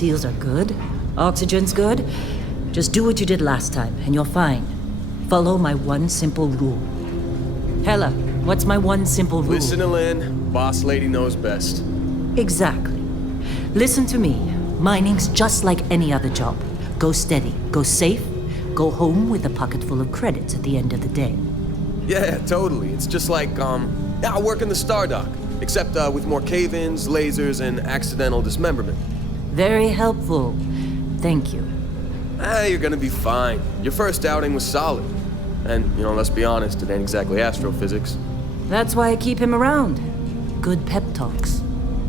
seals are good, oxygen's good, just do what you did last time, and you're fine. Follow my one simple rule. Hella, what's my one simple rule? Listen to Lynn. Boss lady knows best. Exactly. Listen to me. Mining's just like any other job. Go steady, go safe, go home with a pocket full of credits at the end of the day. Yeah, totally. It's just like, I work in the Star Dock. Except with more cave-ins, lasers, and accidental dismemberment. Very helpful. Thank you. You're gonna be fine. Your first outing was solid. And, let's be honest, it ain't exactly astrophysics. That's why I keep him around. Good pep talks.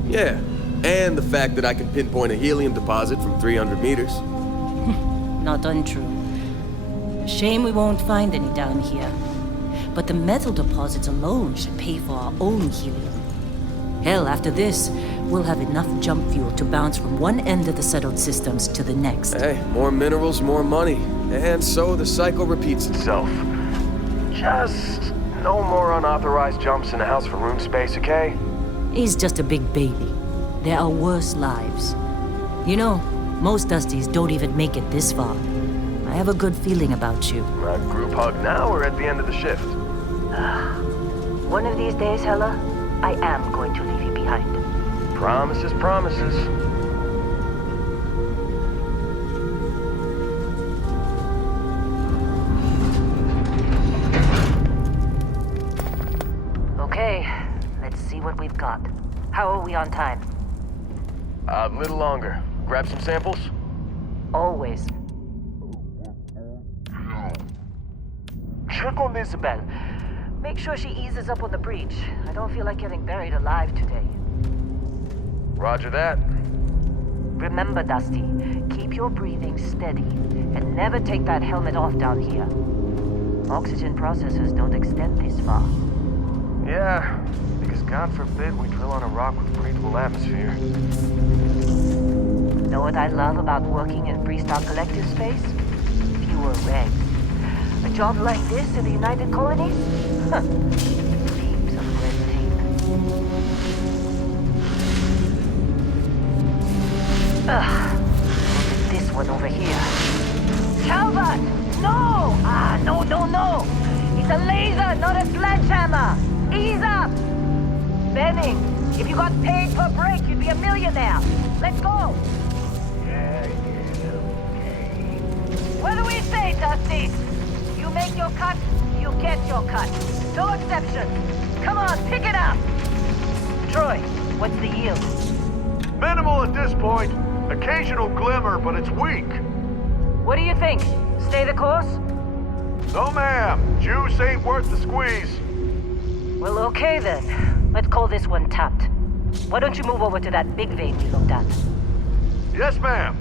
Yeah, and the fact that I can pinpoint a helium deposit from 300 meters. Not untrue. Shame we won't find any down here. But the metal deposits alone should pay for our own helium. Hell, after this, we'll have enough jump fuel to bounce from one end of the settled systems to the next. Hey, more minerals, more money. And so the cycle repeats itself. Just no more unauthorized jumps in the house for room space, okay? He's just a big baby. There are worse lives. You know, most Dusties don't even make it this far. I have a good feeling about you. A group hug now or at the end of the shift? One of these days, Hella, I am going to leave you behind. Promises, promises. Okay, let's see what we've got. How are we on time? A little longer. Grab some samples? Always. Check on Isabel. Make sure she eases up on the breach. I don't feel like getting buried alive today. Roger that. Remember, Dusty, keep your breathing steady and never take that helmet off down here. Oxygen processors don't extend this far. Yeah, because God forbid we drill on a rock with breathable atmosphere. Know what I love about working in Freestar Collective space? Fewer regs. A job like this in the United Colonies? Huh. Heaps of red tape. Ugh. Look at this one over here. Calvert! No! No! It's a laser, not a sledgehammer! Ease up! Benning, if you got paid per break, you'd be a millionaire. Let's go! Yeah, okay. What do we say, Dusty? You make your cut, you get your cut. No exceptions. Come on, pick it up! Troy, what's the yield? Minimal at this point. Occasional glimmer, but it's weak. What do you think? Stay the course? No, ma'am. Juice ain't worth the squeeze. Well, okay then. Let's call this one tapped. Why don't you move over to that big vein we looked at? Yes, ma'am.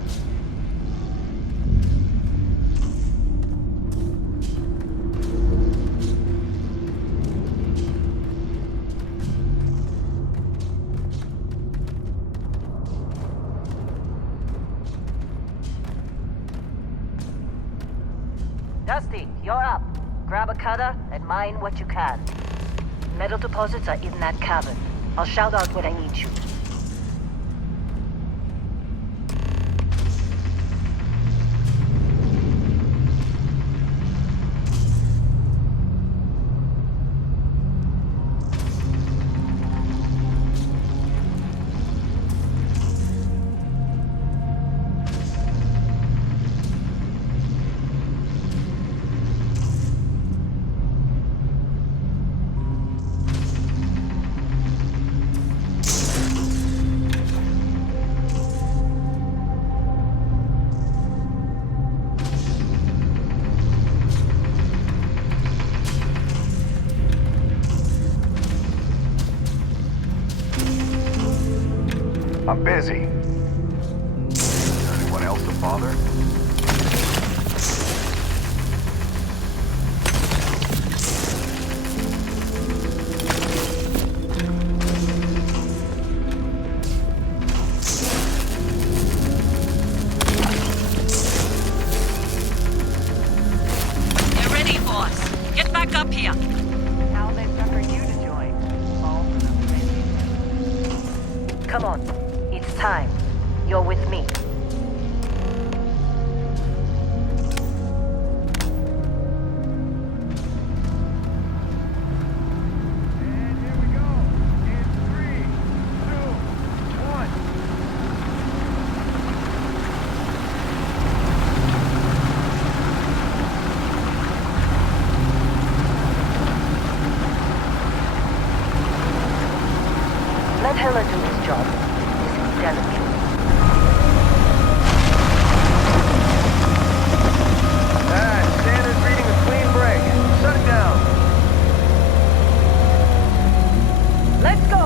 Dusty, you're up. Grab a cutter and mine what you can. Metal deposits are in that cavern. I'll shout out when I need you. I'm busy. Anyone else to bother? You're ready, boss. Get back up here. Now they've numbered you to join. All for the Come on. It's time. You're with me. Heller do his job. This is delicate. Standard reading a clean break. Shut it down. Let's go!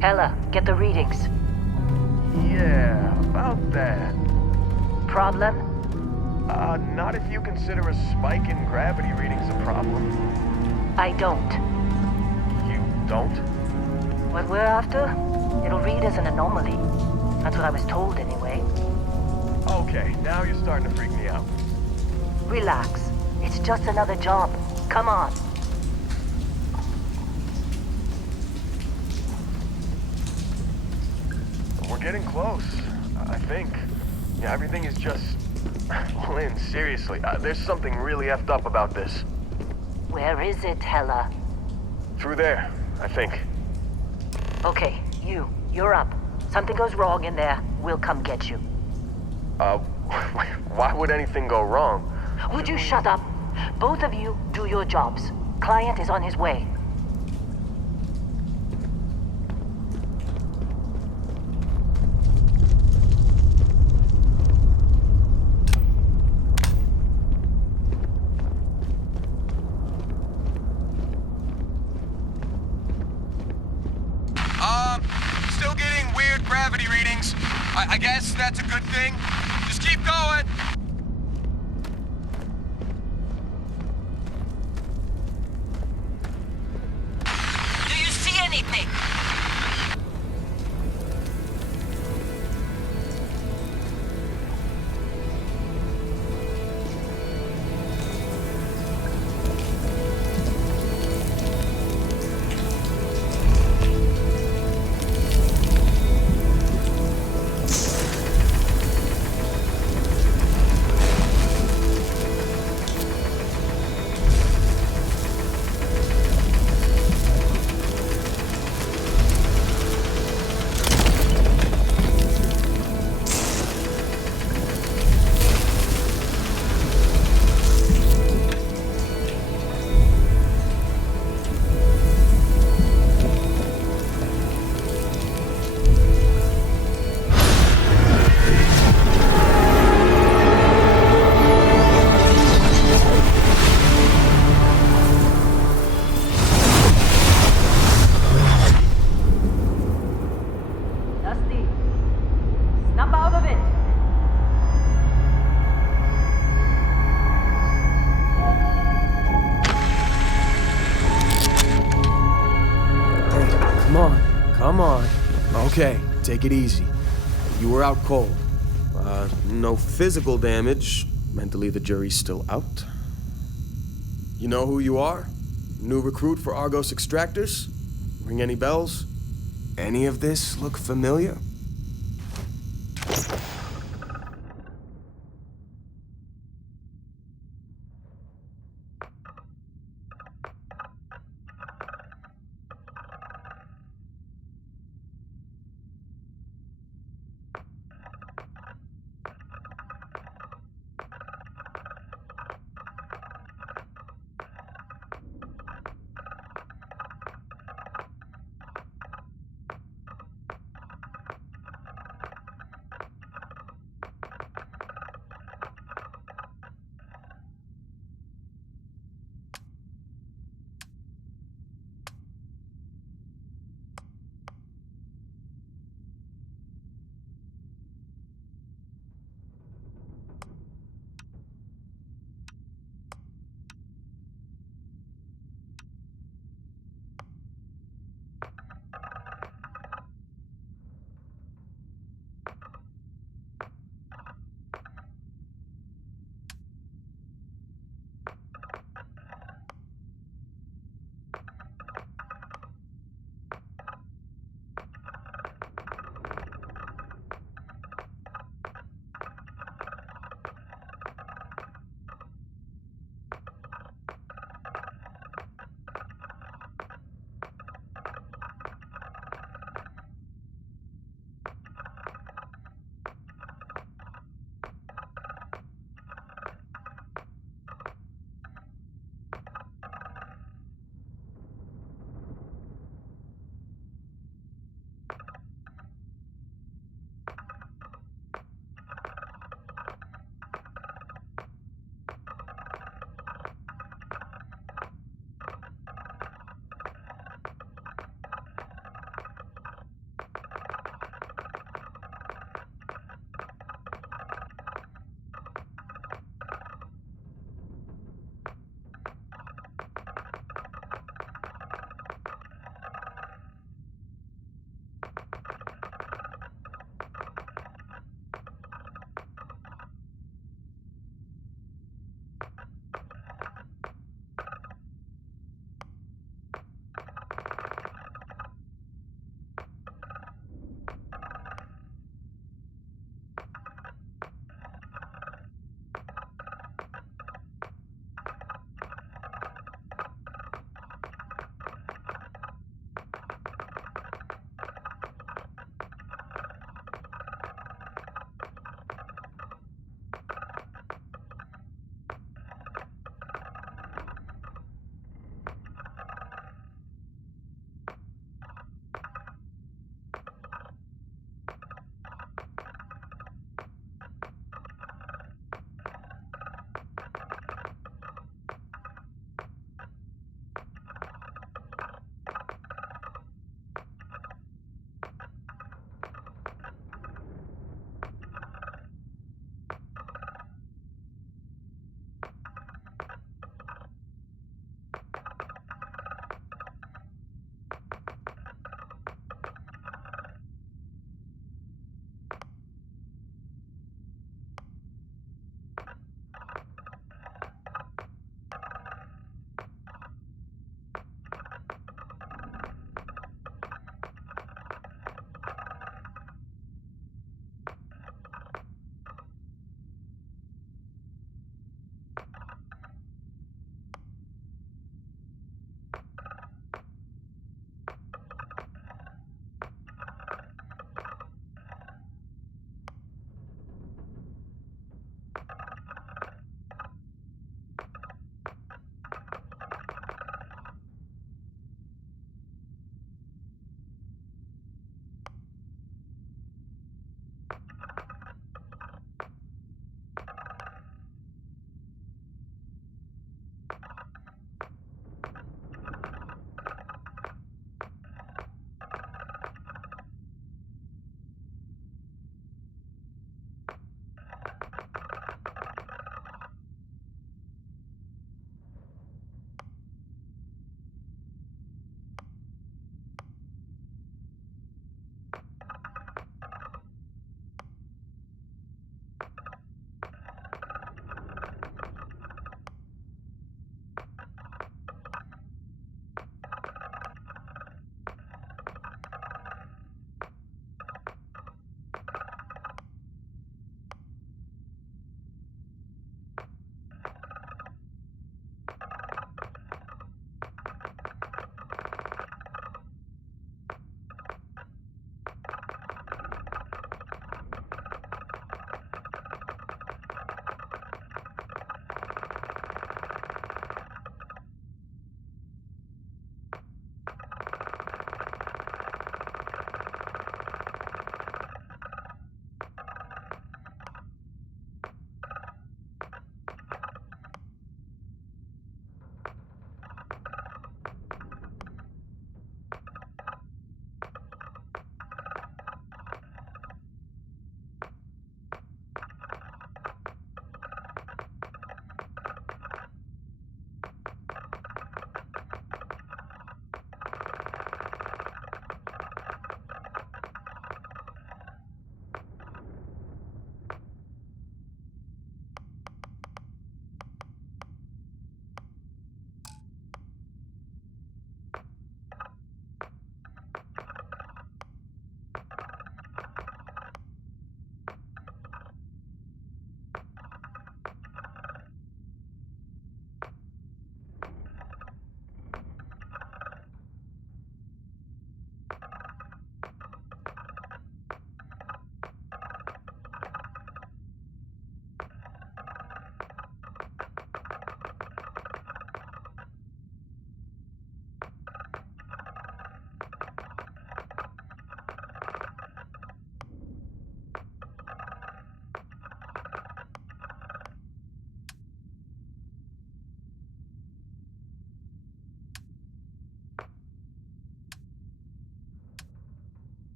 Heller, get the readings. Yeah, about that. Problem? Not if you consider a spike in gravity readings a problem. I don't. You don't? What we're after? It'll read as an anomaly. That's what I was told anyway. Okay, now you're starting to freak me out. Relax. It's just another job. Come on. We're getting close, I think. Yeah, everything is just... Lynn, seriously, there's something really effed up about this. Where is it, Heller? Through there, I think. Okay, you're up. Something goes wrong in there, we'll come get you. Why would anything go wrong? Would you shut up? Both of you do your jobs. Client is on his way. Still getting weird gravity readings. I guess that's a good thing. Just keep going. Do you see anything? Snap out of it! Hey, come on. Okay, take it easy. You were out cold. No physical damage. Mentally, the jury's still out. You know who you are? New recruit for Argos Extractors? Ring any bells? Any of this look familiar?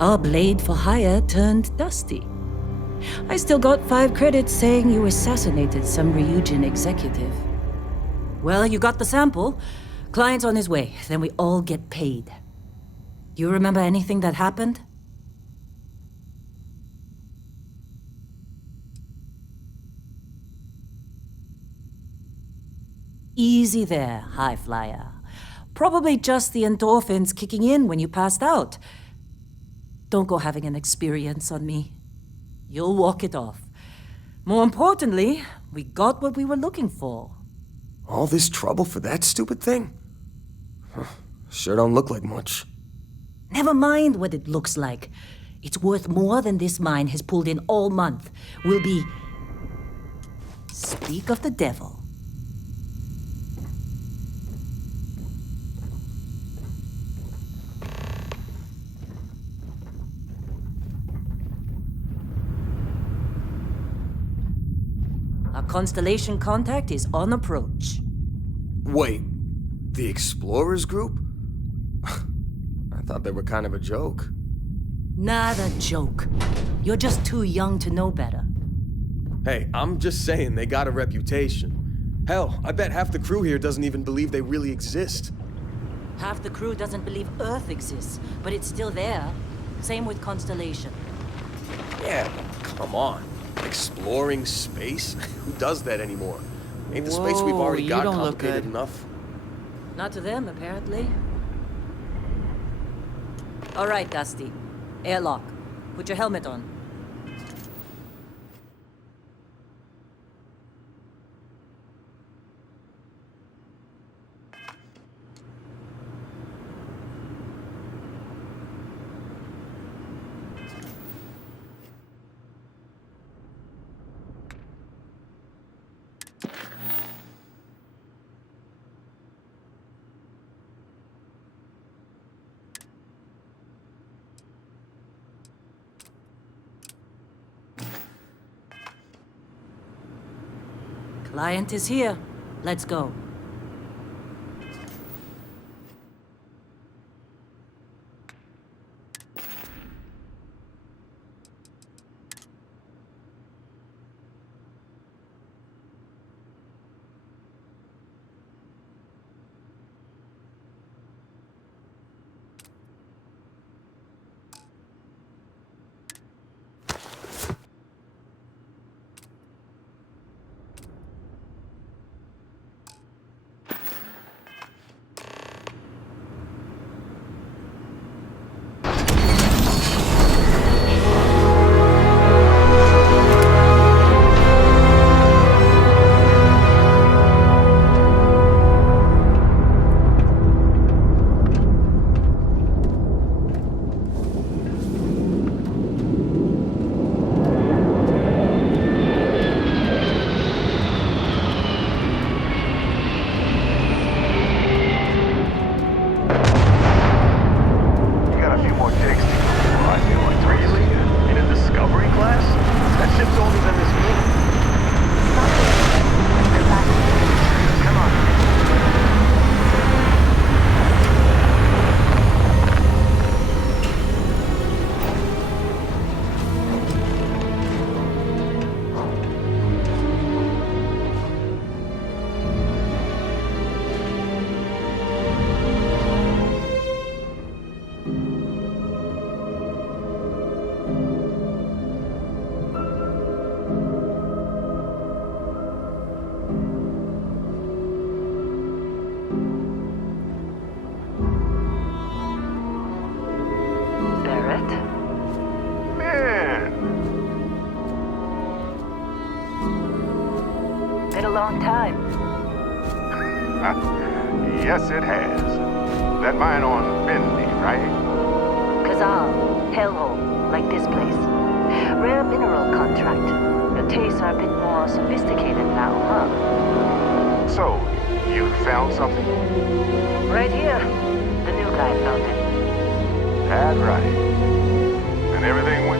Our blade for hire turned dusty. I still got 5 credits saying you assassinated some Ryujin executive. Well, you got the sample. Client's on his way, then we all get paid. You remember anything that happened? Easy there, high flyer. Probably just the endorphins kicking in when you passed out. Don't go having an experience on me. You'll walk it off. More importantly, we got what we were looking for. All this trouble for that stupid thing? Huh, sure don't look like much. Never mind what it looks like. It's worth more than this mine has pulled in all month. We'll be... Speak of the devil. Our Constellation contact is on approach. Wait, the Explorers group? I thought they were kind of a joke. Not a joke. You're just too young to know better. Hey, I'm just saying they got a reputation. Hell, I bet half the crew here doesn't even believe they really exist. Half the crew doesn't believe Earth exists, but it's still there. Same with Constellation. Yeah, come on. Exploring space? Who does that anymore? Ain't the space we've already you got don't look complicated good. enough? Not to them, apparently. All right, Dusty. Airlock. Put your helmet on. Client is here. Let's go. You got a few more digs to go for, I feel like. Really? In a Discovery class? That ship's older than this moon. Come on. Barrett? Man, Been a long time. yes it has. That mine on Bendy, right? Kazal, hellhole, like this place. Rare mineral contract. Your tastes are a bit more sophisticated now, huh? So, you found something? Right here. The new guy found it. That right. And everything went...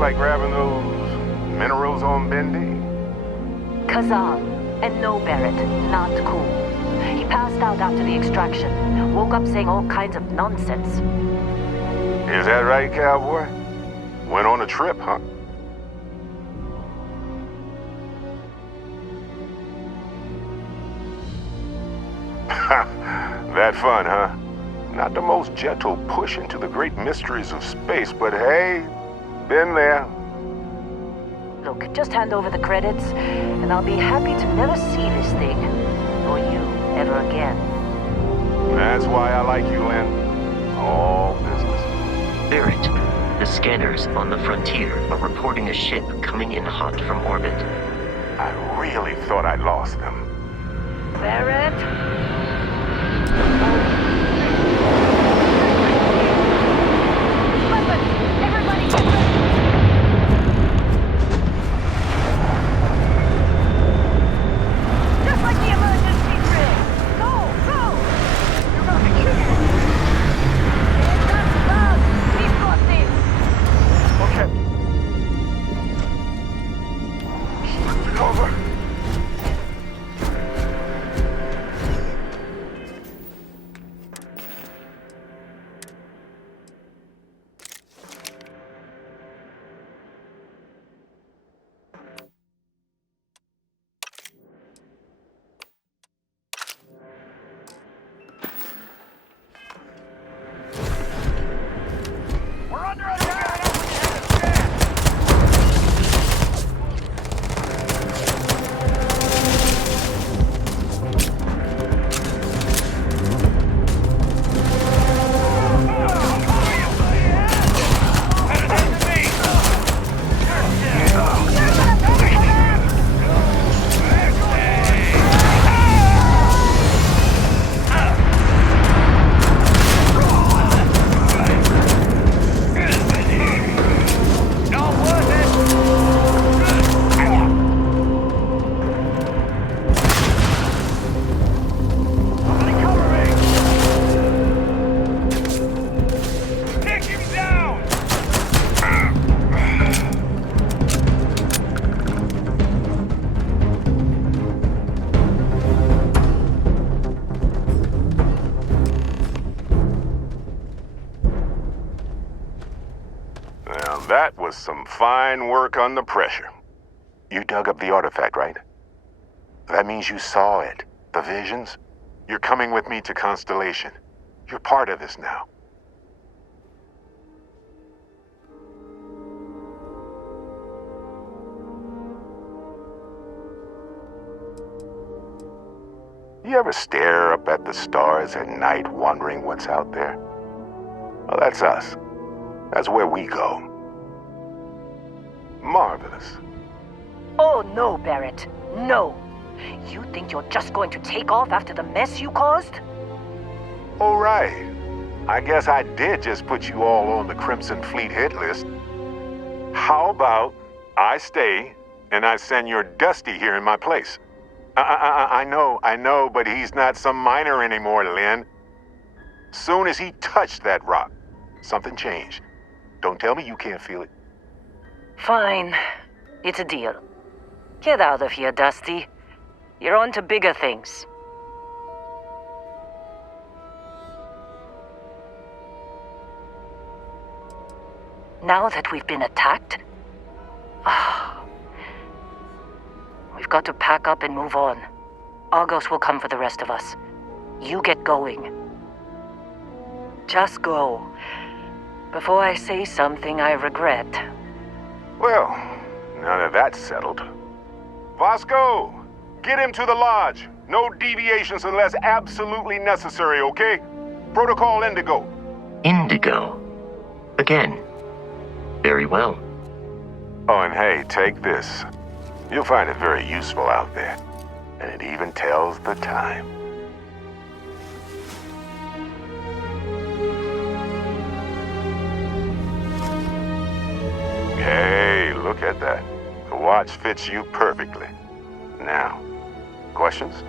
like grabbing those minerals on Bendy? Kazal. And no, Barrett, not cool. He passed out after the extraction. Woke up saying all kinds of nonsense. Is that right, cowboy? Went on a trip, huh? That fun, huh? Not the most gentle push into the great mysteries of space, but hey, been there. Look, just hand over the credits, and I'll be happy to never see this thing, or you, ever again. That's why I like you, Lynn. All business. Barrett, the scanners on the frontier are reporting a ship coming in hot from orbit. I really thought I'd lost them. Barrett? Weapons! Everybody get ready! Just like the emergency drill! Go! Go! You're gonna be kidding me! That's loud! We've got this! Okay. Flip it over. We're under attack! Now that was some fine work under pressure. You dug up the artifact, right? That means you saw it. The visions? You're coming with me to Constellation. You're part of this now. You ever stare up at the stars at night wondering what's out there? Well, that's us. That's where we go. Marvelous. Oh, no, Barrett. No. You think you're just going to take off after the mess you caused? All right. I guess I did just put you all on the Crimson Fleet hit list. How about I stay and I send your Dusty here in my place? I know, but he's not some miner anymore, Lynn. Soon as he touched that rock, something changed. Don't tell me you can't feel it. Fine. It's a deal. Get out of here, Dusty. You're on to bigger things. Now that we've been attacked, we've got to pack up and move on. Argos will come for the rest of us. You get going. Just go. Before I say something I regret. Well, now that that's settled. Vasco, get him to the lodge. No deviations unless absolutely necessary, okay? Protocol Indigo. Indigo. Again. Very well. Oh, and hey, take this. You'll find it very useful out there. And it even tells the time. Hey, look at that. The watch fits you perfectly. Now, questions?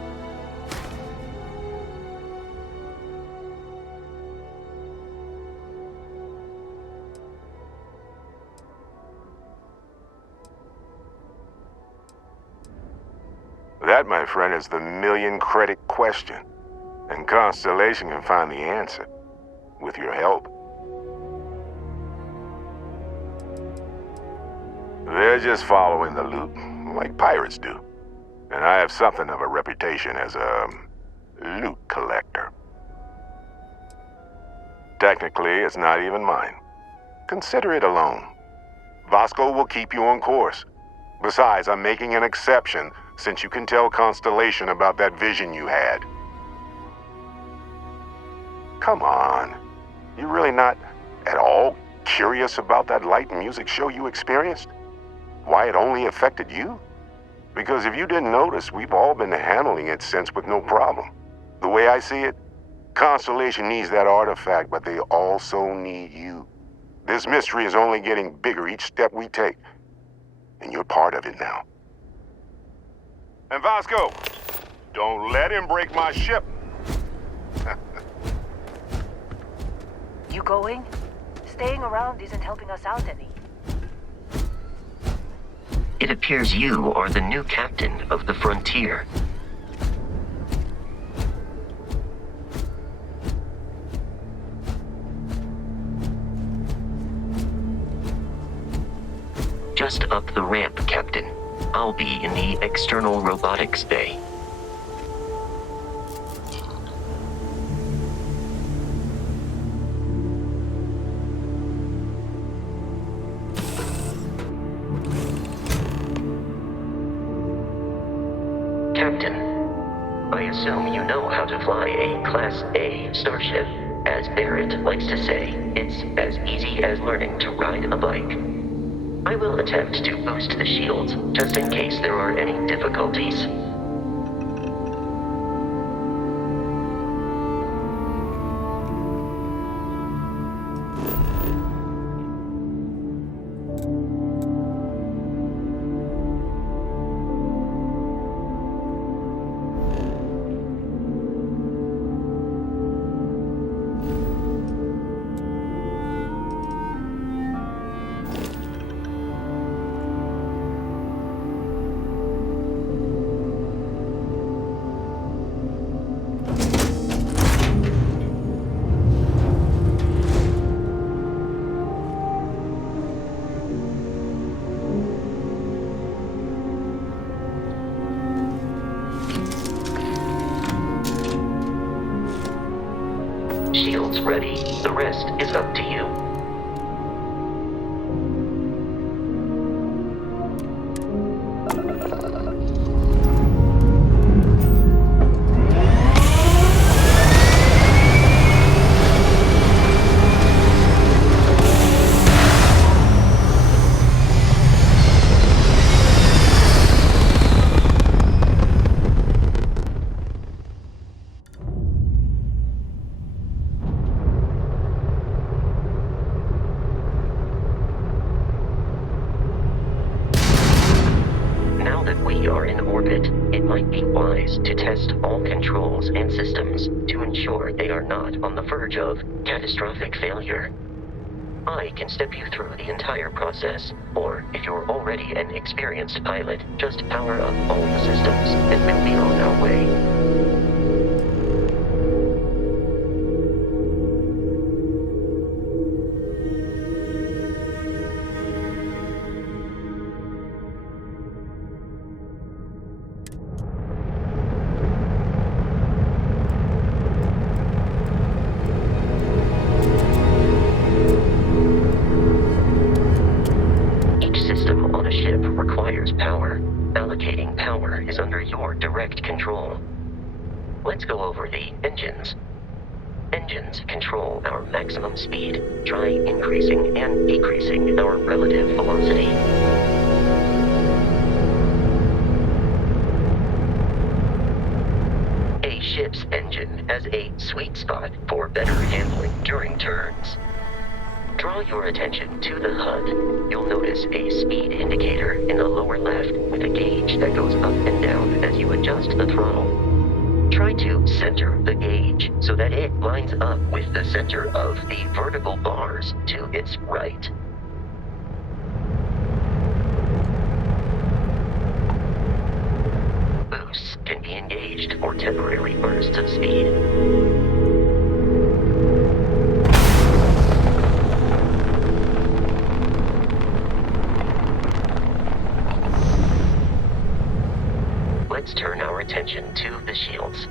That, my friend, is the million-credit question. And Constellation can find the answer. With your help. They're just following the loot, like pirates do. And I have something of a reputation as a loot collector. Technically, it's not even mine. Consider it a loan. Vasco will keep you on course. Besides, I'm making an exception since you can tell Constellation about that vision you had. Come on. You're really not at all curious about that light and music show you experienced? Why it only affected you? Because if you didn't notice, we've all been handling it since with no problem. The way I see it, Constellation needs that artifact, but they also need you. This mystery is only getting bigger each step we take. And you're part of it now. And Vasco, don't let him break my ship. You going? Staying around isn't helping us out any. It appears you are the new captain of the Frontier. Just up the ramp, Captain. I'll be in the external robotics bay. Captain, I assume you know how to fly a Class A starship. As Barrett likes to say, it's as easy as learning to ride a bike. I will attempt to boost the shields, just in case there are any difficulties. Shields ready. The rest is up to you. It might be wise to test all controls and systems to ensure they are not on the verge of catastrophic failure. I can step you through the entire process, or if you're already an experienced pilot, just power up all the systems and we'll be on our way. Allocating power is under your direct control. Let's go over the engines. Engines control our maximum speed. Try increasing and decreasing our relative velocity. A ship's engine has a sweet spot for better handling during turns. Draw your attention to the HUD. You'll notice a speed indicator in the lower left with a gauge that goes up and down as you adjust the throttle. Try to center the gauge so that it lines up with the center of the vertical bars to its right. Boost. for temporary bursts of speed. Let's turn our attention to the shields.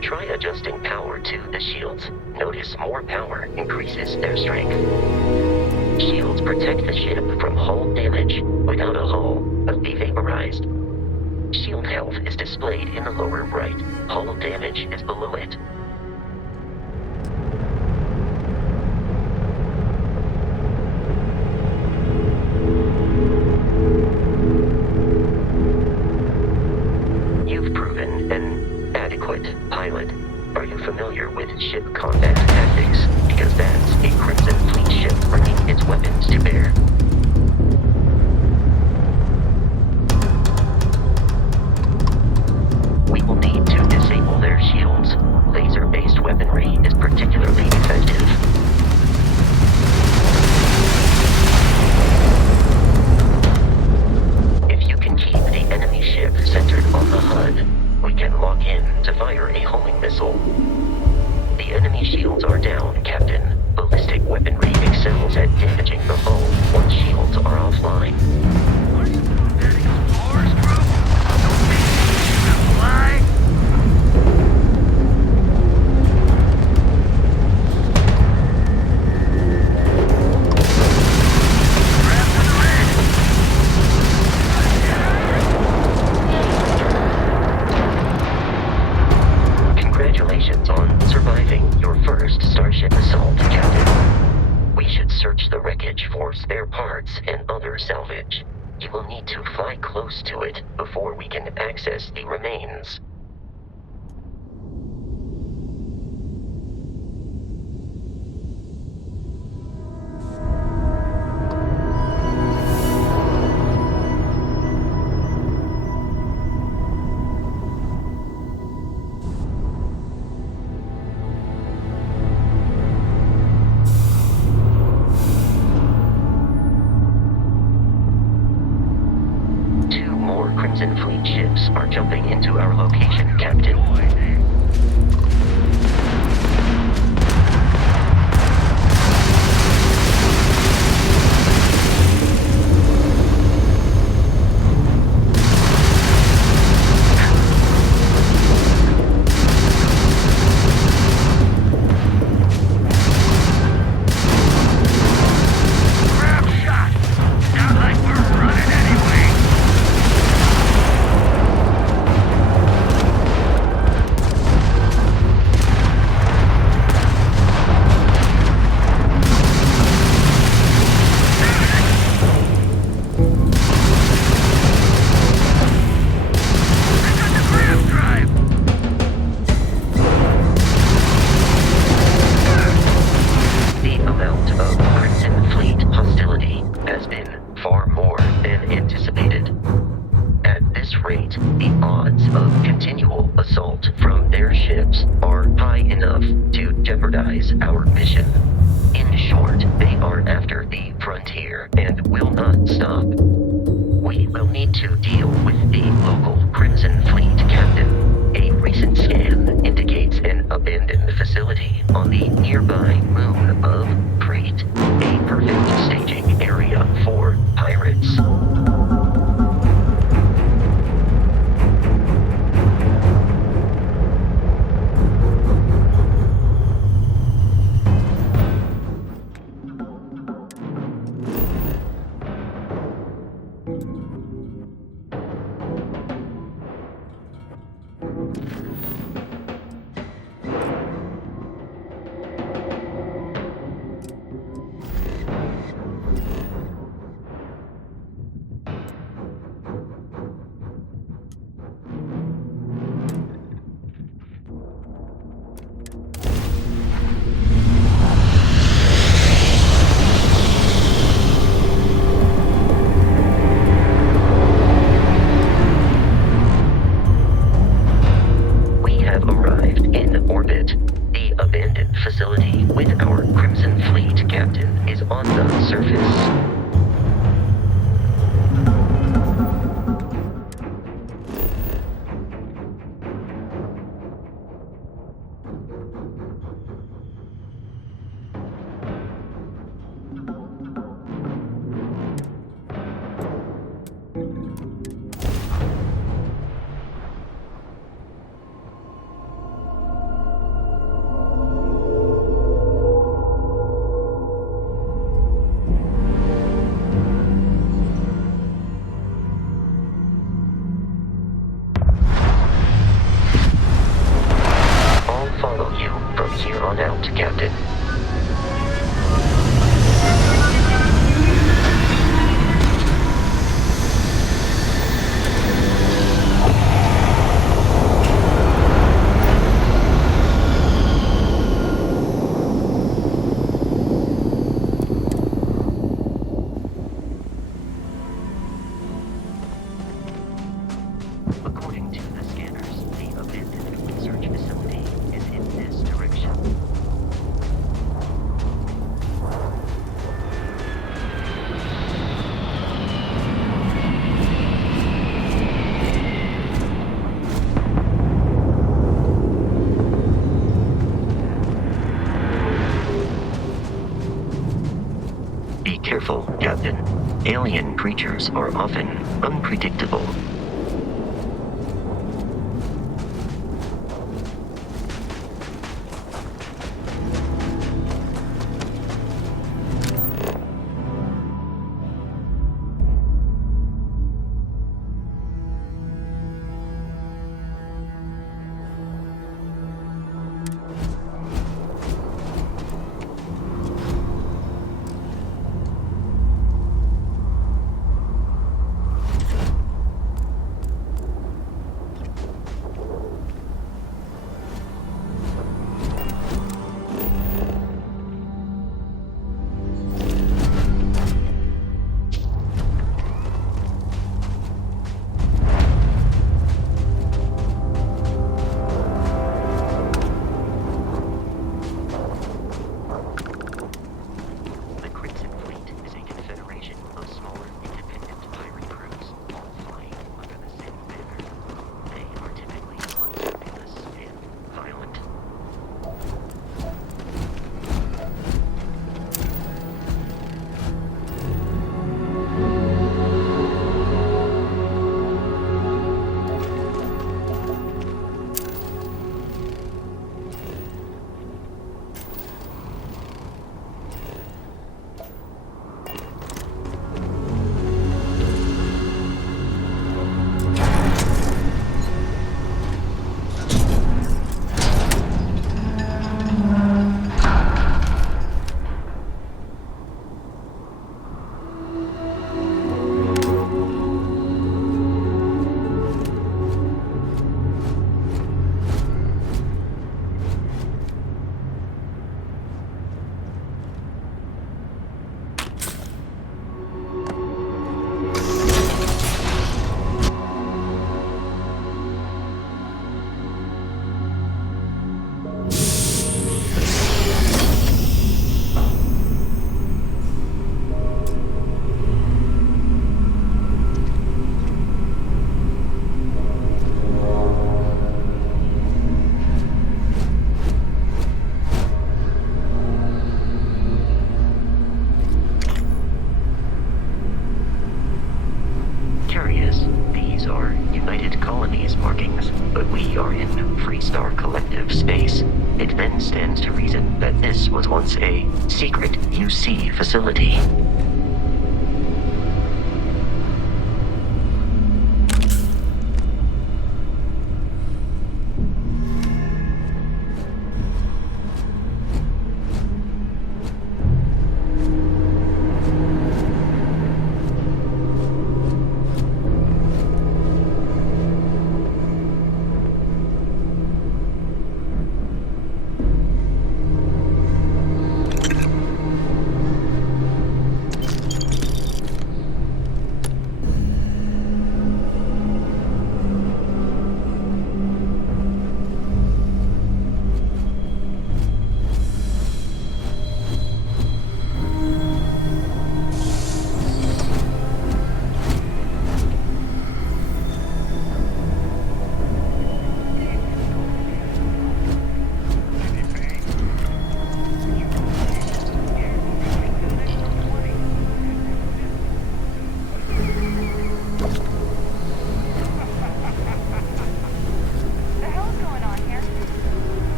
Try adjusting power to the shields. Notice more power increases their strength. Shields protect the ship from hull damage. Without a hull, it'll be vaporized. Shield health is displayed in the lower right. Hull damage is below it. You've proven an adequate pilot. Are you familiar with ship combat tactics? Because that's a Crimson Fleet ship bringing its weapons to bear. We will need to disable their shields. Laser-based weaponry is particularly effective. If you can keep the enemy ship centered on the HUD, we can lock in to fire a homing missile. The enemy shields are down, Captain. Ballistic weaponry excels at damaging the hull once shields are offline. Are you getting explorers, crew? Don't make me fly. Grab to the red. Congratulations on surviving your first Starship assault, Captain. We should search the wreckage for spare parts and other salvage. You will need to fly close to it before we can access the remains. Two more Crimson Fleet ships are jumping into our location, Captain. Grab shot. Sound like we're running anyway. I got the grab drive. The amount of Crimson Fleet hostility has been far more than anticipated. At this rate, the odds of continual assault from their ships are high enough to jeopardize our mission. In short, they are after the frontier and will not stop. We will need to deal with the local Crimson Fleet captain. A recent scan indicates an abandoned facility on the nearby moon of Crete, a perfect staging area for pirates. facility with our Crimson Fleet captain is on the surface. careful, Captain. Alien creatures are often unpredictable. It then stands to reason that this was once a secret UC facility.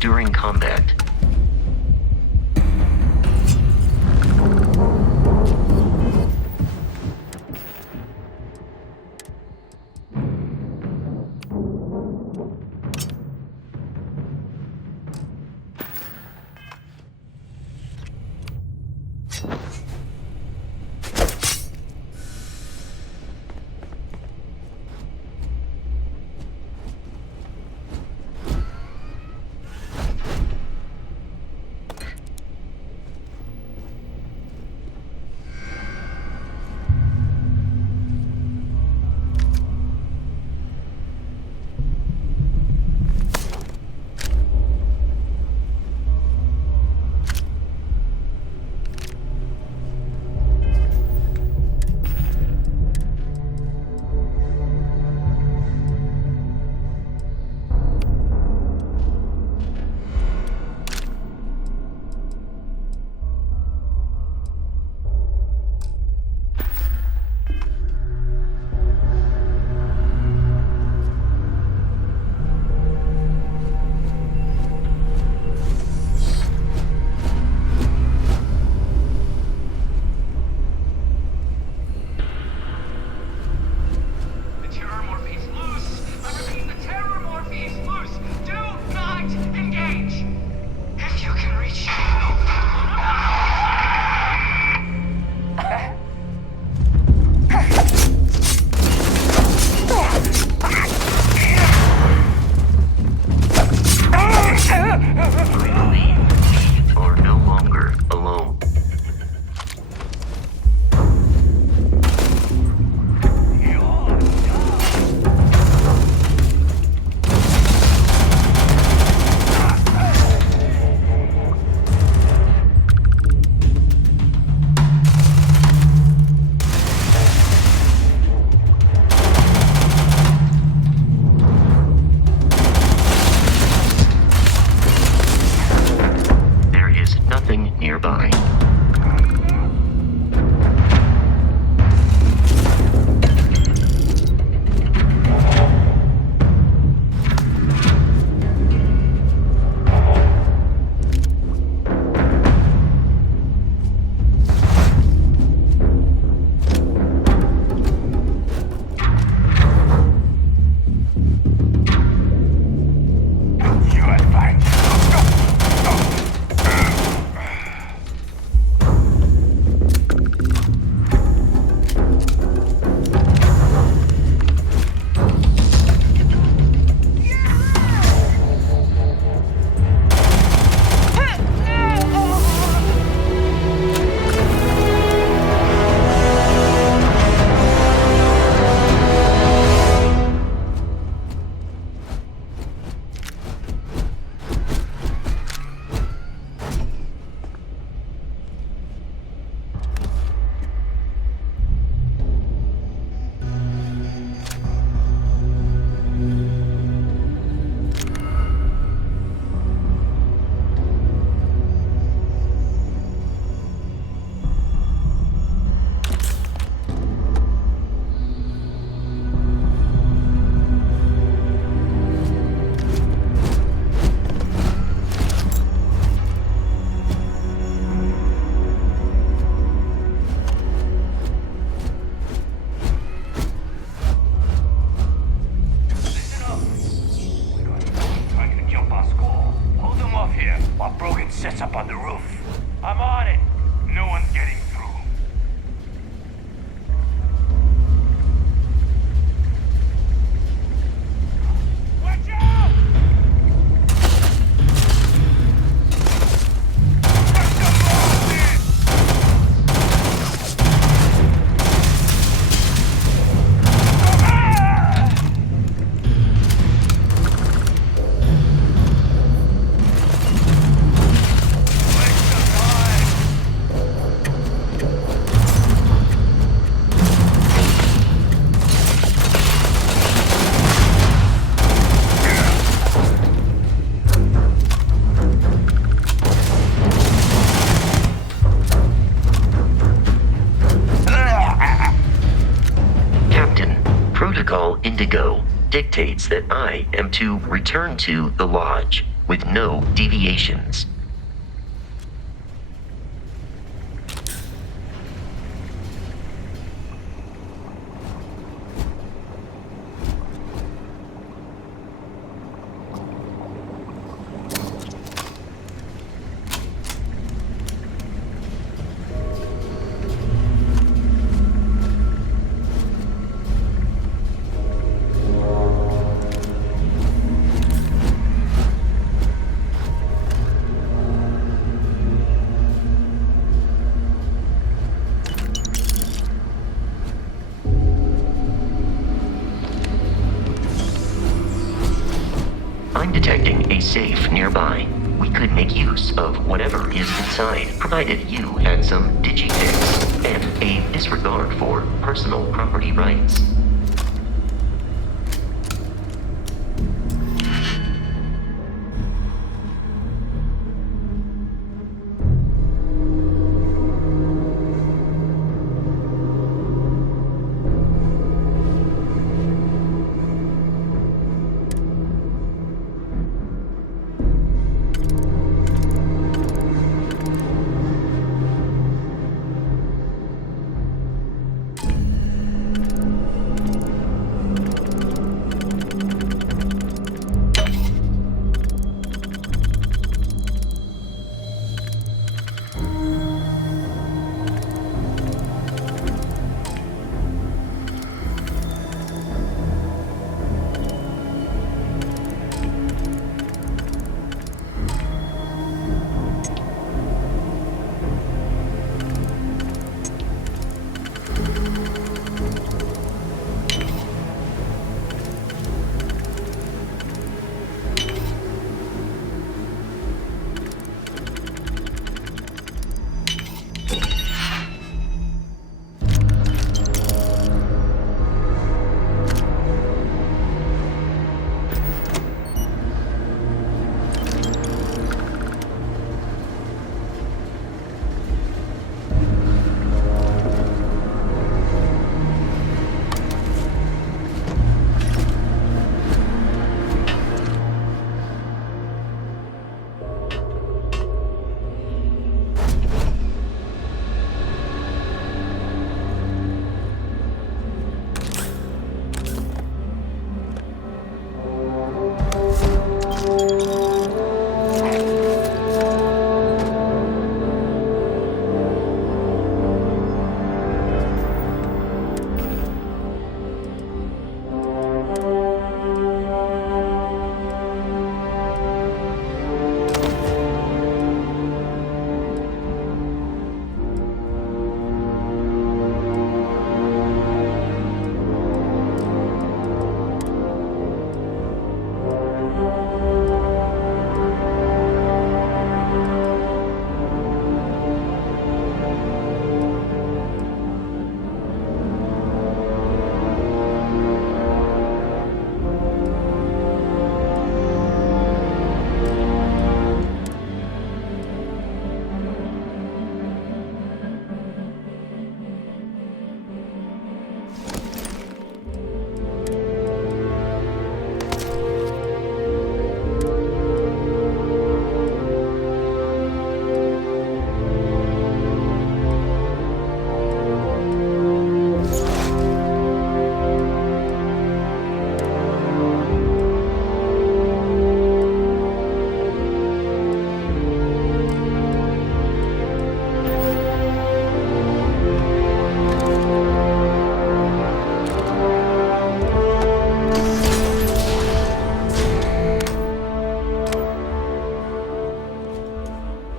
During combat. nothing nearby. Sets up on the roof. I'm on it. No one's getting through. Watch out! Protocol Indigo dictates that I am to return to the Lodge with no deviations. I'm detecting a safe nearby. We could make use of whatever is inside, provided you had some digifix and a disregard for personal property rights.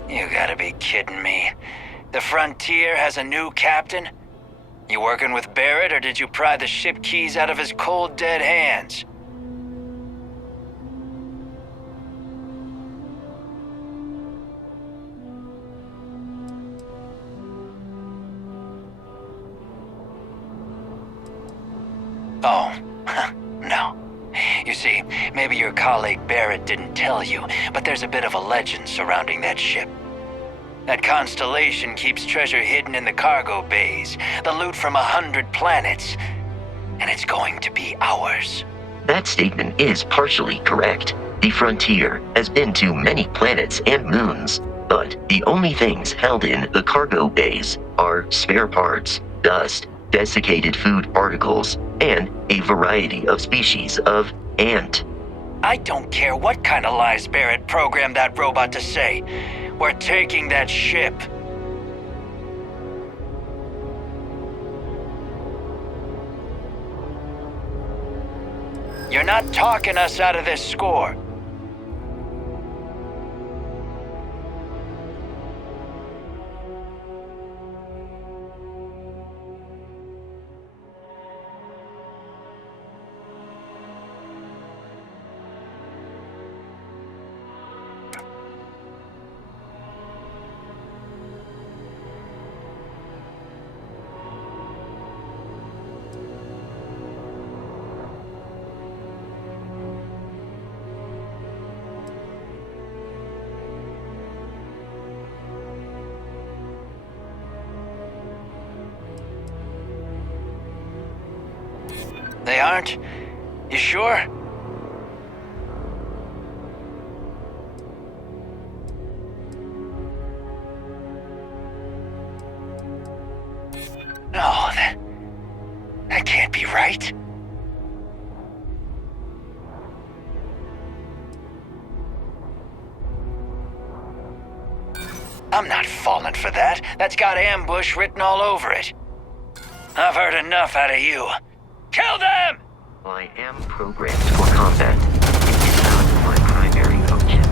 You gotta be kidding me. The Frontier has a new captain? You working with Barrett, or did you pry the ship keys out of his cold, dead hands? Oh, no. You see, maybe your colleague Barrett didn't tell you, but there's a bit of a legend surrounding that ship. That constellation keeps treasure hidden in the cargo bays, the loot from 100 planets, and it's going to be ours. That statement is partially correct. The Frontier has been to many planets and moons, but the only things held in the cargo bays are spare parts, dust, desiccated food particles, and a variety of species of ant. I don't care what kind of lies Barrett programmed that robot to say. We're taking that ship. You're not talking us out of this score. They aren't? You sure? No, that can't be right. I'm not falling for that. That's got ambush written all over it. I've heard enough out of you. Kill them! I am programmed for combat. It is not my primary function.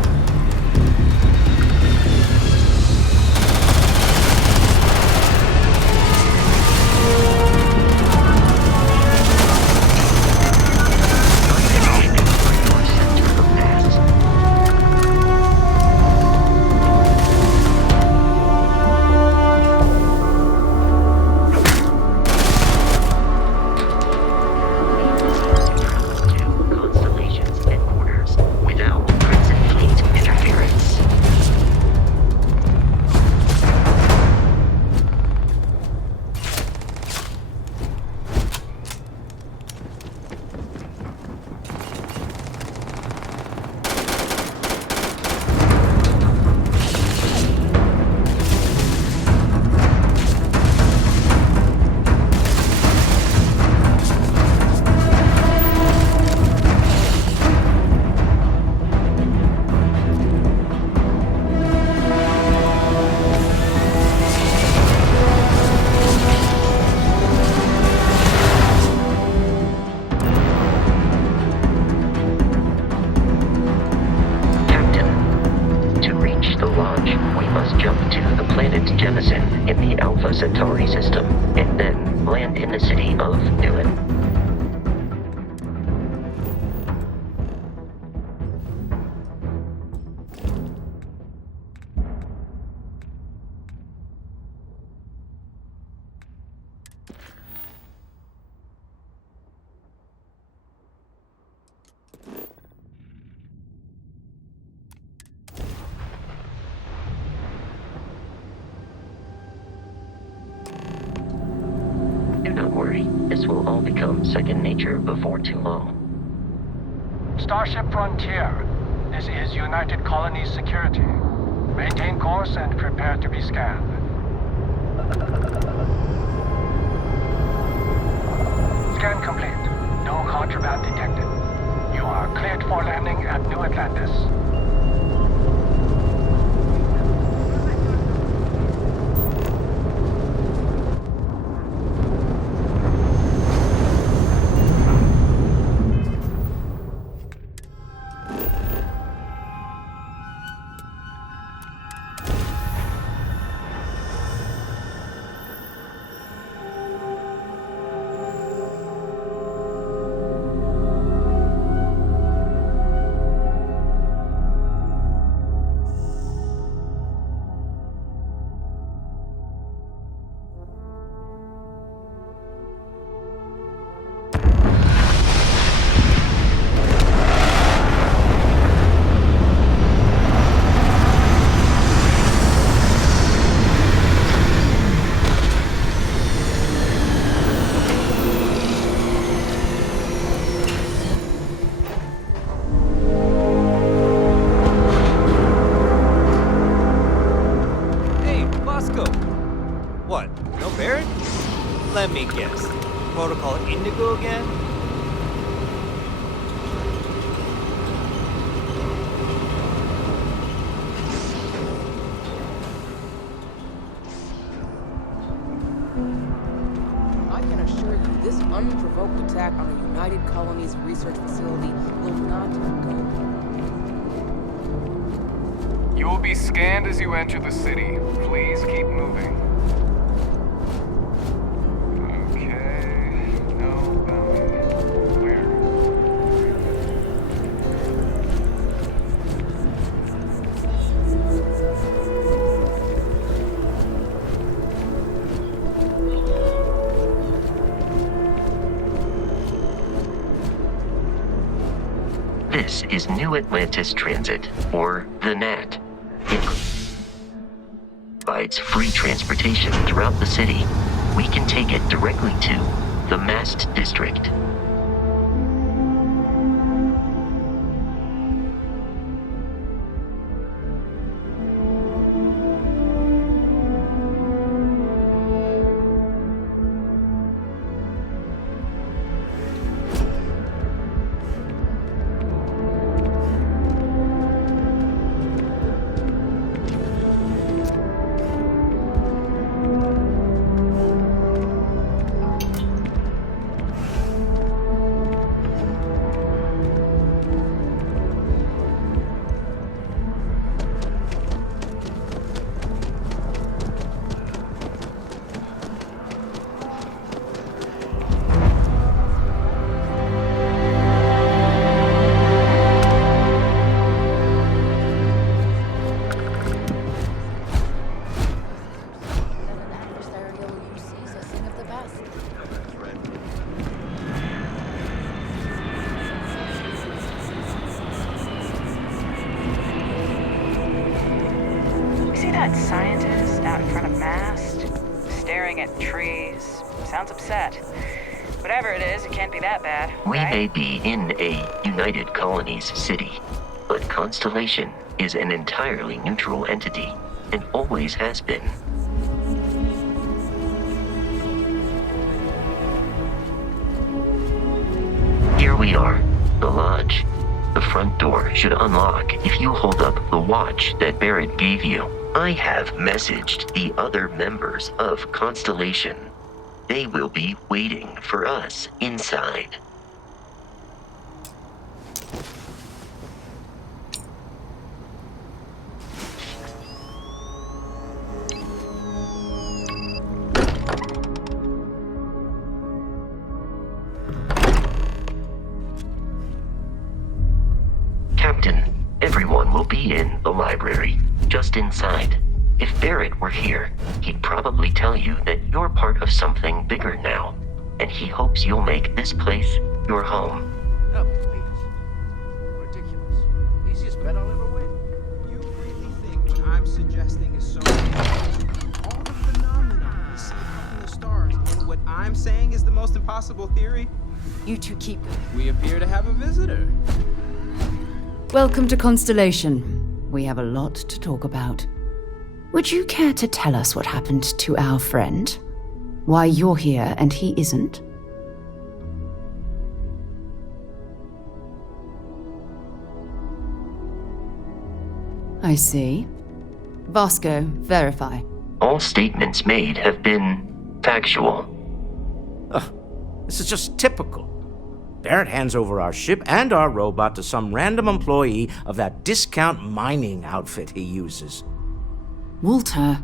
Centauri system, and then land in the city of Newman. This will all become second nature before too long. Starship Frontier, this is United Colonies Security. Maintain course and prepare to be scanned. Scan complete. No contraband detected. You are cleared for landing at New Atlantis. Let me guess. Protocol Indigo again? I can assure you, this unprovoked attack on a United Colonies research facility will not go. You will be scanned as you enter the city. Please keep moving. Okay, no bounty. Clear. This is New Atlantis Transit, or the NAT. It provides free transportation throughout the city. We can take it directly to the Mast District. See that scientist out in front of Mast? Staring at trees. Sounds upset. Whatever it is, it can't be that bad, We right? may be in a United Colonies city, but Constellation is an entirely neutral entity, and always has been. Here we are, the lodge. The front door should unlock if you hold up the watch that Barrett gave you. I have messaged the other members of Constellation. They will be waiting for us inside. Captain, everyone will be in the library, just inside. If Barrett were here, he'd probably tell you that you're part of something bigger now, and he hopes you'll make this place your home. Oh, please. Ridiculous. Easiest bet I'll ever win. You really think what I'm suggesting is so all the phenomena we see up in the stars and what I'm saying is the most impossible theory? You two keep going. We appear to have a visitor. Welcome to Constellation. We have a lot to talk about. Would you care to tell us what happened to our friend? Why you're here and he isn't? I see. Vasco, verify. All statements made have been factual. This is just typical. Barrett hands over our ship and our robot to some random employee of that discount mining outfit he uses. Walter.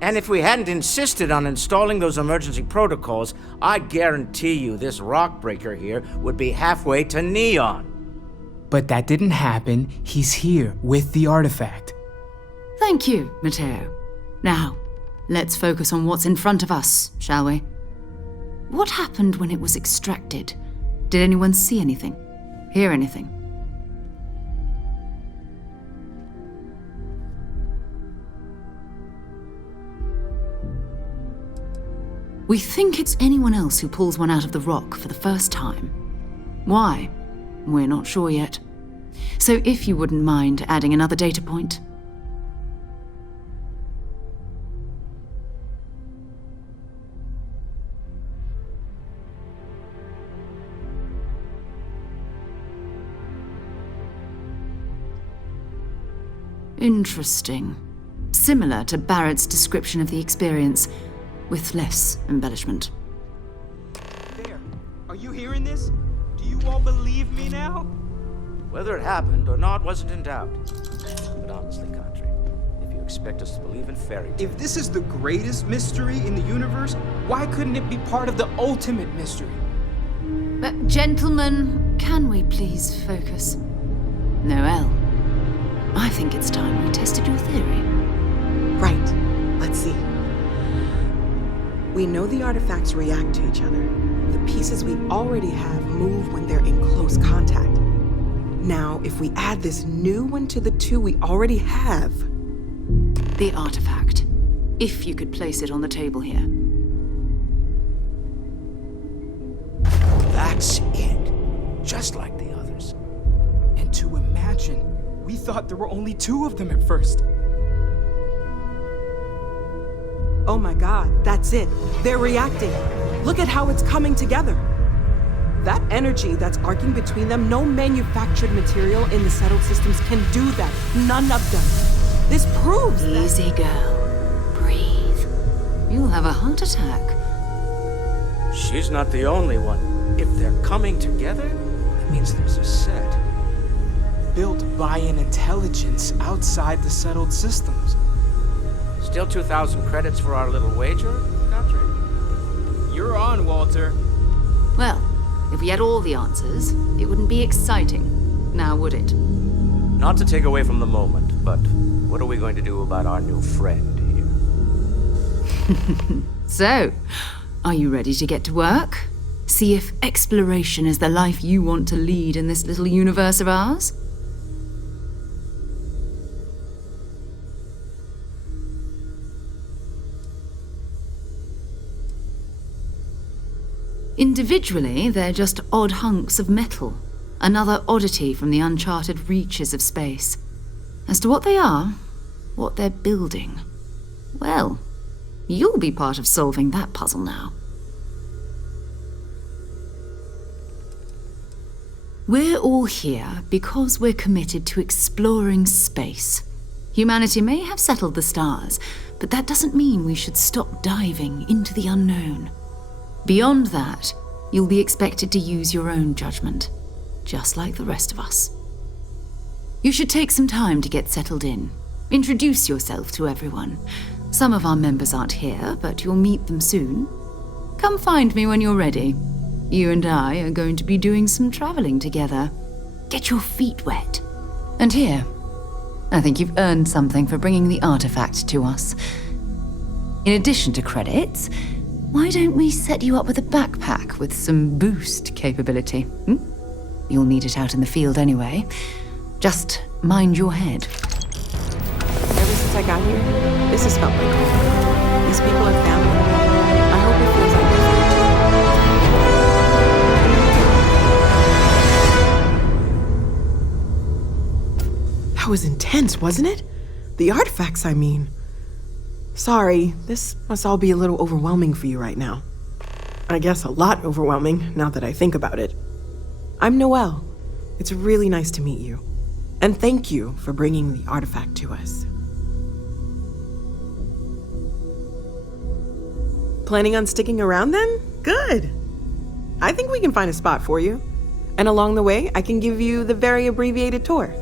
And if we hadn't insisted on installing those emergency protocols, I guarantee you this rock breaker here would be halfway to Neon. But that didn't happen. He's here with the artifact. Thank you, Matteo. Now, let's focus on what's in front of us, shall we? What happened when it was extracted? Did anyone see anything? Hear anything? We think it's anyone else who pulls one out of the rock for the first time. Why? We're not sure yet. So if you wouldn't mind adding another data point. Interesting. Similar to Barrett's description of the experience, with less embellishment. There. Are you hearing this? Do you all believe me now? Whether it happened or not wasn't in doubt. But honestly, Country, if you expect us to believe in fairy tales... If this is the greatest mystery in the universe, why couldn't it be part of the ultimate mystery? But gentlemen, can we please focus? Noel, I think it's time we tested your theory. Right. Let's see. We know the artifacts react to each other. The pieces we already have move when they're in close contact. Now, if we add this new one to the two we already have... The artifact. If you could place it on the table here. That's it. Just like the others. And to imagine, we thought there were only 2 of them at first. Oh my god, that's it. They're reacting. Look at how it's coming together. That energy that's arcing between them, no manufactured material in the settled systems can do that. None of them. This proves that... Easy, girl. Breathe. You'll have a heart attack. She's not the only one. If they're coming together, that means there's a set. Built by an intelligence outside the settled systems. Still 2,000 credits for our little wager, Country? You're on, Walter. Well, if we had all the answers, it wouldn't be exciting, now would it? Not to take away from the moment, but what are we going to do about our new friend here? So, are you ready to get to work? See if exploration is the life you want to lead in this little universe of ours? Individually, they're just odd hunks of metal, another oddity from the uncharted reaches of space. As to what they are, what they're building, well, you'll be part of solving that puzzle now. We're all here because we're committed to exploring space. Humanity may have settled the stars, but that doesn't mean we should stop diving into the unknown. Beyond that, you'll be expected to use your own judgment, just like the rest of us. You should take some time to get settled in. Introduce yourself to everyone. Some of our members aren't here, but you'll meet them soon. Come find me when you're ready. You and I are going to be doing some traveling together. Get your feet wet. And here, I think you've earned something for bringing the artifact to us. In addition to credits, why don't we set you up with a backpack with some boost capability? You'll need it out in the field anyway. Just mind your head. Ever since I got here, this has felt like home. These people are family. I hope it feels like that. That was intense, wasn't it? The artifacts, I mean. Sorry, this must all be a little overwhelming for you right now. I guess a lot overwhelming, now that I think about it. I'm Noel. It's really nice to meet you. And thank you for bringing the artifact to us. Planning on sticking around then? Good. I think we can find a spot for you. And along the way, I can give you the very abbreviated tour.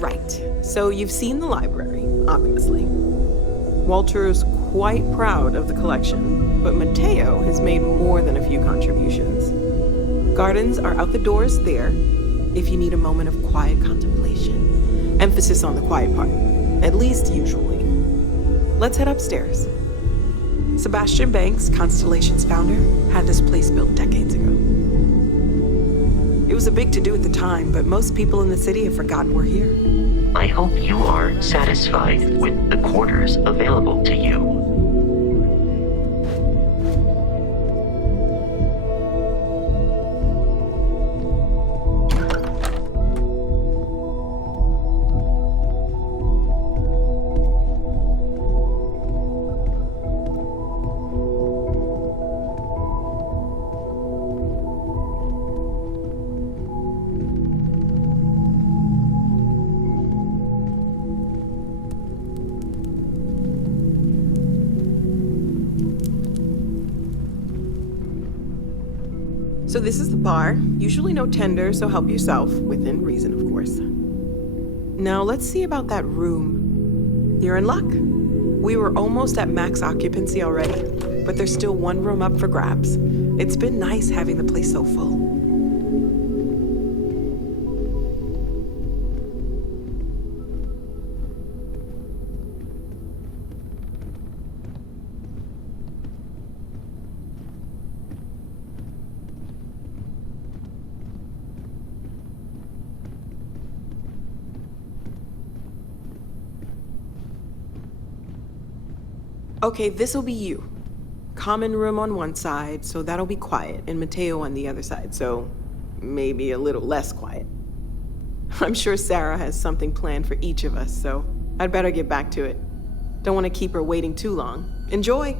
Right. So you've seen the library, obviously. Walter's quite proud of the collection, but Mateo has made more than a few contributions. Gardens are out the doors there, if you need a moment of quiet contemplation. Emphasis on the quiet part, at least usually. Let's head upstairs. Sebastian Banks, Constellation's founder, had this place built decades ago. It was a big to-do at the time, but most people in the city have forgotten we're here. I hope you are satisfied with the quarters available to you. So this is the bar. Usually no tender, so help yourself, within reason, of course. Now let's see about that room. You're in luck. We were almost at max occupancy already, but there's still one room up for grabs. It's been nice having the place so full. Okay, this'll be you. Common room on one side, so that'll be quiet, and Mateo on the other side, so maybe a little less quiet. I'm sure Sarah has something planned for each of us, so I'd better get back to it. Don't want to keep her waiting too long. Enjoy!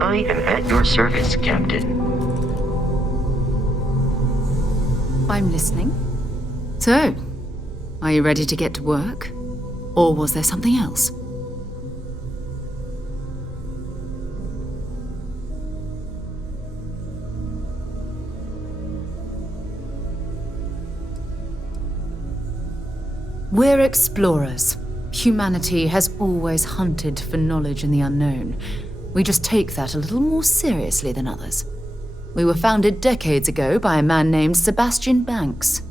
I am at your service, Captain. I'm listening. So, are you ready to get to work? Or was there something else? We're explorers. Humanity has always hunted for knowledge in the unknown. We just take that a little more seriously than others. We were founded decades ago by a man named Sebastian Banks.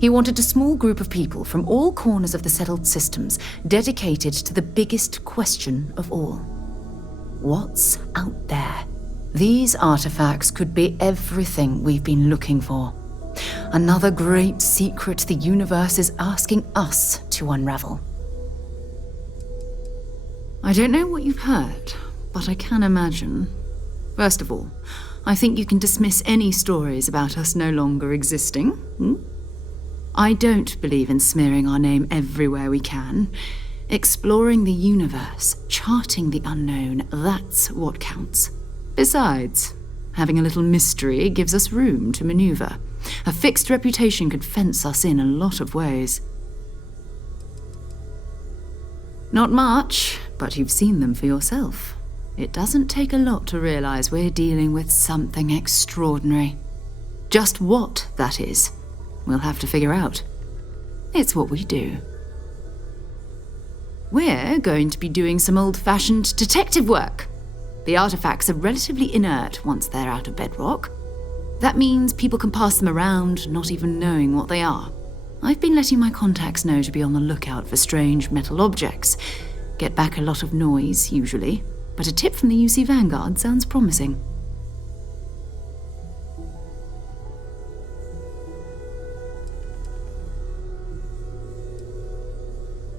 He wanted a small group of people from all corners of the settled systems dedicated to the biggest question of all. What's out there? These artifacts could be everything we've been looking for. Another great secret the universe is asking us to unravel. I don't know what you've heard, but I can imagine First of all, I think you can dismiss any stories about us no longer existing. I don't believe in smearing our name everywhere we can. Exploring the universe, charting the unknown, that's what counts. Besides, having a little mystery gives us room to maneuver. A fixed reputation could fence us in a lot of ways. Not much, but you've seen them for yourself. It doesn't take a lot to realize we're dealing with something extraordinary. Just what that is, we'll have to figure out. It's what we do. We're going to be doing some old-fashioned detective work. The artifacts are relatively inert once they're out of bedrock. That means people can pass them around, not even knowing what they are. I've been letting my contacts know to be on the lookout for strange metal objects. Get back a lot of noise, usually, but a tip from the UC Vanguard sounds promising.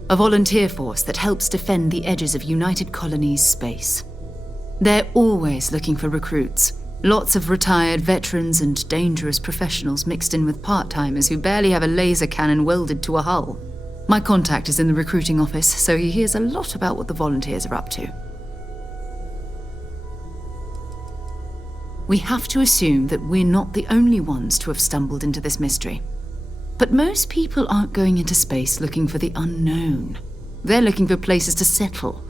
A volunteer force that helps defend the edges of United Colonies space. They're always looking for recruits. Lots of retired veterans and dangerous professionals mixed in with part-timers who barely have a laser cannon welded to a hull. My contact is in the recruiting office, so he hears a lot about what the volunteers are up to. We have to assume that we're not the only ones to have stumbled into this mystery. But most people aren't going into space looking for the unknown. They're looking for places to settle,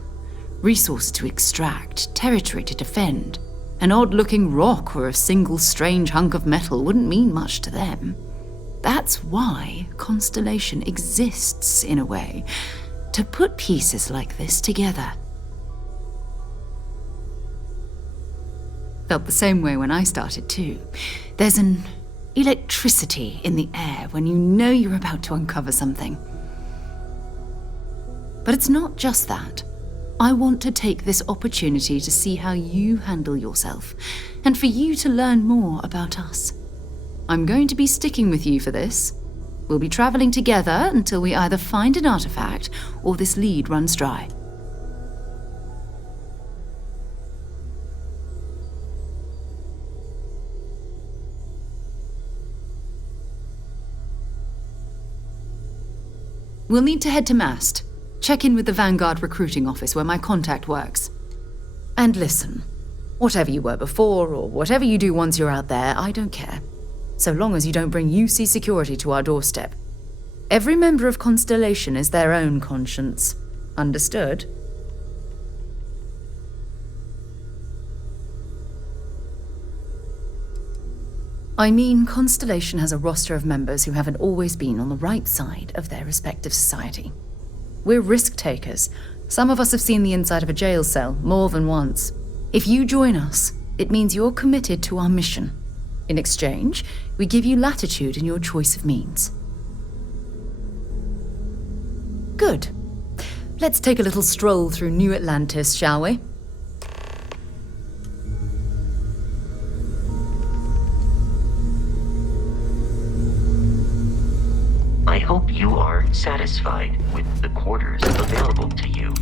resources to extract, territory to defend. An odd-looking rock or a single strange hunk of metal wouldn't mean much to them. That's why Constellation exists, in a way, to put pieces like this together. Felt the same way when I started, too. There's an electricity in the air when you know you're about to uncover something. But it's not just that. I want to take this opportunity to see how you handle yourself, and for you to learn more about us. I'm going to be sticking with you for this. We'll be traveling together until we either find an artifact or this lead runs dry. We'll need to head to Mast. Check in with the Vanguard recruiting office where my contact works. And listen, whatever you were before or whatever you do once you're out there, I don't care. So long as you don't bring UC security to our doorstep. Every member of Constellation is their own conscience. Understood? I mean, Constellation has a roster of members who haven't always been on the right side of their respective society. We're risk-takers. Some of us have seen the inside of a jail cell more than once. If you join us, it means you're committed to our mission. In exchange, we give you latitude in your choice of means. Good. Let's take a little stroll through New Atlantis, shall we? I hope you are satisfied with the quarters available to you.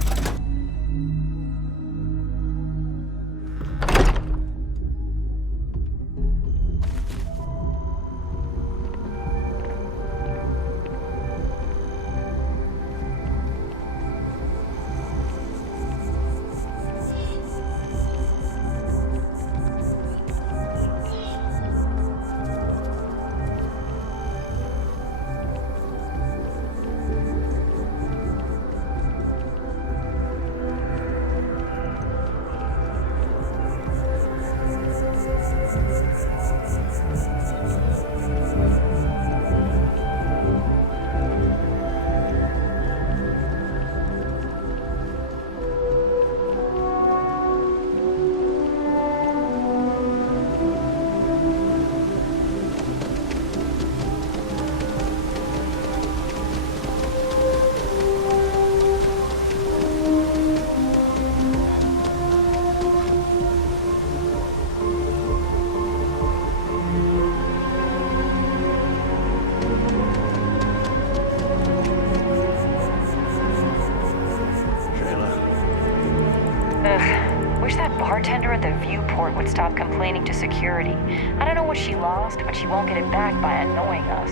at the viewport would stop complaining to security. I don't know what she lost, but she won't get it back by annoying us.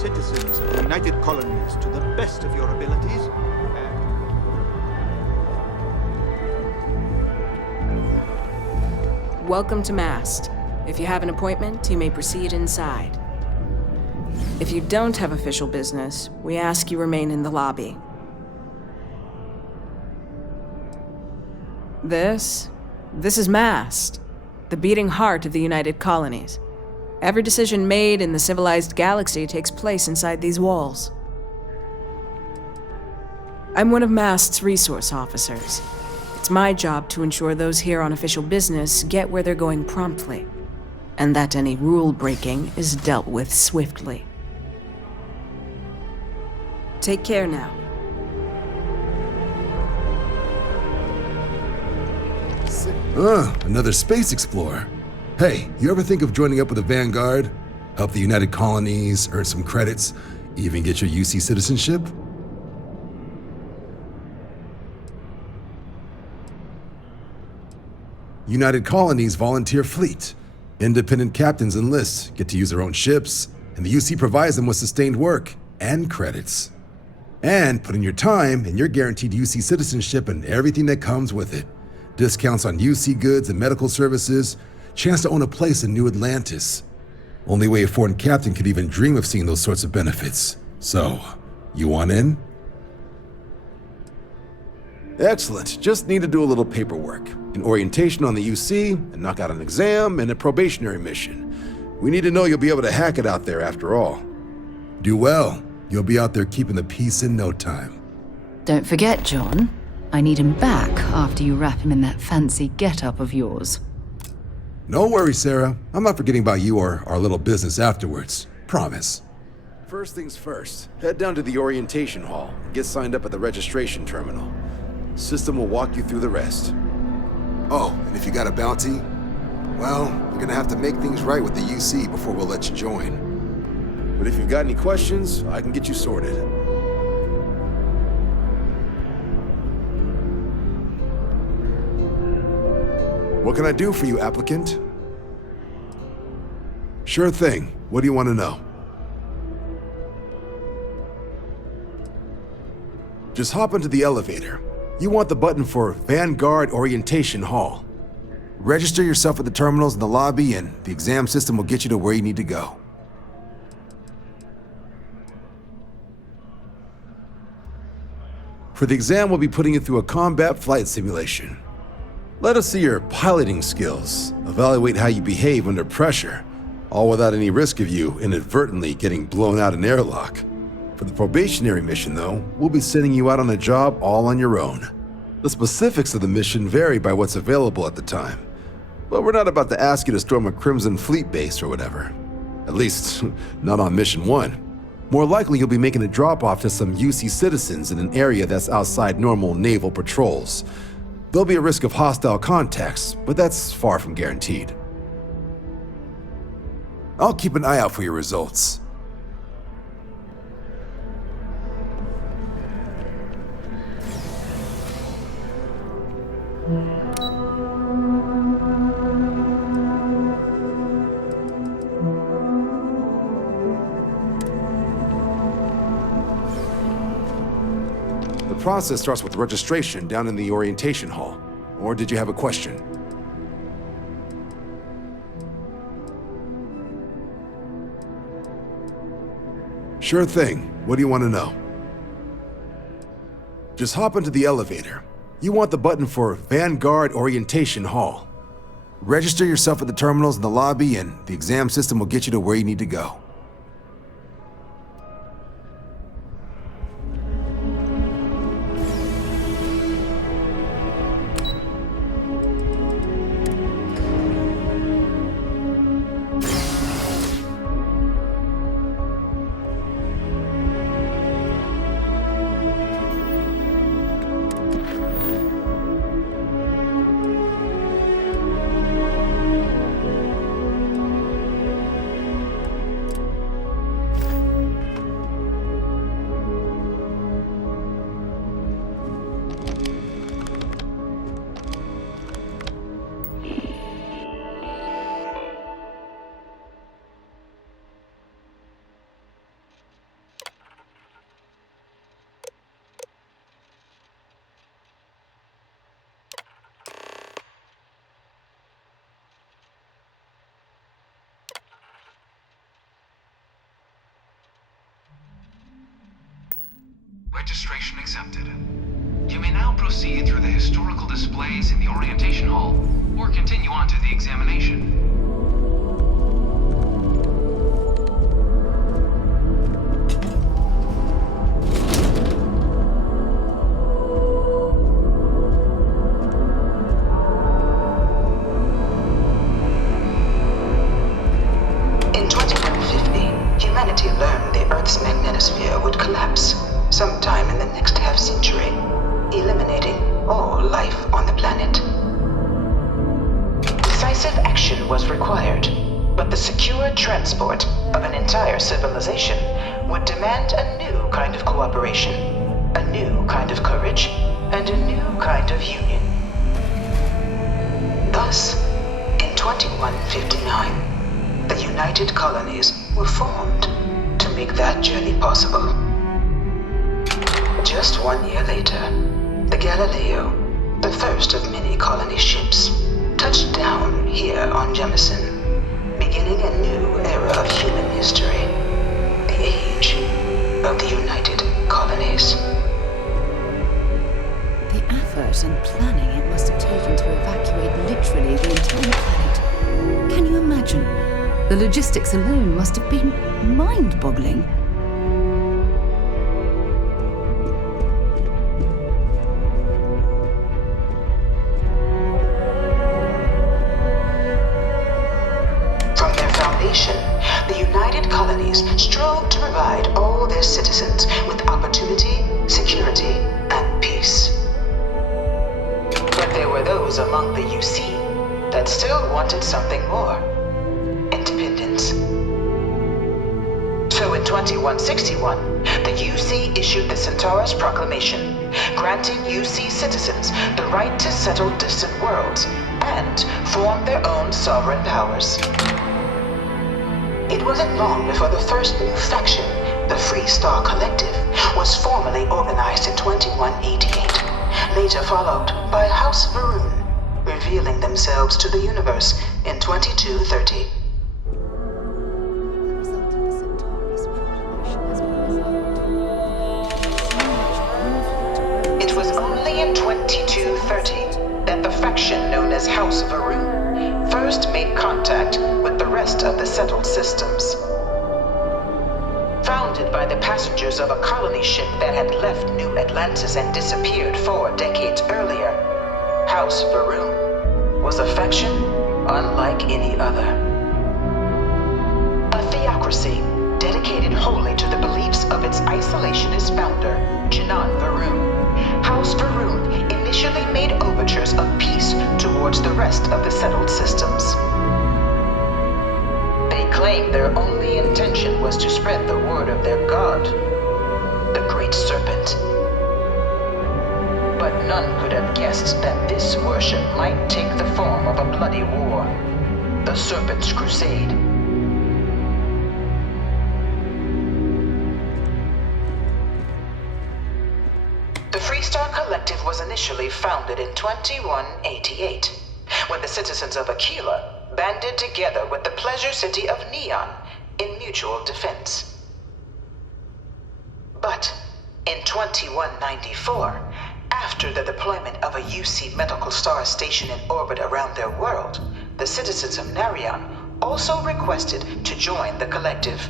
Citizens of the United Colonies to the best of your abilities. Welcome to Mast. If you have an appointment, you may proceed inside. If you don't have official business, we ask you remain in the lobby. This is Mast, the beating heart of the United Colonies. Every decision made in the civilized galaxy takes place inside these walls. I'm one of Mast's resource officers. It's my job to ensure those here on official business get where they're going promptly, and that any rule breaking is dealt with swiftly. Take care now. Another space explorer. Hey, you ever think of joining up with the Vanguard? Help the United Colonies, earn some credits, even get your UC citizenship? United Colonies Volunteer Fleet. Independent captains enlist, get to use their own ships, and the UC provides them with sustained work and credits. And put in your time, and you're guaranteed UC citizenship and everything that comes with it. Discounts on UC goods and medical services, chance to own a place in New Atlantis. Only way a foreign captain could even dream of seeing those sorts of benefits. So, you want in? Excellent. Just need to do a little paperwork. An orientation on the UC, and knock out an exam, and a probationary mission. We need to know you'll be able to hack it out there after all. Do well. You'll be out there keeping the peace in no time. Don't forget, John. I need him back after you wrap him in that fancy get-up of yours. No worries, Sarah. I'm not forgetting about you or our little business afterwards. Promise. First things first, head down to the orientation hall and get signed up at the registration terminal. System will walk you through the rest. Oh, and if you got a bounty, well, you're gonna have to make things right with the UC before we'll let you join. But if you've got any questions, I can get you sorted. What can I do for you, applicant? Sure thing. What do you want to know? Just hop into the elevator. You want the button for Vanguard Orientation Hall. Register yourself at the terminals in the lobby and the exam system will get you to where you need to go. For the exam, we'll be putting you through a combat flight simulation. Let us see your piloting skills, evaluate how you behave under pressure, all without any risk of you inadvertently getting blown out an airlock. For the probationary mission, though, we'll be sending you out on a job all on your own. The specifics of the mission vary by what's available at the time, but we're not about to ask you to storm a Crimson Fleet base or whatever. At least, not on Mission 1. More likely, you'll be making a drop-off to some UC citizens in an area that's outside normal naval patrols. There'll be a risk of hostile contacts, but that's far from guaranteed. I'll keep an eye out for your results. process starts with registration down in the orientation hall. Or did you have a question? Sure thing. What do you want to know? Just hop into the elevator. You want the button for Vanguard Orientation Hall. Register yourself at the terminals in the lobby, and the exam system will get you to where you need to go. Registration accepted. You may now proceed through the historical displays in the orientation hall, or continue on to the examination. In 2150, humanity learned the Earth's magnetosphere would collapse sometime in the next half-century, eliminating all life on the planet. Decisive action was required, but the secure transport of an entire civilization would demand a new kind of cooperation, a new kind of courage, and a new kind of union. Thus, in 2159, the United Colonies were formed to make that journey possible. Just 1 year later, the Galileo, the first of many colony ships, touched down here on Jemison, beginning a new era of human history, the age of the United Colonies. The effort and planning it must have taken to evacuate literally the entire planet. Can you imagine? The logistics alone must have been mind-boggling. The United Colonies strove to provide all their citizens with opportunity, security, and peace. But there were those among the UC that still wanted something more: independence. So in 2161, the UC issued the Centaurus Proclamation, granting UC citizens the right to settle distant worlds and form their own sovereign powers. It wasn't long before the first new faction, the Free Star Collective, was formally organized in 2188, later followed by House Varun, revealing themselves to the universe in 2230. It was only in 2230 that the faction known as House Varun first made contact with the rest of the settled systems. Founded by the passengers of a colony ship that had left New Atlantis and disappeared 4 decades earlier, House Varun was a faction unlike any other. A theocracy dedicated wholly to the beliefs of its isolationist founder, Jinan Varun. House Varun initially made overtures of peace towards the rest of the settled systems. They claimed their only intention was to spread the word of their god, the Great Serpent. But none could have guessed that this worship might take the form of a bloody war, the Serpent's Crusade. The Free Collective was initially founded in 2188, when the citizens of Aquila banded together with the pleasure city of Neon in mutual defense. But in 2194, after the deployment of a UC medical star station in orbit around their world, the citizens of Narion also requested to join the Collective.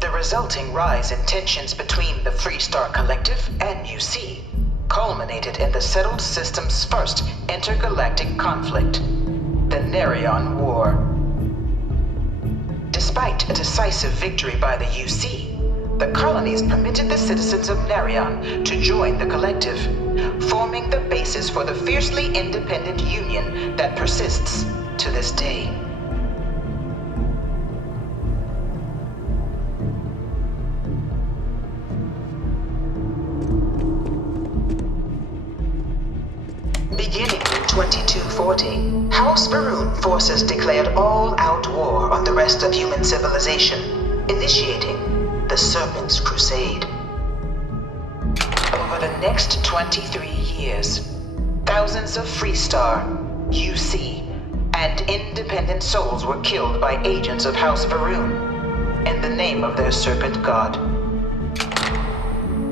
The resulting rise in tensions between the Freestar Collective and UC culminated in the settled system's first intergalactic conflict, the Narion War. Despite a decisive victory by the UC, the colonies permitted the citizens of Narion to join the Collective, forming the basis for the fiercely independent union that persists to this day. Beginning in 2240, House Varun forces declared all-out war on the rest of human civilization, initiating the Serpent's Crusade. Over the next 23 years, thousands of Freestar, UC, and independent souls were killed by agents of House Varun in the name of their Serpent God.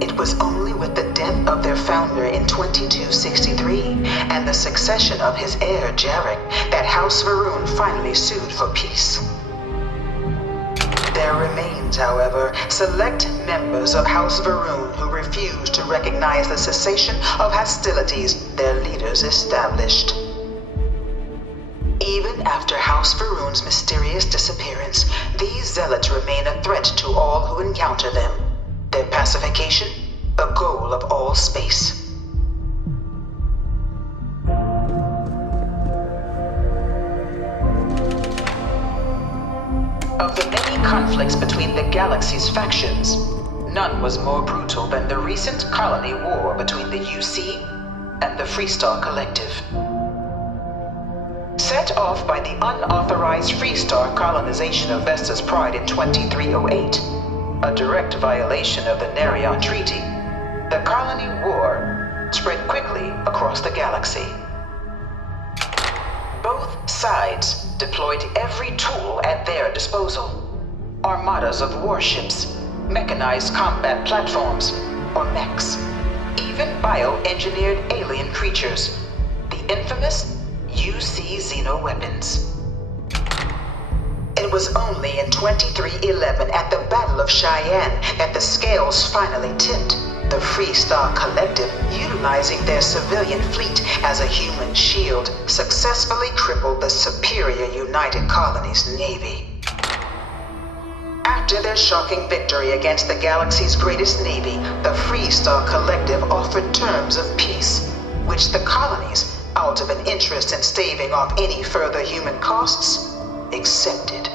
It was only with the death of their founder in 2263 and the succession of his heir Jarek that House Varun finally sued for peace. There remains, however, select members of House Varun who refuse to recognize the cessation of hostilities their leaders established. Even after House Varun's mysterious disappearance, these zealots remain a threat to all who encounter them. Their pacification, a goal of all space. Of the many conflicts between the galaxy's factions, none was more brutal than the recent colony war between the UC and the Freestar Collective. Set off by the unauthorized Freestar colonization of Vesta's Pride in 2308, a direct violation of the Narion Treaty, the colony war spread quickly across the galaxy. Both sides deployed every tool at their disposal. Armadas of warships, mechanized combat platforms, or mechs, even bioengineered alien creatures, the infamous UC xeno-weapons. It was only in 2311 at the Battle of Cheyenne that the scales finally tipped, the Freestar Collective, utilizing their civilian fleet as a human shield, successfully crippled the superior United Colonies Navy. After their shocking victory against the galaxy's greatest navy, the Freestar Collective offered terms of peace, which the colonies, out of an interest in staving off any further human costs, accepted.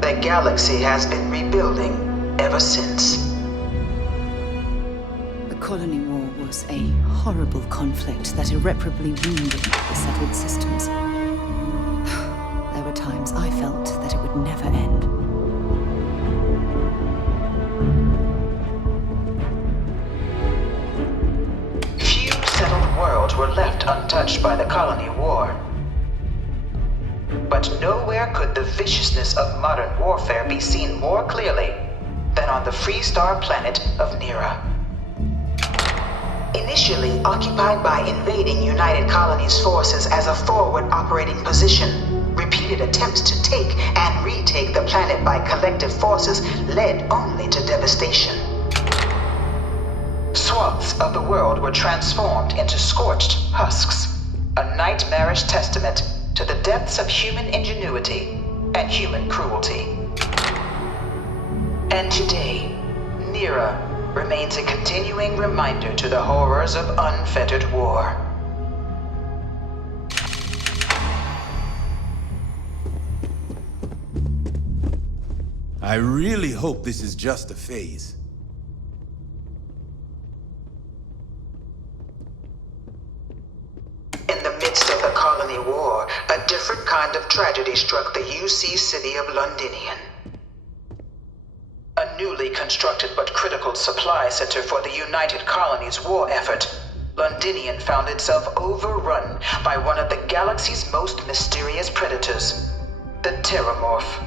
The galaxy has been rebuilding ever since. The colony war was a horrible conflict that irreparably wounded the settled systems. There were times I felt that it would never end. Few settled worlds were left untouched by the colony war. But nowhere could the viciousness of modern warfare be seen more clearly than on the Freestar planet of Nira. Initially occupied by invading United Colonies forces as a forward operating position, repeated attempts to take and retake the planet by collective forces led only to devastation. Swaths of the world were transformed into scorched husks, a nightmarish testament to the depths of human ingenuity and human cruelty. And today, Nira remains a continuing reminder to the horrors of unfettered war. I really hope this is just a phase. In the midst of the colony war, a different kind of tragedy struck the UC city of Londinian. A a newly constructed but critical supply center for the United Colonies' war effort, Londinian found itself overrun by one of the galaxy's most mysterious predators, the Terramorph.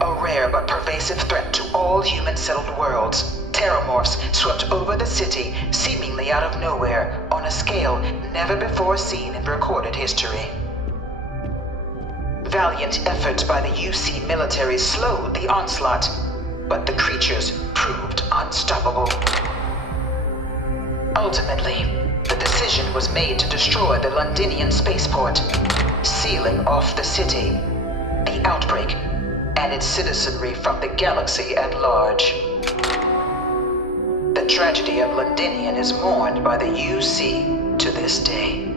A rare but pervasive threat to all human-settled worlds, Terramorphs swept over the city seemingly out of nowhere on a scale never before seen in recorded history. Valiant efforts by the UC military slowed the onslaught, but the creatures proved unstoppable. Ultimately, the decision was made to destroy the Londinian spaceport, sealing off the city, the outbreak, and its citizenry from the galaxy at large. The tragedy of Londinian is mourned by the UC to this day.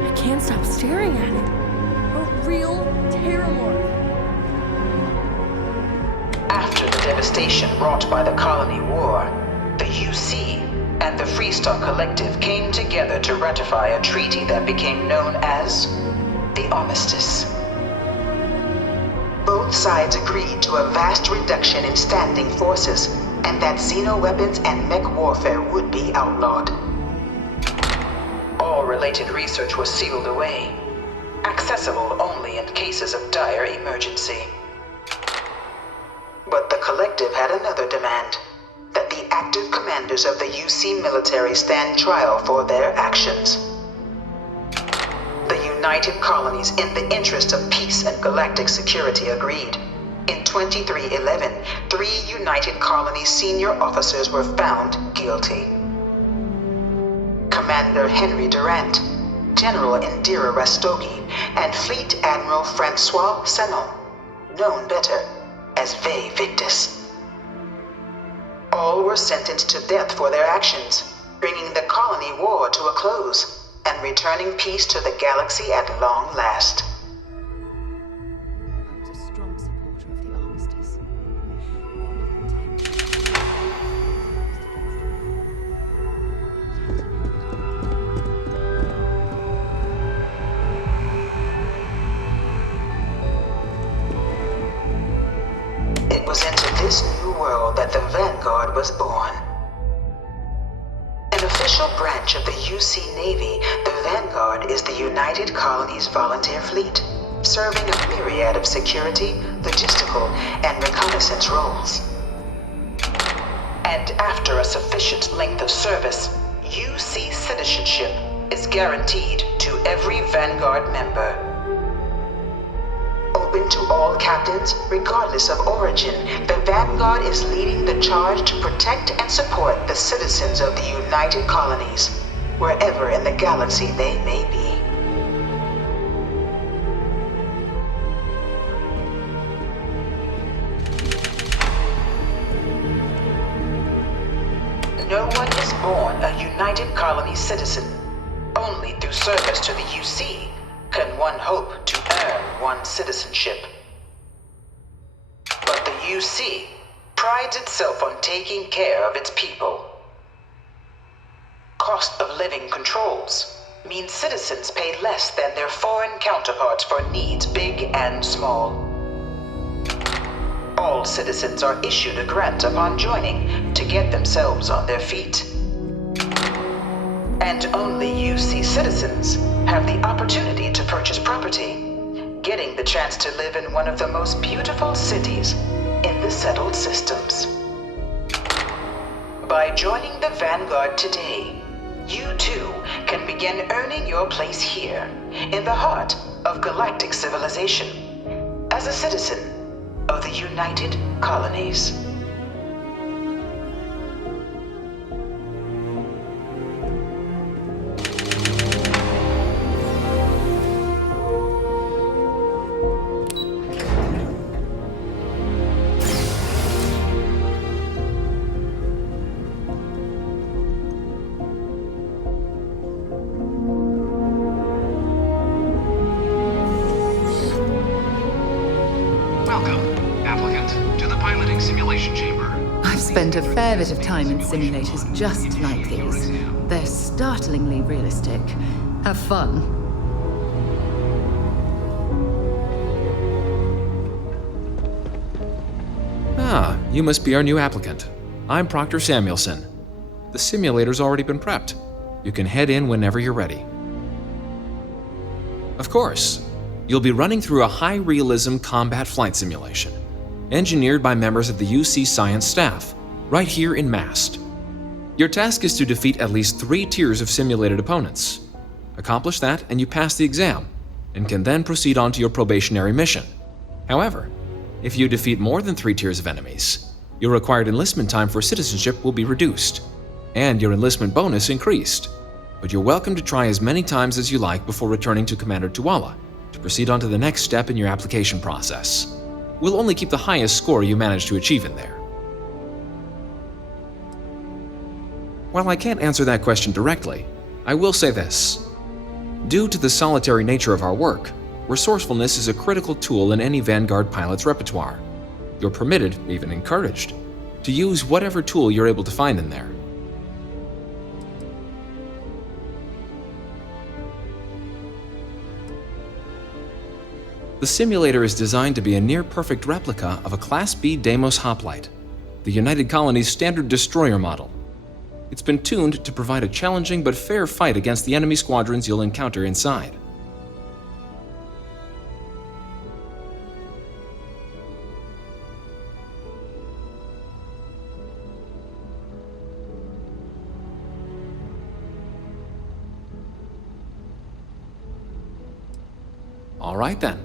I can't stop staring at it. A real Terramorph. After the devastation wrought by the colony war, the UC and the Freestar Collective came together to ratify a treaty that became known as the Armistice. Both sides agreed to a vast reduction in standing forces, and that xenoweapons and mech warfare would be outlawed. All related research was sealed away, accessible only in cases of dire emergency. But the Collective had another demand, that the active commanders of the UC military stand trial for their actions. The United Colonies, in the interest of peace and galactic security, agreed. In 2311, 3 United Colonies senior officers were found guilty. Commander Henry Durant, General Indira Rastogi, and Fleet Admiral Francois Sanon, known better as Ve Victus. All were sentenced to death for their actions, bringing the colony war to a close and returning peace to the galaxy at long last. I was a strong supporter of the Armistice. It was into this new world that the Vanguard was born. An official branch of the UC Navy, the Vanguard is the United Colonies Volunteer Fleet, serving a myriad of security, logistical, and reconnaissance roles. And after a sufficient length of service, UC citizenship is guaranteed to every Vanguard member. Open to all captains, regardless of origin, the Vanguard is leading the charge to protect and support the citizens of the United Colonies, wherever in the galaxy they may be. No one is born a United Colonies citizen. Only through service to the UC can one hope to earn one's citizenship. But the UC prides itself on taking care of its people. Cost of living controls mean citizens pay less than their foreign counterparts for needs big and small. All citizens are issued a grant upon joining to get themselves on their feet. And only UC citizens have the opportunity to purchase property, getting the chance to live in one of the most beautiful cities in the settled systems. By joining the Vanguard today, you too can begin earning your place here, in the heart of galactic civilization, as a citizen of the United Colonies. Welcome, applicant, to the pilot simulation chamber. I've spent a fair bit of time in simulators just like these. They're startlingly realistic. Have fun. Ah, you must be our new applicant. I'm Proctor Samuelson. The simulator's already been prepped. You can head in whenever you're ready. Of course, you'll be running through a high-realism combat flight simulation, engineered by members of the UC Science staff, right here in MAST. Your task is to defeat at least 3 tiers of simulated opponents. Accomplish that and you pass the exam, and can then proceed on to your probationary mission. However, if you defeat more than 3 tiers of enemies, your required enlistment time for citizenship will be reduced, and your enlistment bonus increased. But you're welcome to try as many times as you like before returning to Commander Tuala to proceed on to the next step in your application process. We'll only keep the highest score you manage to achieve in there. While I can't answer that question directly, I will say this. Due to the solitary nature of our work, resourcefulness is a critical tool in any Vanguard pilot's repertoire. You're permitted, even encouraged, to use whatever tool you're able to find in there. The simulator is designed to be a near-perfect replica of a Class B Deimos hoplite, the United Colony's standard destroyer model. It's been tuned to provide a challenging but fair fight against the enemy squadrons you'll encounter inside. All right then.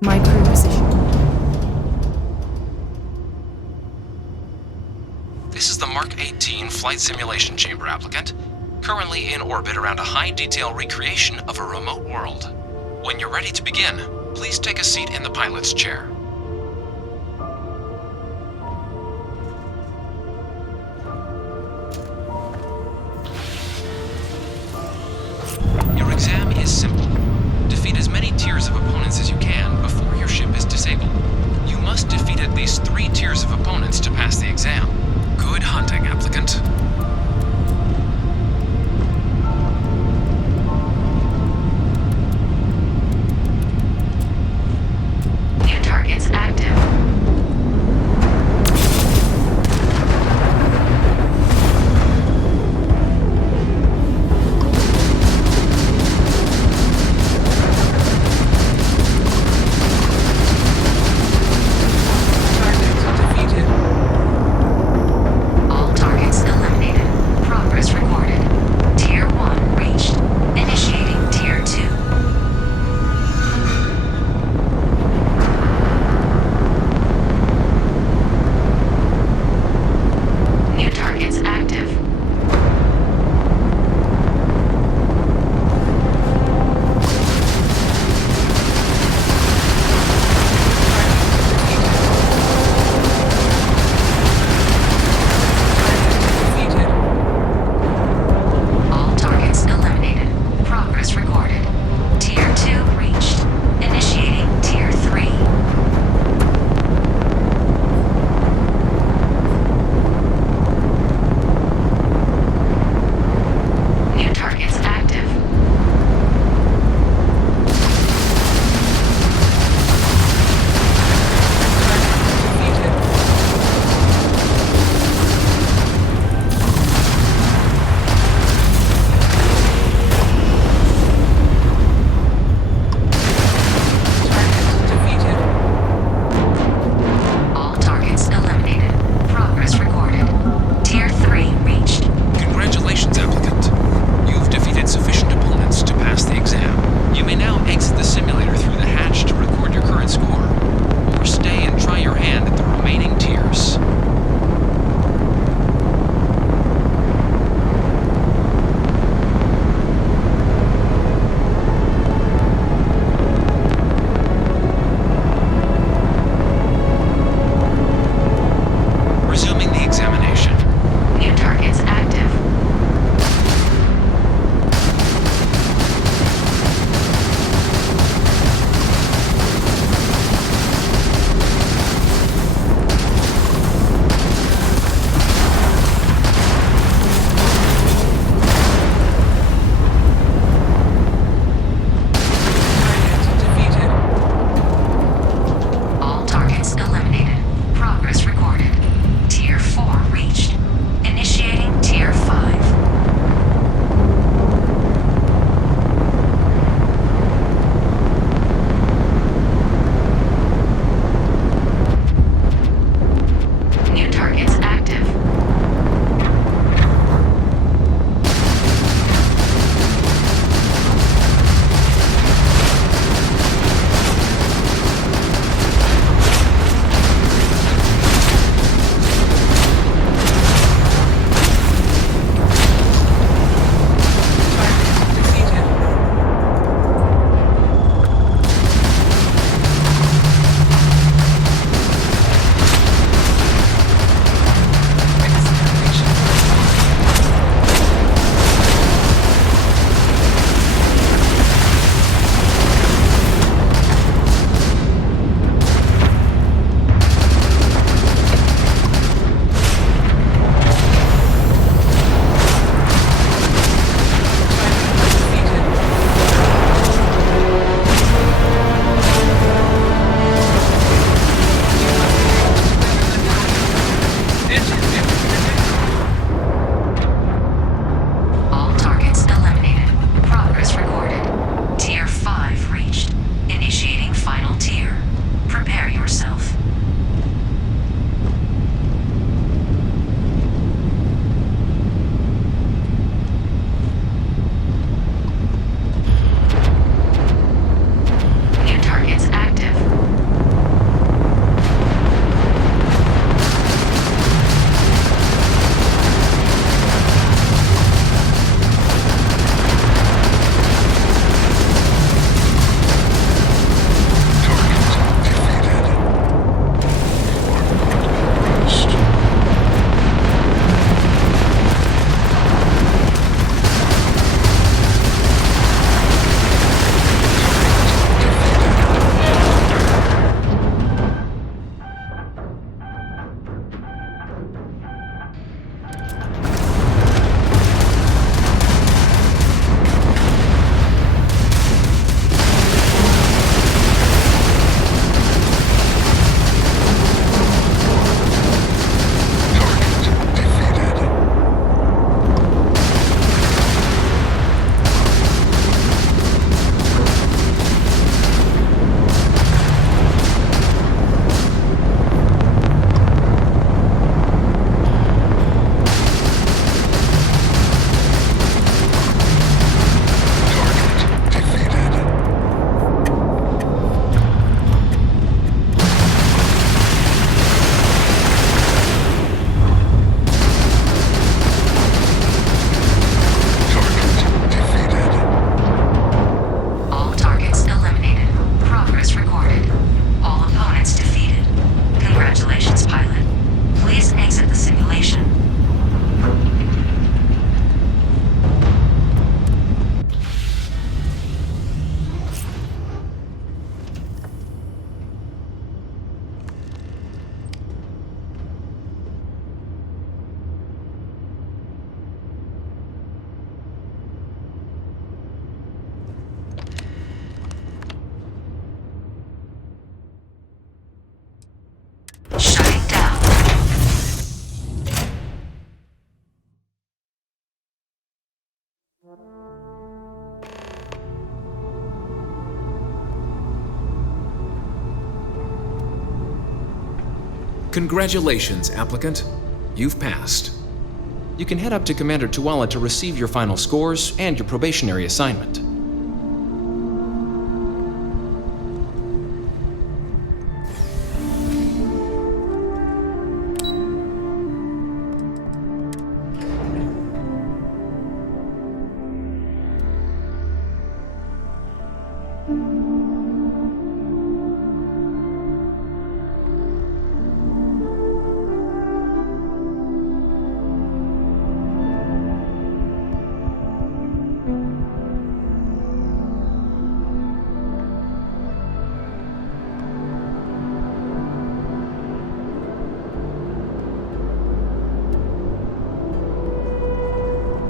My crew position. This is the Mark 18 Flight Simulation Chamber applicant, currently in orbit around a high-detail recreation of a remote world. When you're ready to begin, please take a seat in the pilot's chair. Your exam is simple. Defeat as many tiers of opponents as you can before your ship is disabled. You must defeat at least 3 tiers of opponents to pass the exam. Good hunting, applicant. Your target Congratulations, applicant. You've passed. You can head up to Commander Tuala to receive your final scores and your probationary assignment.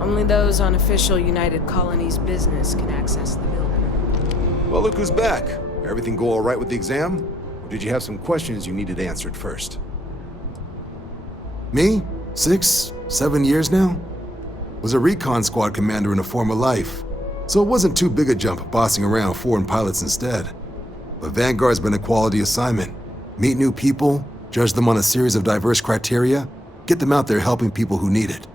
Only those on official United Colonies business can access the building. Well, look who's back. Everything go all right with the exam? Or did you have some questions you needed answered first? Me? 6, 7 years now? Was a recon squad commander in a former life, so it wasn't too big a jump bossing around foreign pilots instead. But Vanguard's been a quality assignment. Meet new people, judge them on a series of diverse criteria, get them out there helping people who need it.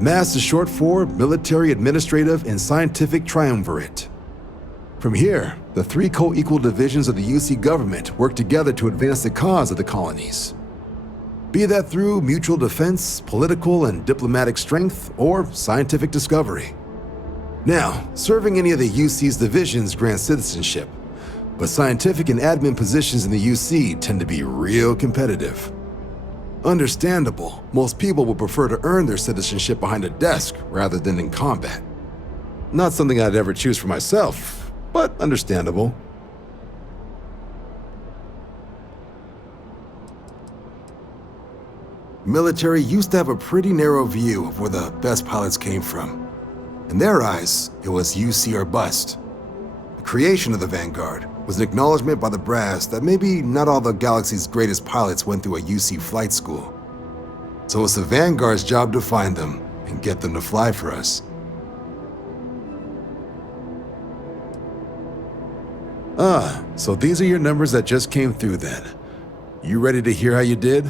MAST is short for Military, Administrative, and Scientific Triumvirate. From here, the 3 co-equal divisions of the UC government work together to advance the cause of the colonies. Be that through mutual defense, political and diplomatic strength, or scientific discovery. Now, serving any of the UC's divisions grants citizenship, but scientific and admin positions in the UC tend to be real competitive. Understandable, most people would prefer to earn their citizenship behind a desk rather than in combat. Not something I'd ever choose for myself, but understandable. Military used to have a pretty narrow view of where the best pilots came from. In their eyes, it was UC or bust. The creation of the Vanguard was an acknowledgement by the brass that maybe not all the galaxy's greatest pilots went through a UC flight school. So it's the Vanguard's job to find them and get them to fly for us. So these are your numbers that just came through then. You ready to hear how you did?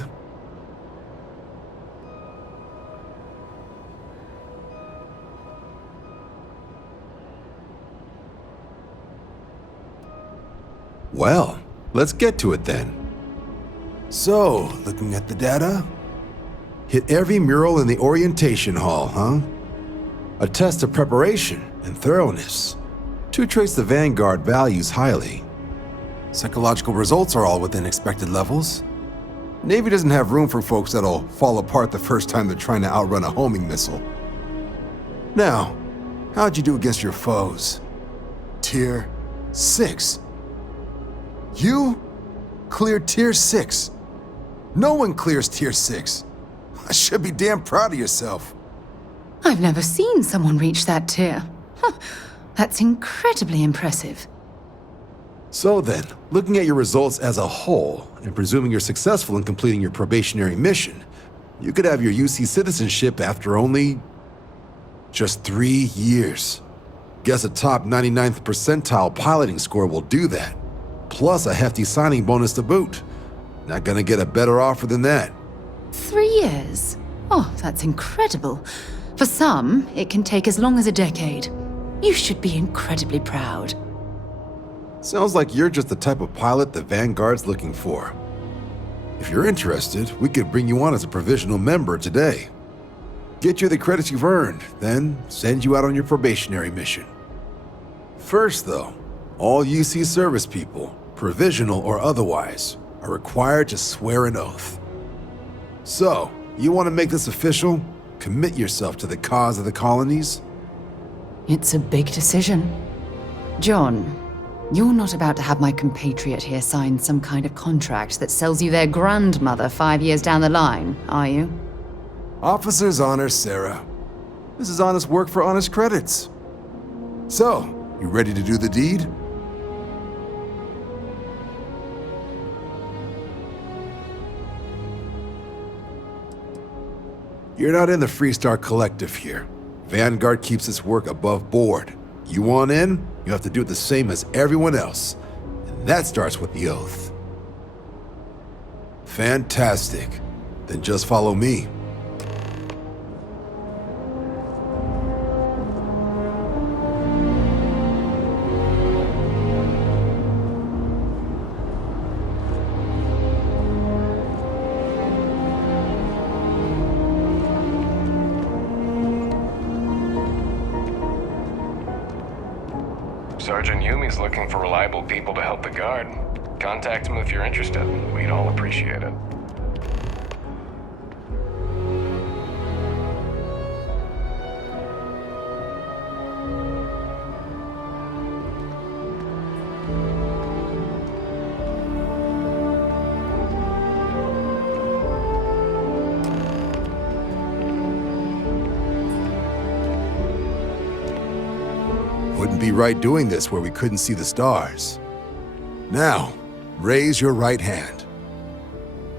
Well, let's get to it then. So, looking at the data, hit every mural in the orientation hall, huh? A test of preparation and thoroughness. 2 traits the Vanguard values highly. Psychological results are all within expected levels. Navy doesn't have room for folks that'll fall apart the first time they're trying to outrun a homing missile. Now, how'd you do against your foes? Tier 6. You cleared Tier 6. No one clears Tier 6. I should be damn proud of yourself. I've never seen someone reach that tier. That's incredibly impressive. So then, looking at your results as a whole, and presuming you're successful in completing your probationary mission, you could have your UC citizenship after only just 3 years. Guess a top 99th percentile piloting score will do that. Plus a hefty signing bonus to boot. Not gonna get a better offer than that. 3 years? Oh, that's incredible. For some, it can take as long as a decade. You should be incredibly proud. Sounds like you're just the type of pilot the Vanguard's looking for. If you're interested, we could bring you on as a provisional member today. Get you the credits you've earned, then send you out on your probationary mission. First though, all UC service people, provisional or otherwise, are required to swear an oath. So, you want to make this official? Commit yourself to the cause of the colonies? It's a big decision. John, you're not about to have my compatriot here sign some kind of contract that sells you their grandmother 5 years down the line, are you? Officer's honor, Sarah. This is honest work for honest credits. So, you ready to do the deed? You're not in the Freestar Collective here. Vanguard keeps its work above board. You want in, you have to do it the same as everyone else. And that starts with the oath. Fantastic. Then just follow me. Sergeant Yumi's looking for reliable people to help the guard. Contact him if you're interested. We'd all appreciate it. Wouldn't be right doing this where we couldn't see the stars. Now, raise your right hand.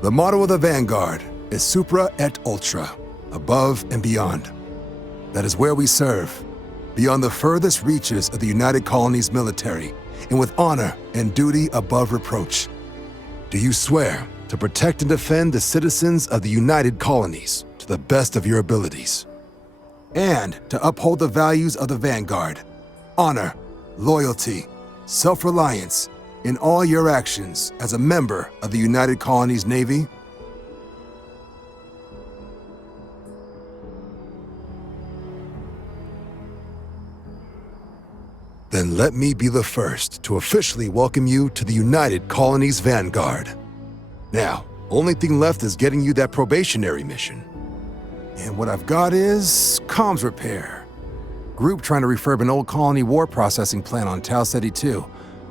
The motto of the Vanguard is Supra et Ultra, above and beyond. That is where we serve, beyond the furthest reaches of the United Colonies military, and with honor and duty above reproach. Do you swear to protect and defend the citizens of the United Colonies to the best of your abilities, and to uphold the values of the Vanguard? Honor, loyalty, self-reliance in all your actions as a member of the United Colonies Navy? Then let me be the first to officially welcome you to the United Colonies Vanguard. Now, only thing left is getting you that probationary mission. And what I've got is comms repair. Group trying to refurb an old colony war processing plant on Tau Ceti 2.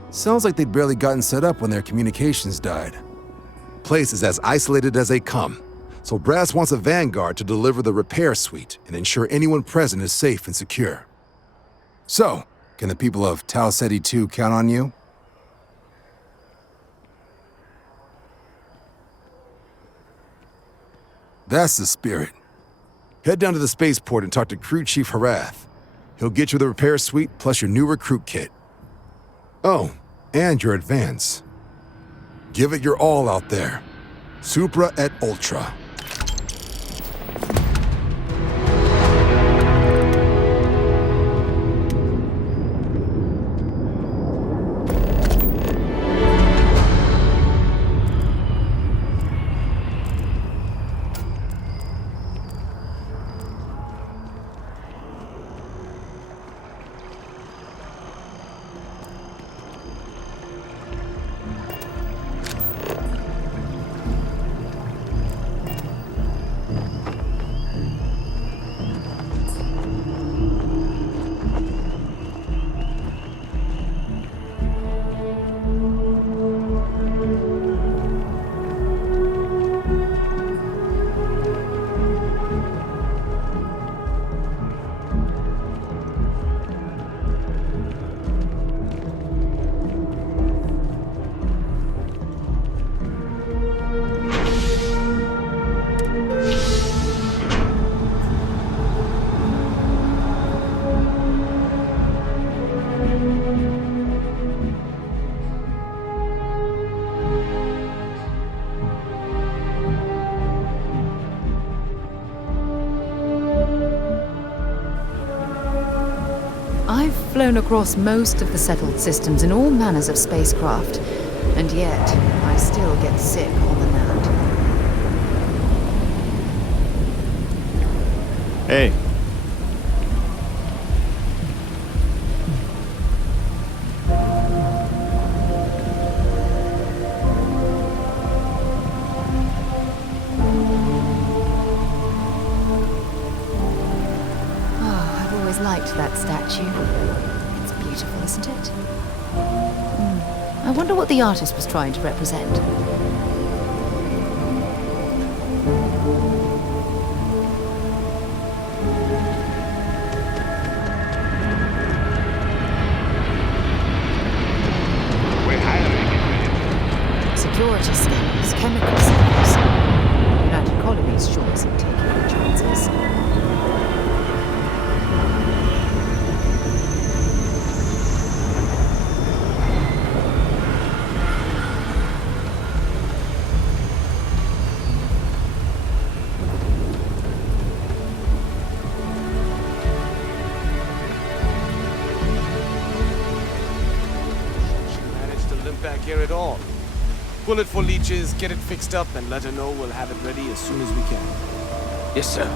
Sounds like they'd barely gotten set up when their communications died. Place is as isolated as they come, so Brass wants a Vanguard to deliver the repair suite and ensure anyone present is safe and secure. So, can the people of Tau Ceti 2 count on you? That's the spirit. Head down to the spaceport and talk to Crew Chief Harath. He'll get you the repair suite plus your new recruit kit. Oh, and your advance. Give it your all out there. Supra et Ultra. I've flown across most of the settled systems in all manners of spacecraft, and yet I still get sick on the land. Hey. Liked that statue. It's beautiful, isn't it? I wonder what the artist was trying to represent. Security scanners, chemical samples. United Colonies sure isn't taking any chances. care at all. Pull it for leeches, get it fixed up, and let her know we'll have it ready as soon as we can. Yes, sir.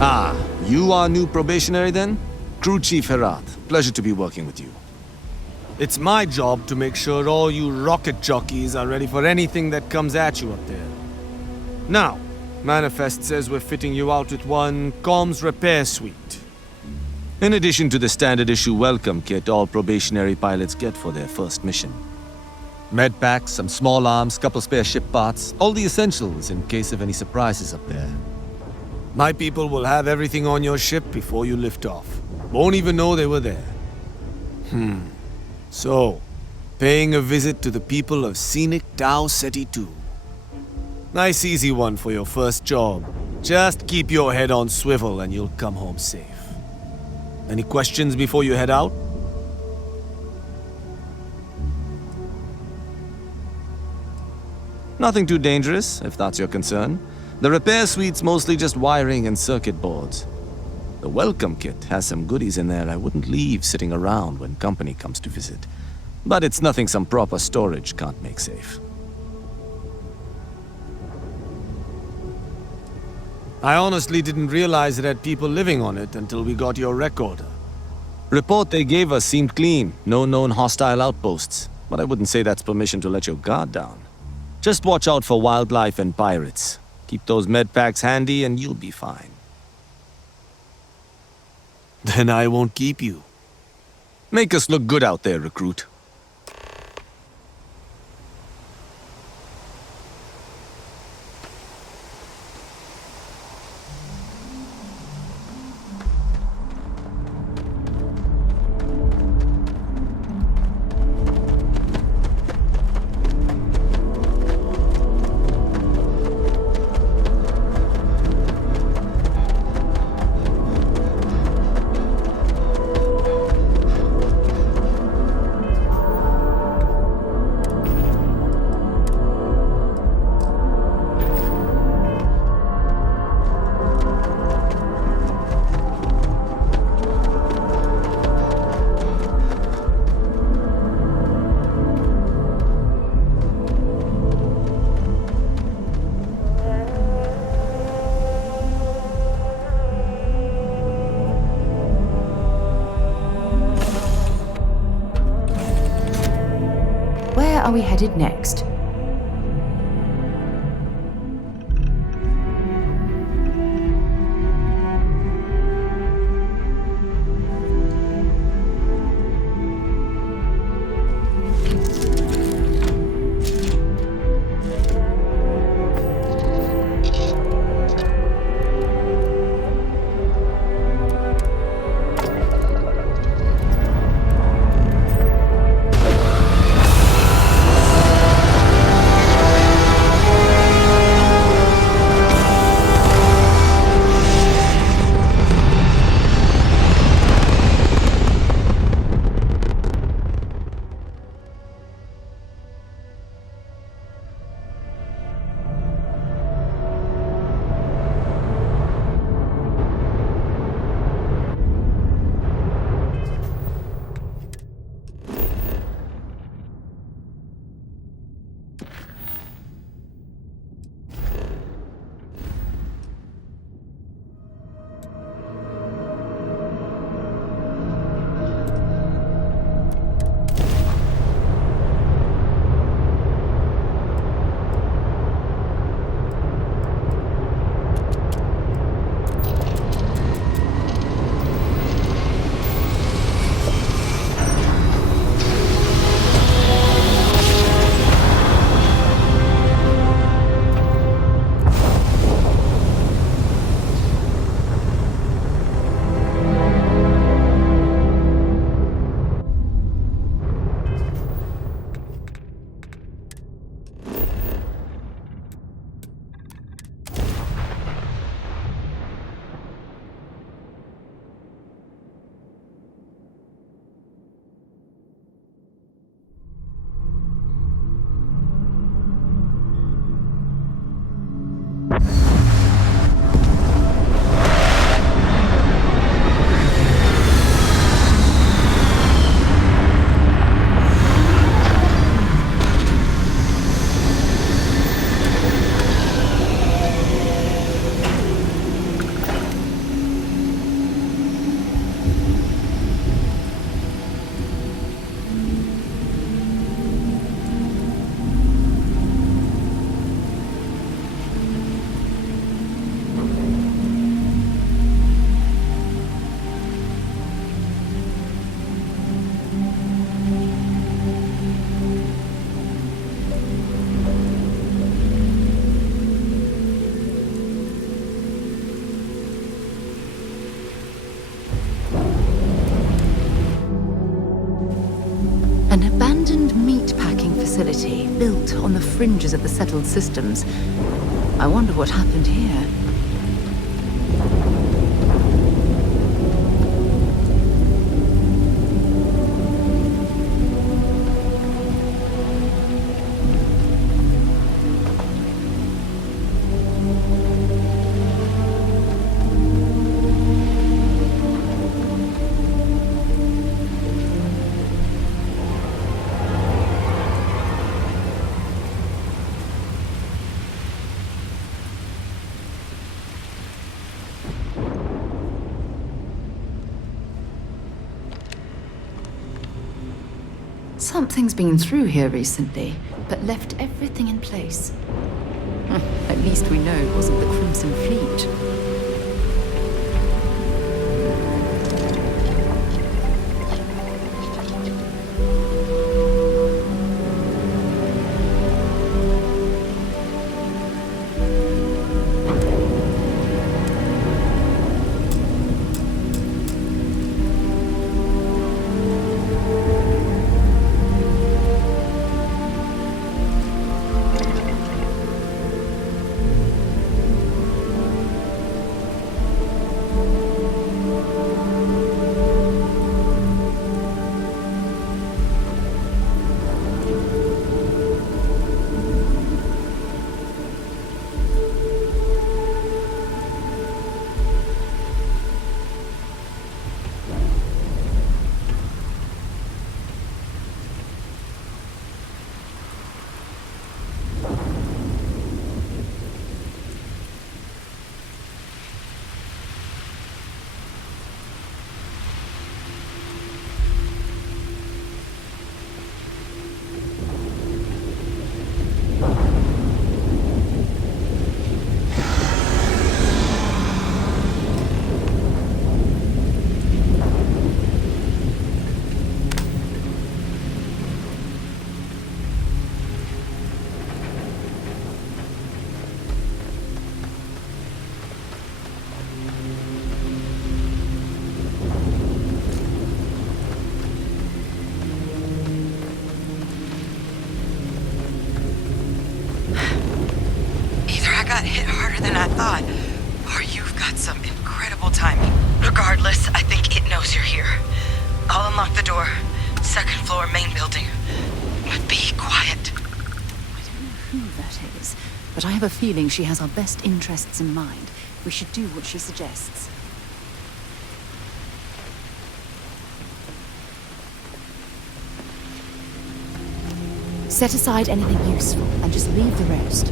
Ah, you are new probationary then? Crew Chief Herat. Pleasure to be working with you. It's my job to make sure all you rocket jockeys are ready for anything that comes at you up there. Now, Manifest says we're fitting you out with one comms repair suite. In addition to the standard issue welcome kit all probationary pilots get for their first mission. Med packs, some small arms, couple spare ship parts, all the essentials in case of any surprises up there. My people will have everything on your ship before you lift off. Won't even know they were there. So, paying a visit to the people of scenic Tau Ceti 2. Nice easy one for your first job. Just keep your head on swivel and you'll come home safe. Any questions before you head out? Nothing too dangerous, if that's your concern. The repair suite's mostly just wiring and circuit boards. The welcome kit has some goodies in there I wouldn't leave sitting around when company comes to visit. But it's nothing some proper storage can't make safe. I honestly didn't realize it had people living on it until we got your recorder. Report they gave us seemed clean. No known hostile outposts. But I wouldn't say that's permission to let your guard down. Just watch out for wildlife and pirates. Keep those med packs handy and you'll be fine. Then I won't keep you. Make us look good out there, recruit. Where are we headed next? abandoned meatpacking facility built on the fringes of the settled systems. I wonder what happened here. Something's been through here recently, but left everything in place. At least we know it wasn't the Crimson Fleet. got hit harder than I thought, or you've got some incredible timing. Regardless, I think it knows you're here. I'll unlock the door. Second floor, main building. But be quiet. I don't know who that is, but I have a feeling she has our best interests in mind. We should do what she suggests. Set aside anything useful and just leave the rest.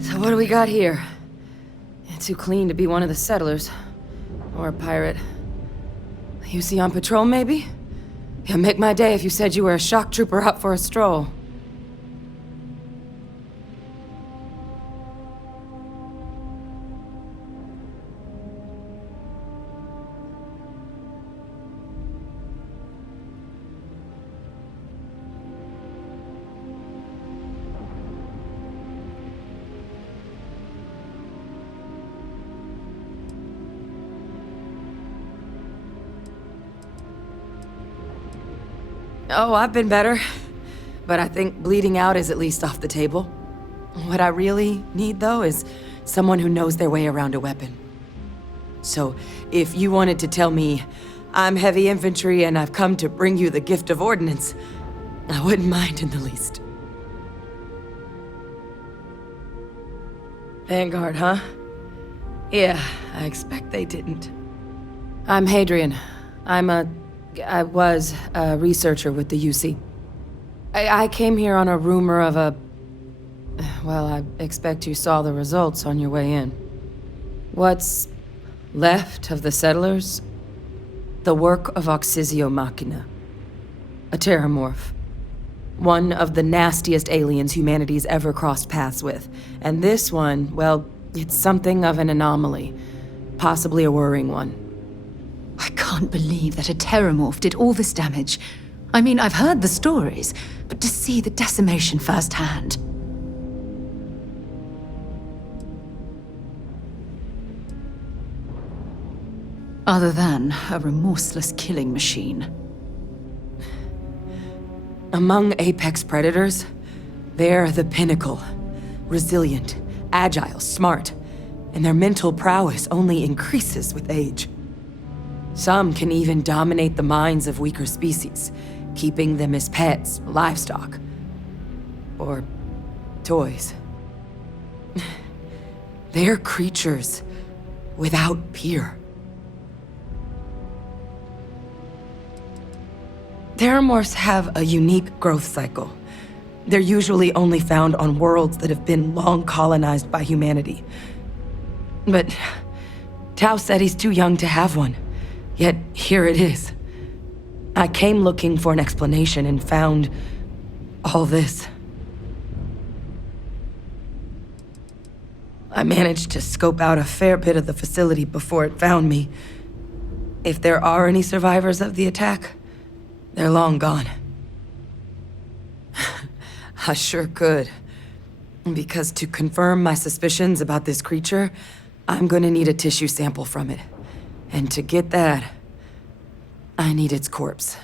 So what do we got here? It's too clean to be one of the settlers. Or a pirate. You see on patrol, maybe? Yeah, make my day if you said you were a shock trooper out for a stroll. Oh, I've been better. But I think bleeding out is at least off the table. What I really need, though, is someone who knows their way around a weapon. So, if you wanted to tell me, I'm heavy infantry and I've come to bring you the gift of ordnance, I wouldn't mind in the least. Vanguard, huh? Yeah, I expect they didn't. I'm Hadrian. I was a researcher with the UC. I came here on a rumor of a... Well, I expect you saw the results on your way in. What's left of the settlers? The work of Oxysio Machina. A terramorph. One of the nastiest aliens humanity's ever crossed paths with. And this one, well, it's something of an anomaly. Possibly a worrying one. I can't believe that a terramorph did all this damage. I mean, I've heard the stories, but to see the decimation firsthand. Other than a remorseless killing machine. Among apex predators, they're the pinnacle. Resilient, agile, smart, and their mental prowess only increases with age. Some can even dominate the minds of weaker species, keeping them as pets, livestock, or toys. They're creatures without peer. Terramorphs have a unique growth cycle. They're usually only found on worlds that have been long colonized by humanity. But Tao said he's too young to have one. Yet here it is. I came looking for an explanation and found all this. I managed to scope out a fair bit of the facility before it found me. If there are any survivors of the attack, they're long gone. I sure could. Because to confirm my suspicions about this creature, I'm gonna need a tissue sample from it. And to get that, I need its corpse.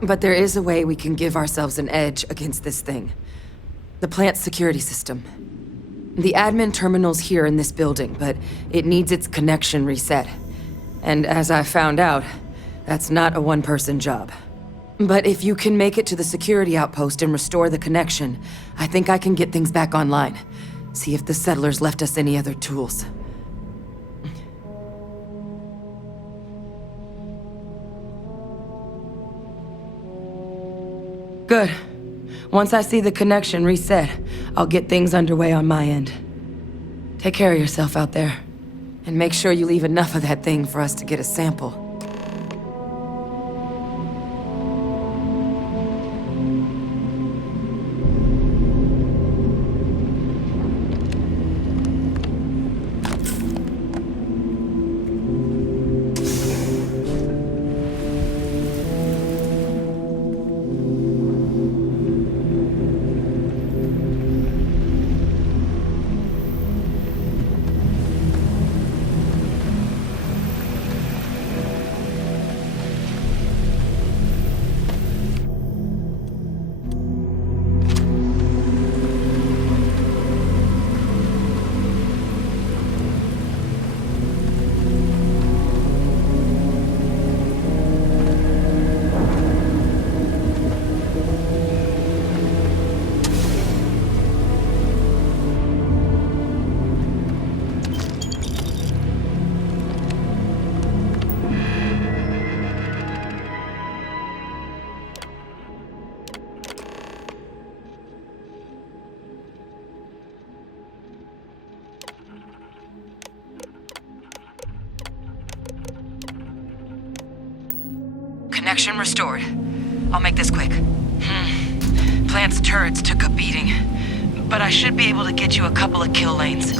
But there is a way we can give ourselves an edge against this thing. The plant's security system. The admin terminal's here in this building, but it needs its connection reset. And as I found out, that's not a one-person job. But if you can make it to the security outpost and restore the connection, I think I can get things back online. See if the settlers left us any other tools. Good. Once I see the connection reset, I'll get things underway on my end. Take care of yourself out there. And make sure you leave enough of that thing for us to get a sample. Connection restored. I'll make this quick. Plant's turrets took a beating, but I should be able to get you a couple of kill lanes.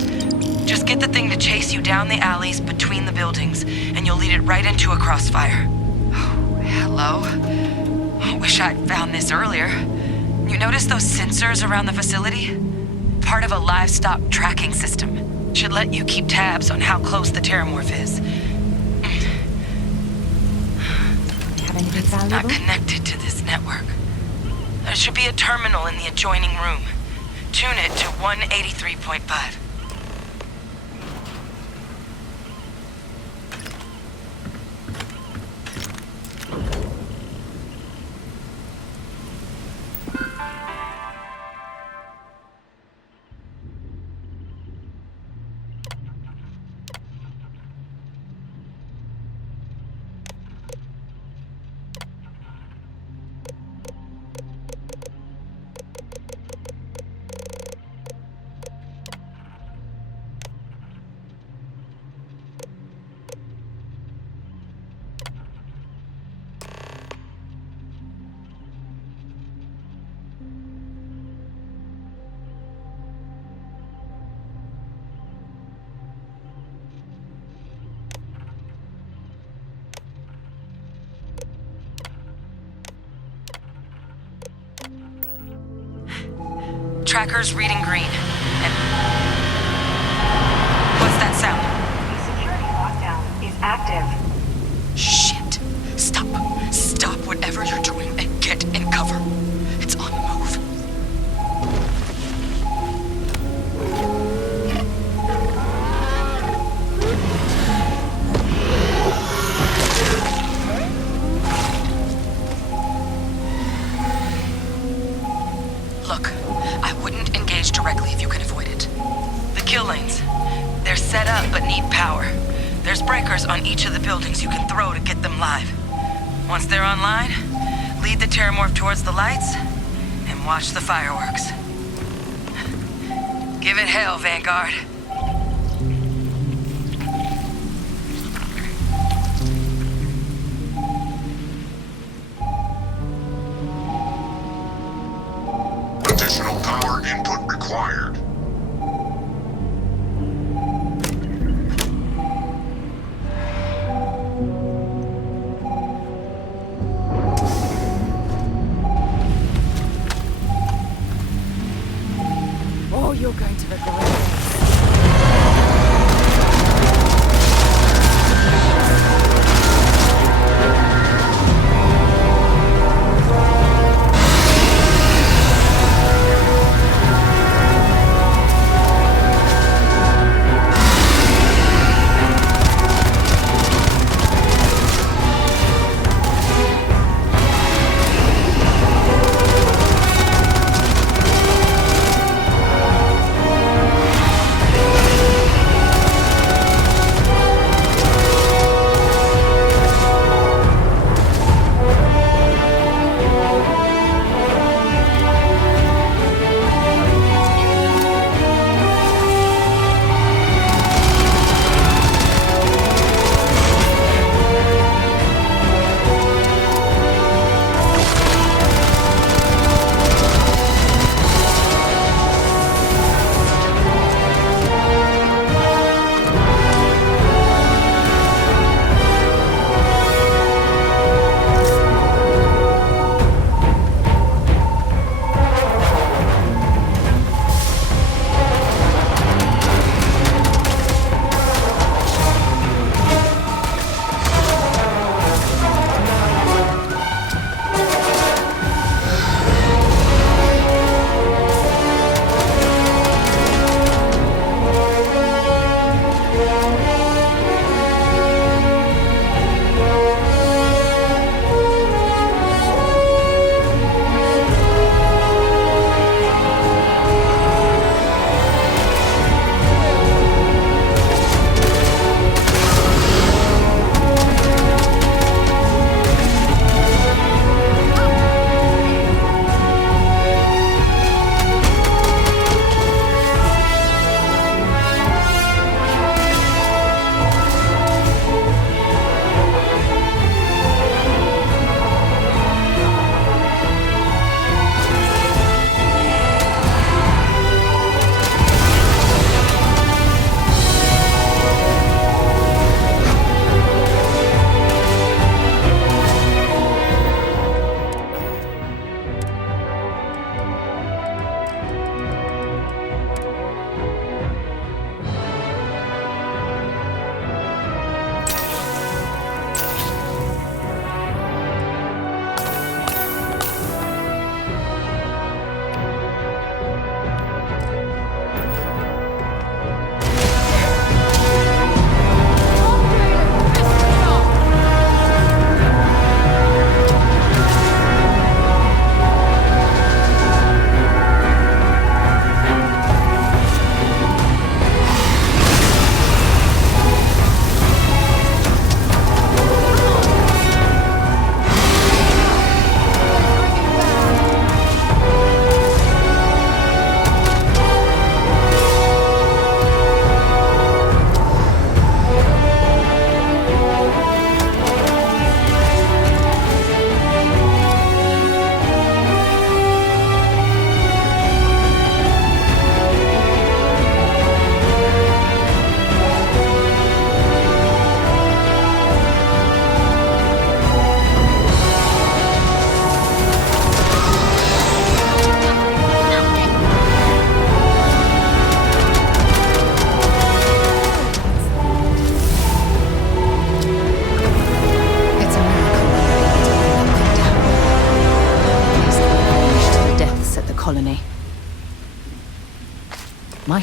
Just get the thing to chase you down the alleys between the buildings, and you'll lead it right into a crossfire. Oh, hello. I wish I'd found this earlier. You notice those sensors around the facility? Part of a livestock tracking system. Should let you keep tabs on how close the Terramorph is. It's not connected to this network. There should be a terminal in the adjoining room. Tune it to 183.5. Tracker's reading green. And what's that sound? The security active. Shit. Stop. Stop whatever you're doing and get in cover. It's on the move. Look, I wouldn't engage directly if you can avoid it. The kill lanes, they're set up but need power. There's breakers on each of the buildings you can throw to get them live. Once they're online, lead the Terramorph towards the lights and watch the fireworks. Give it hell, Vanguard. Additional power input required. Oh, you're going to look great.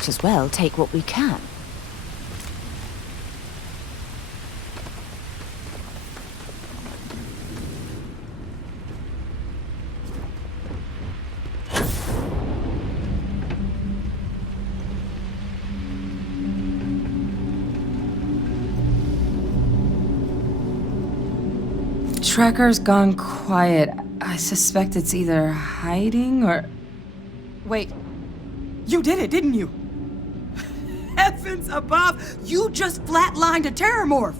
might as well take what we can. Tracker's gone quiet. I suspect it's either hiding or... Wait. You did it, didn't you? Heavens above! You just flatlined a terramorph!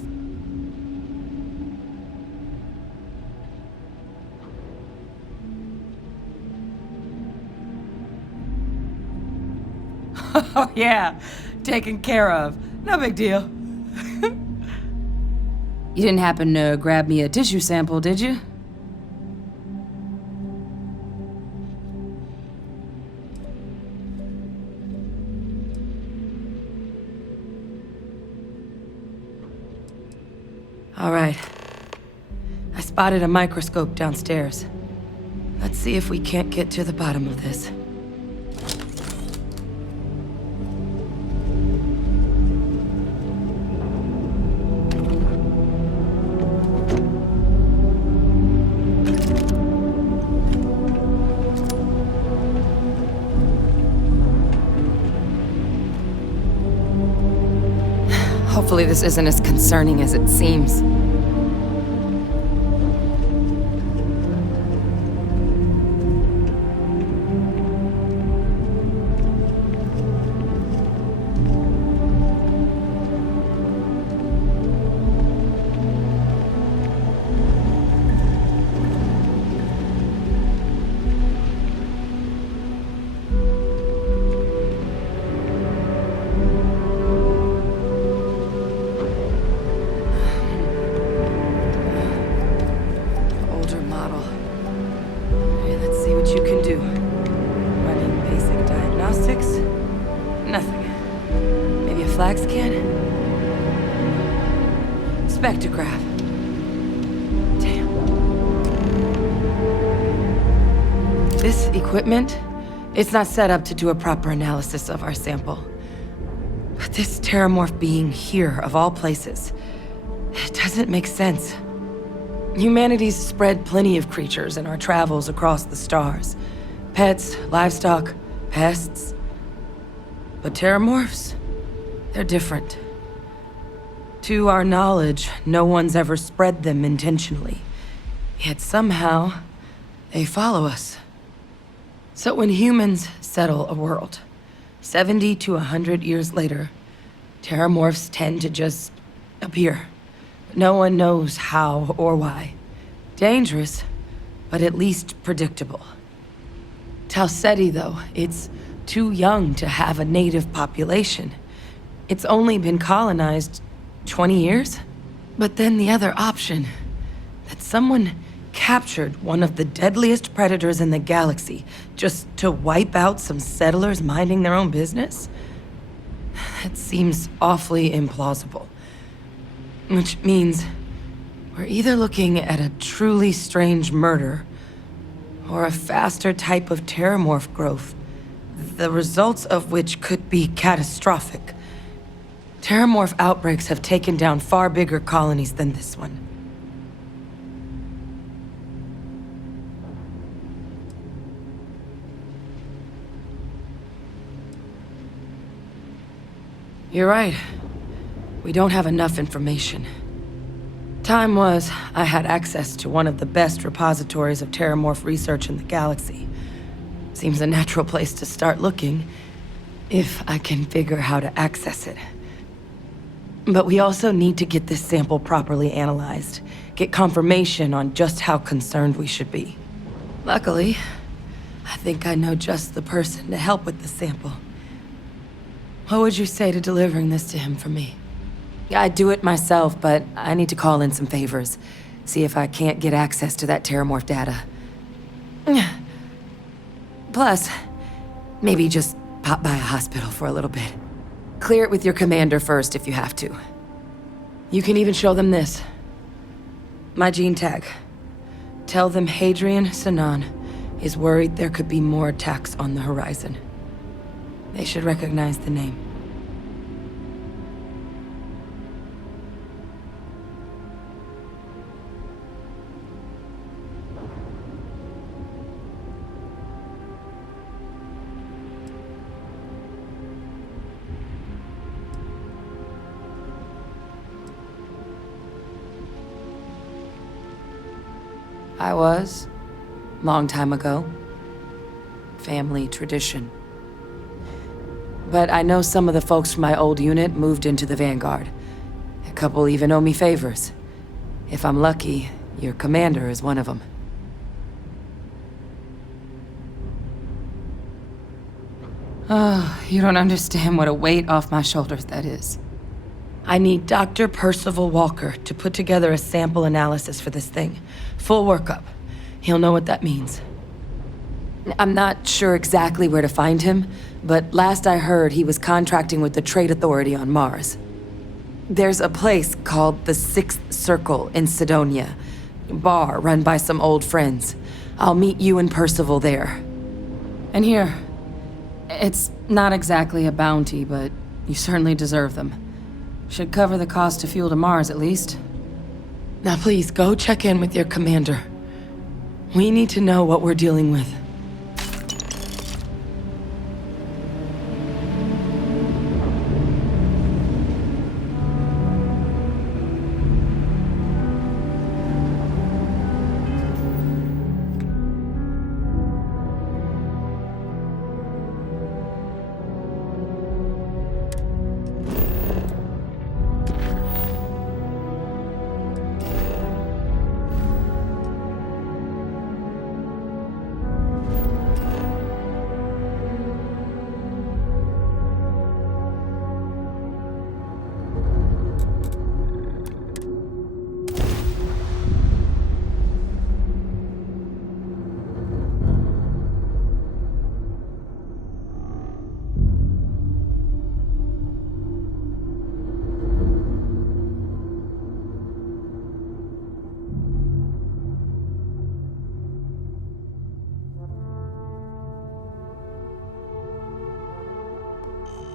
Oh, yeah. Taken care of. No big deal. You didn't happen to grab me a tissue sample, did you? All right. I spotted a microscope downstairs. Let's see if we can't get to the bottom of this. Hopefully this isn't as concerning as it seems. Spectrograph. Damn. This equipment, it's not set up to do a proper analysis of our sample. But this terramorph being here, of all places, it doesn't make sense. Humanity's spread plenty of creatures in our travels across the stars. Pets, livestock, pests. But terramorphs, they're different. To our knowledge, no one's ever spread them intentionally. Yet somehow, they follow us. So when humans settle a world, 70 to 100 years later, terramorphs tend to just appear. No one knows how or why. Dangerous, but at least predictable. Tau Ceti, though, it's too young to have a native population. It's only been colonized 20 years? But then the other option, that someone captured one of the deadliest predators in the galaxy just to wipe out some settlers minding their own business? That seems awfully implausible. Which means we're either looking at a truly strange murder or a faster type of terramorph growth, the results of which could be catastrophic. Terramorph outbreaks have taken down far bigger colonies than this one. You're right. We don't have enough information. Time was, I had access to one of the best repositories of terramorph research in the galaxy. Seems a natural place to start looking, if I can figure how to access it. But we also need to get this sample properly analyzed, get confirmation on just how concerned we should be. Luckily, I think I know just the person to help with the sample. What would you say to delivering this to him for me? I'd do it myself, but I need to call in some favors. See if I can't get access to that terramorph data. Plus, maybe just pop by a hospital for a little bit. Clear it with your commander first if you have to. You can even show them this. My gene tag. Tell them Hadrian Sinan is worried there could be more attacks on the horizon. They should recognize the name. I was. Long time ago. Family tradition. But I know some of the folks from my old unit moved into the Vanguard. A couple even owe me favors. If I'm lucky, your commander is one of them. Oh, you don't understand what a weight off my shoulders that is. I need Dr. Percival Walker to put together a sample analysis for this thing. Full workup. He'll know what that means. I'm not sure exactly where to find him, but last I heard he was contracting with the Trade Authority on Mars. There's a place called the Sixth Circle in Sidonia. Bar run by some old friends. I'll meet you and Percival there. And here, it's not exactly a bounty, but you certainly deserve them. Should cover the cost of fuel to Mars, at least. Now please, go check in with your commander. We need to know what we're dealing with.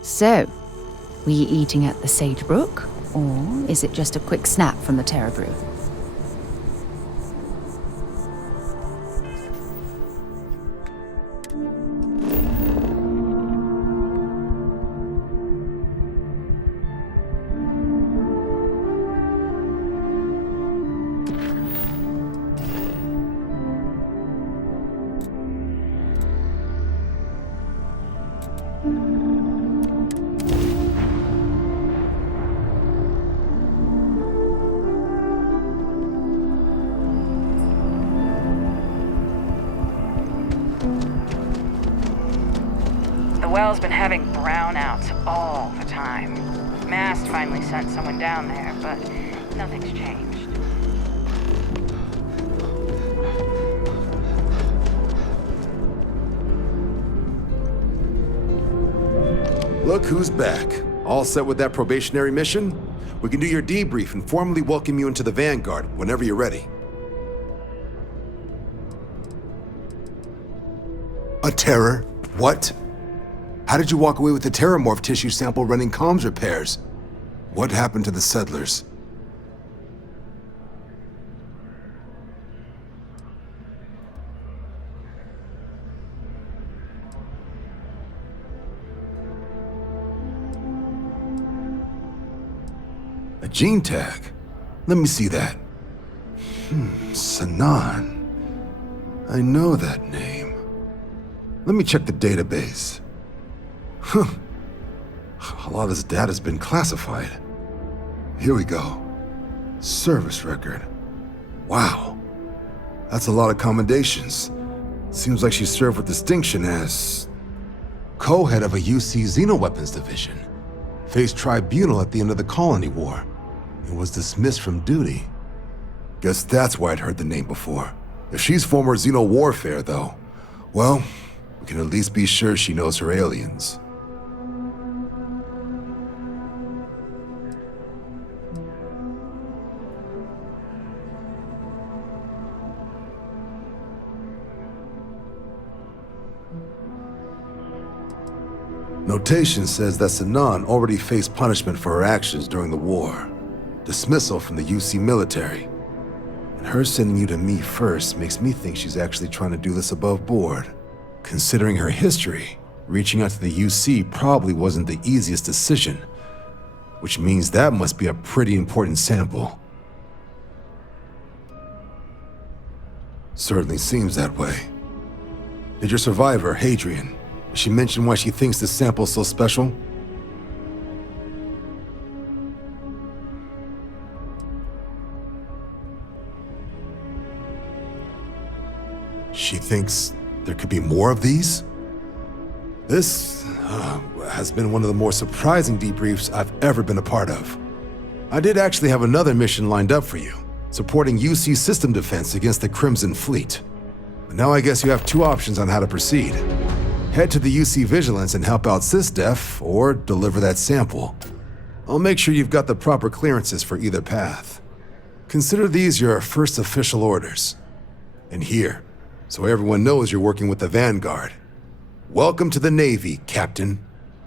So, were you eating at the Sagebrook, or is it just a quick snap from the Terra Brew? The well's been having brownouts all the time. Mast finally sent someone down there, but nothing's changed. Look who's back. All set with that probationary mission? We can do your debrief and formally welcome you into the Vanguard whenever you're ready. A terror? What? How did you walk away with the terramorph tissue sample running comms repairs? What happened to the settlers? A gene tag? Let me see that. Sanan. I know that name. Let me check the database. Huh. A lot of this data's been classified. Here we go. Service record. Wow. That's a lot of commendations. Seems like she served with distinction as co-head of a UC Xenoweapons division. Faced tribunal at the end of the Colony War and was dismissed from duty. Guess that's why I'd heard the name before. If she's former Xeno warfare, though, well, we can at least be sure she knows her aliens. Notation says that Sinan already faced punishment for her actions during the war. Dismissal from the UC military. And her sending you to me first makes me think she's actually trying to do this above board. Considering her history, reaching out to the UC probably wasn't the easiest decision, which means that must be a pretty important sample. Certainly seems that way. Did your survivor, Hadrian, did she mention why she thinks this sample's so special? She thinks there could be more of these? This has been one of the more surprising debriefs I've ever been a part of. I did actually have another mission lined up for you, supporting UC system defense against the Crimson Fleet. But now I guess you have two options on how to proceed. Head to the UC Vigilance and help out SysDef, or deliver that sample. I'll make sure you've got the proper clearances for either path. Consider these your first official orders. And here, so everyone knows you're working with the Vanguard. Welcome to the Navy, Captain.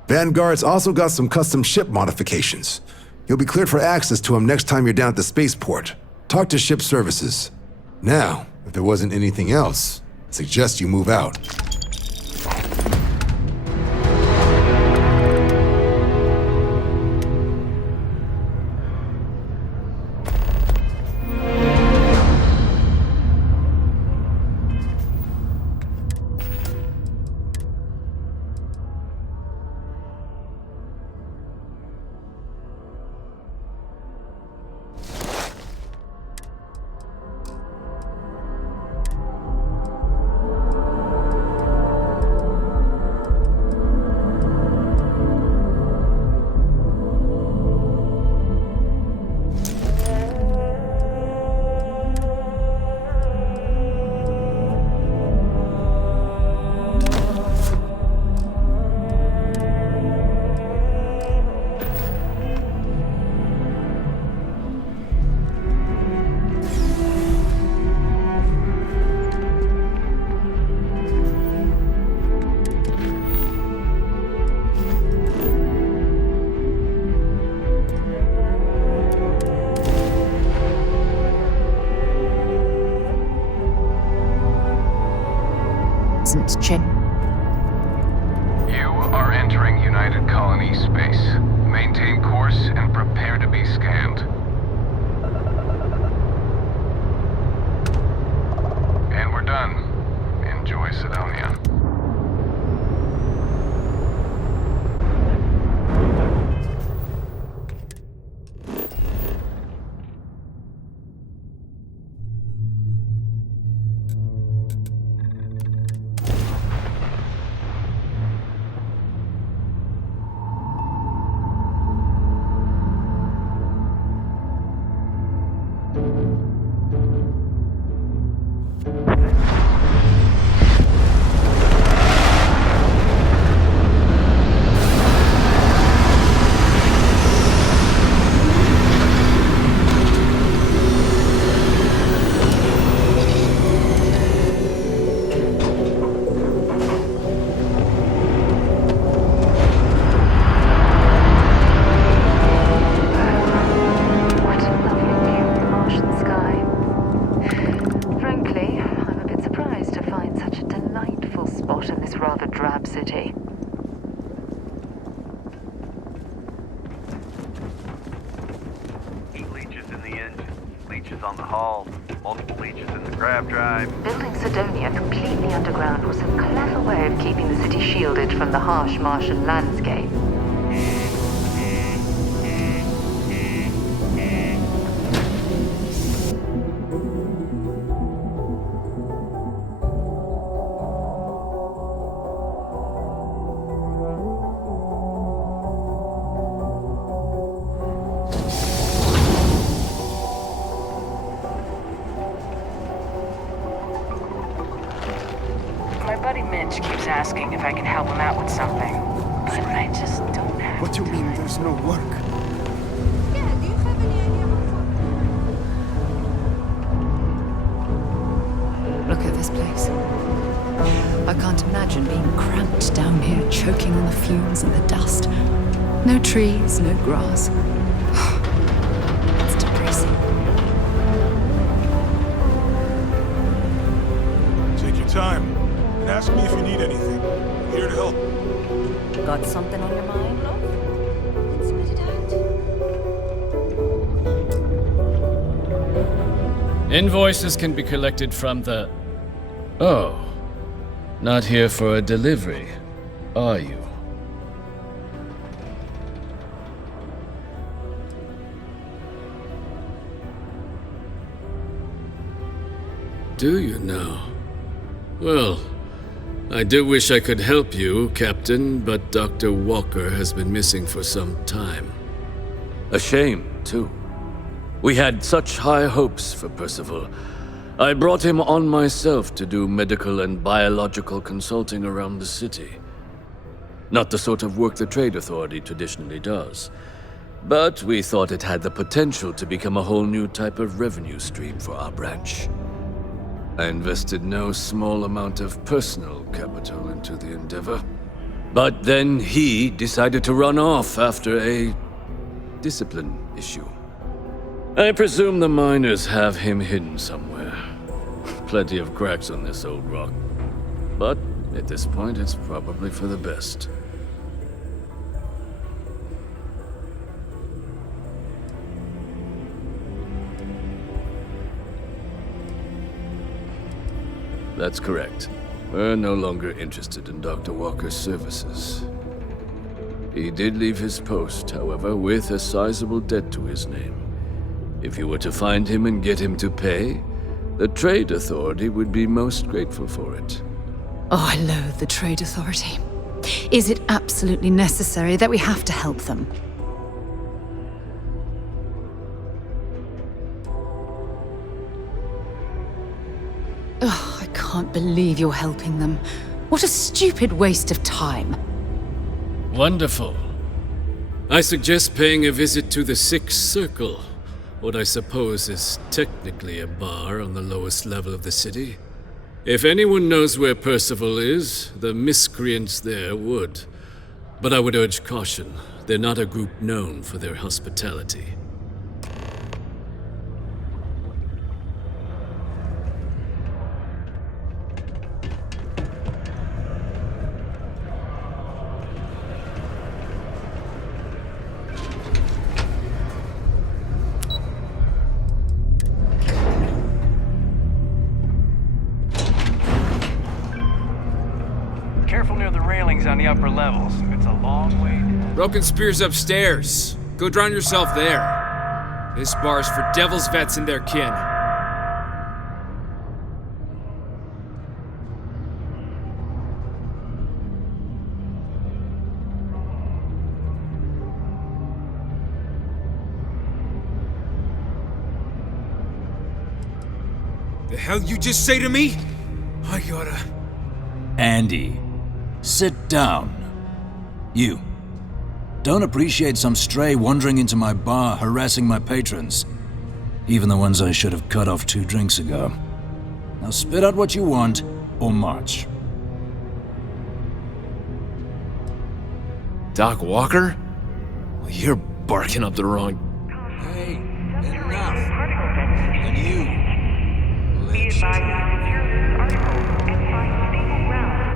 Vanguard's also got some custom ship modifications. You'll be cleared for access to them next time you're down at the spaceport. Talk to ship services. Now, if there wasn't anything else, I suggest you move out. You are entering United Colony space. Maintain course and prepare to be scanned. And we're done. Enjoy Sidonia. On the hull, multiple leeches in the grav drive. Building Sidonia completely underground was a clever way of keeping the city shielded from the harsh Martian landscape. Keeps asking if I can help him out with something, but I just don't have What do you mean there's no work? Look at this place. I can't can't imagine being cramped down here, choking on the fumes and the dust. No trees, no grass. It's depressing. Take your time and ask me if you need anything. I'm here to help. Got something on your mind, love? Spit it out. Invoices can be collected from the... Oh. Not here for a delivery, are you? Do you now? Well, I do wish I could help you, Captain, but Dr. Walker has been missing for some time. A shame, too. We had such high hopes for Percival. I brought him on myself to do medical and biological consulting around the city. Not the sort of work the Trade Authority traditionally does, but we thought it had the potential to become a whole new type of revenue stream for our branch. I invested no small amount of personal capital into the endeavor. But then he decided to run off after a discipline issue. I presume the miners have him hidden somewhere. Plenty of cracks on this old rock. But at this point, it's probably for the best. That's correct. We're no longer interested in Dr. Walker's services. He did leave his post, however, with a sizable debt to his name. If you were to find him and get him to pay, the Trade Authority would be most grateful for it. Oh, I loathe the Trade Authority. Is it absolutely necessary that we have to help them? Oh, I can't believe you're helping them. What a stupid waste of time. Wonderful. I suggest paying a visit to the Sixth Circle, what I suppose is technically a bar on the lowest level of the city. If anyone knows where Percival is, the miscreants there would. But I would urge caution. They're not a group known for their hospitality. Careful near the railings on the upper levels. It's a long way down. Broken Spear's upstairs. Go drown yourself there. This bar's for devil's vets and their kin. The hell you just say to me? I gotta... Andy, sit down. You. Don't appreciate some stray wandering into my bar, harassing my patrons. Even the ones I should have cut off 2 drinks ago. Now spit out what you want, or march. Doc Walker? Well, you're barking up the wrong... Hey, enough. And you.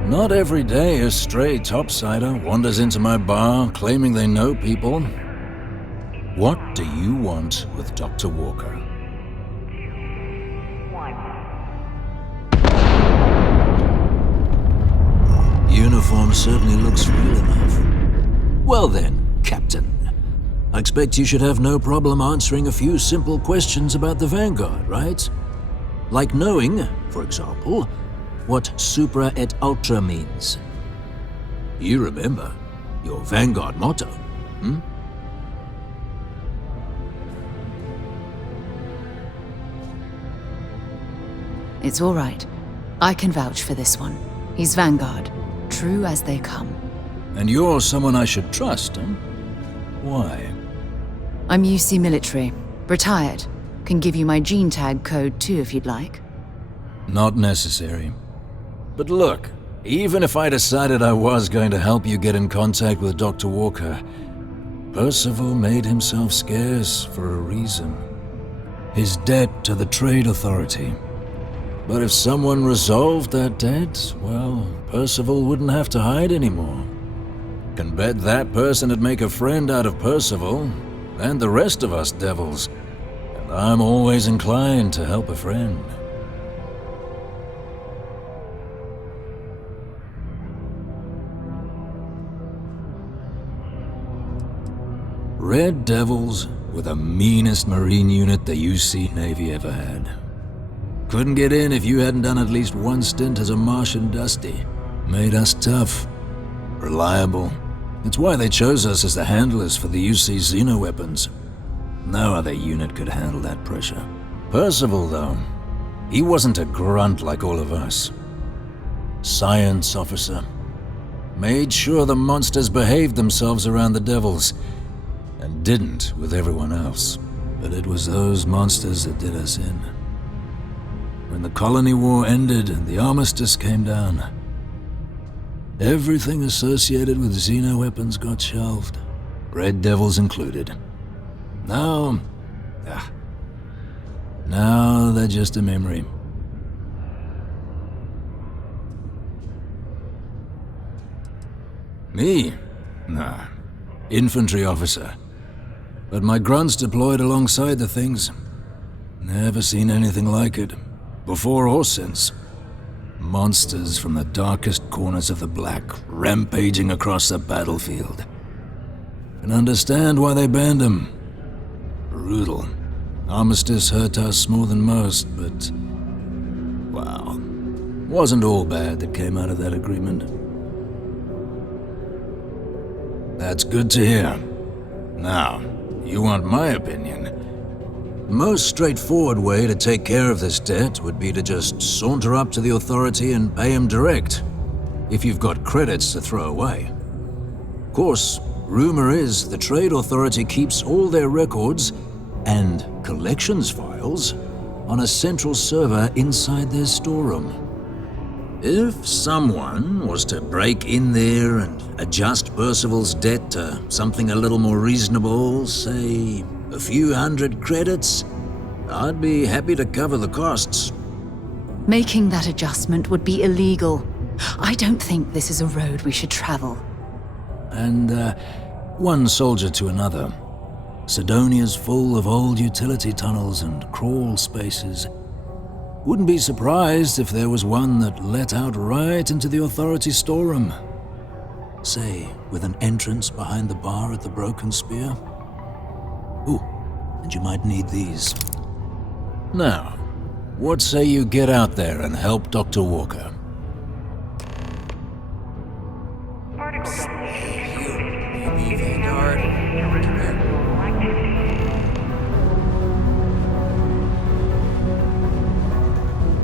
Not every day a stray topsider wanders into my bar claiming they know people. What do you want with Dr. Walker? Uniform certainly looks real enough. Well then, Captain. I expect you should have no problem answering a few simple questions about the Vanguard, right? Like knowing, for example, what Supra et Ultra means. You remember your Vanguard motto, hmm? It's all right. I can vouch for this one. He's Vanguard, true as they come. And you're someone I should trust, huh? Why? I'm UC military, retired. Can give you my gene tag code too if you'd like. Not necessary. But look, Even if I decided I was going to help you get in contact with Dr. Walker, Percival made himself scarce for a reason. His debt to the Trade Authority. But if someone resolved that debt, well, Percival wouldn't have to hide anymore. Can bet that person would make a friend out of Percival, and the rest of us devils. And I'm always inclined to help a friend. Red Devils were the meanest Marine unit the UC Navy ever had. Couldn't get in if you hadn't done at least one stint as a Martian Dusty. Made us tough, reliable. It's why they chose us as the handlers for the UC xenoweapons. No other unit could handle that pressure. Percival, though, he wasn't a grunt like all of us. Science officer. Made sure the monsters behaved themselves around the Devils, and didn't with everyone else. But it was those monsters that did us in. When the colony war ended and the armistice came down, everything associated with xenoweapons got shelved, Red Devils included. Now they're just a memory. Me? Nah. Infantry officer. But my grunts deployed alongside the things. Never seen anything like it, before or since. Monsters from the darkest corners of the Black, rampaging across the battlefield. Can understand why they banned them. Brutal. Armistice hurt us more than most, but... wow. Wasn't all bad that came out of that agreement. That's good to hear. Now, you want my opinion? The most straightforward way to take care of this debt would be to just saunter up to the authority and pay him direct, if you've got credits to throw away. Of course, rumor is the Trade Authority keeps all their records and collections files on a central server inside their storeroom. If someone was to break in there and adjust Percival's debt to something a little more reasonable, say a few hundred credits, I'd be happy to cover the costs. Making that adjustment would be illegal. I don't think this is a road we should travel. And, one soldier to another. Sidonia's full of old utility tunnels and crawl spaces. Wouldn't be surprised if there was one that let out right into the authority storeroom. Say, with an entrance behind the bar at the Broken Spear. Ooh, and you might need these. Now, what say you get out there and help Dr. Walker?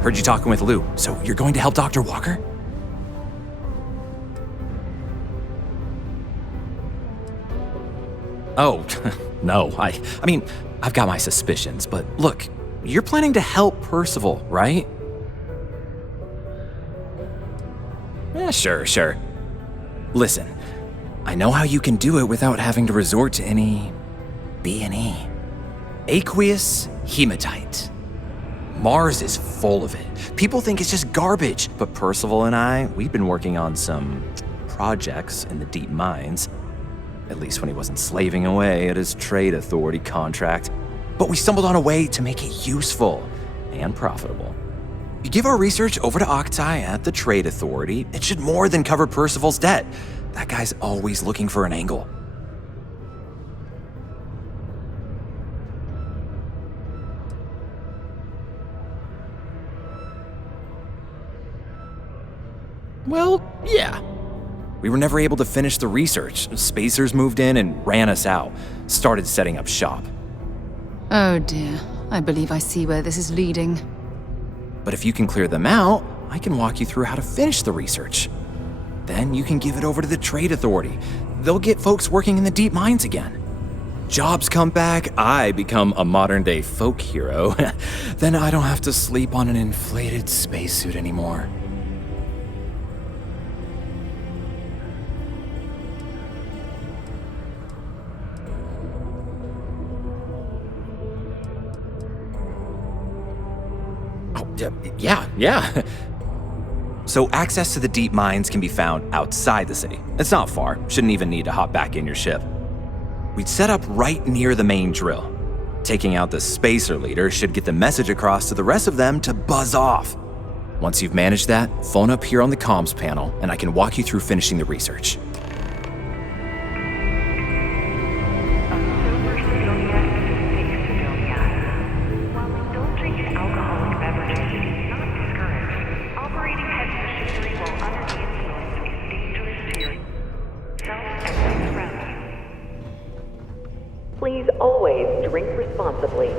Heard you talking with Lou, so you're going to help Dr. Walker? Oh, no, I mean, I've got my suspicions, but look, you're planning to help Percival, right? Yeah, sure. Listen, I know how you can do it without having to resort to any B&E. Aqueous hematite. Mars is full of it. People think it's just garbage, but Percival and I, we've been working on some projects in the deep mines. At least when he wasn't slaving away at his Trade Authority contract. But we stumbled on a way to make it useful and profitable. You give our research over to Octai at the Trade Authority, it should more than cover Percival's debt. That guy's always looking for an angle. Well, yeah. We were never able to finish the research. Spacers moved in and ran us out. Started setting up shop. Oh dear. I believe I see where this is leading. But if you can clear them out, I can walk you through how to finish the research. Then you can give it over to the Trade Authority. They'll get folks working in the deep mines again. Jobs come back, I become a modern-day folk hero. Then I don't have to sleep on an inflated spacesuit anymore. Yeah. So access to the deep mines can be found outside the city. It's not far. Shouldn't even need to hop back in your ship. We'd set up right near the main drill. Taking out the spacer leader should get the message across to the rest of them to buzz off. Once you've managed that, phone up here on the comms panel and I can walk you through finishing the research. Please always drink responsibly.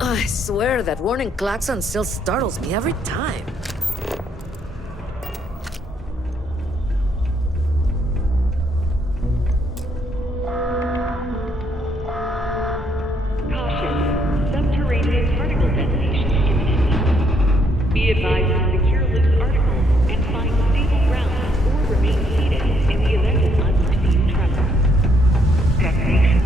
I swear that warning klaxon still startles me every time. Caution. Subterranean particle detonation imminent. Be advised to secure loose articles and find stable ground or remain seated in the event of unforeseen tremor. Detonation.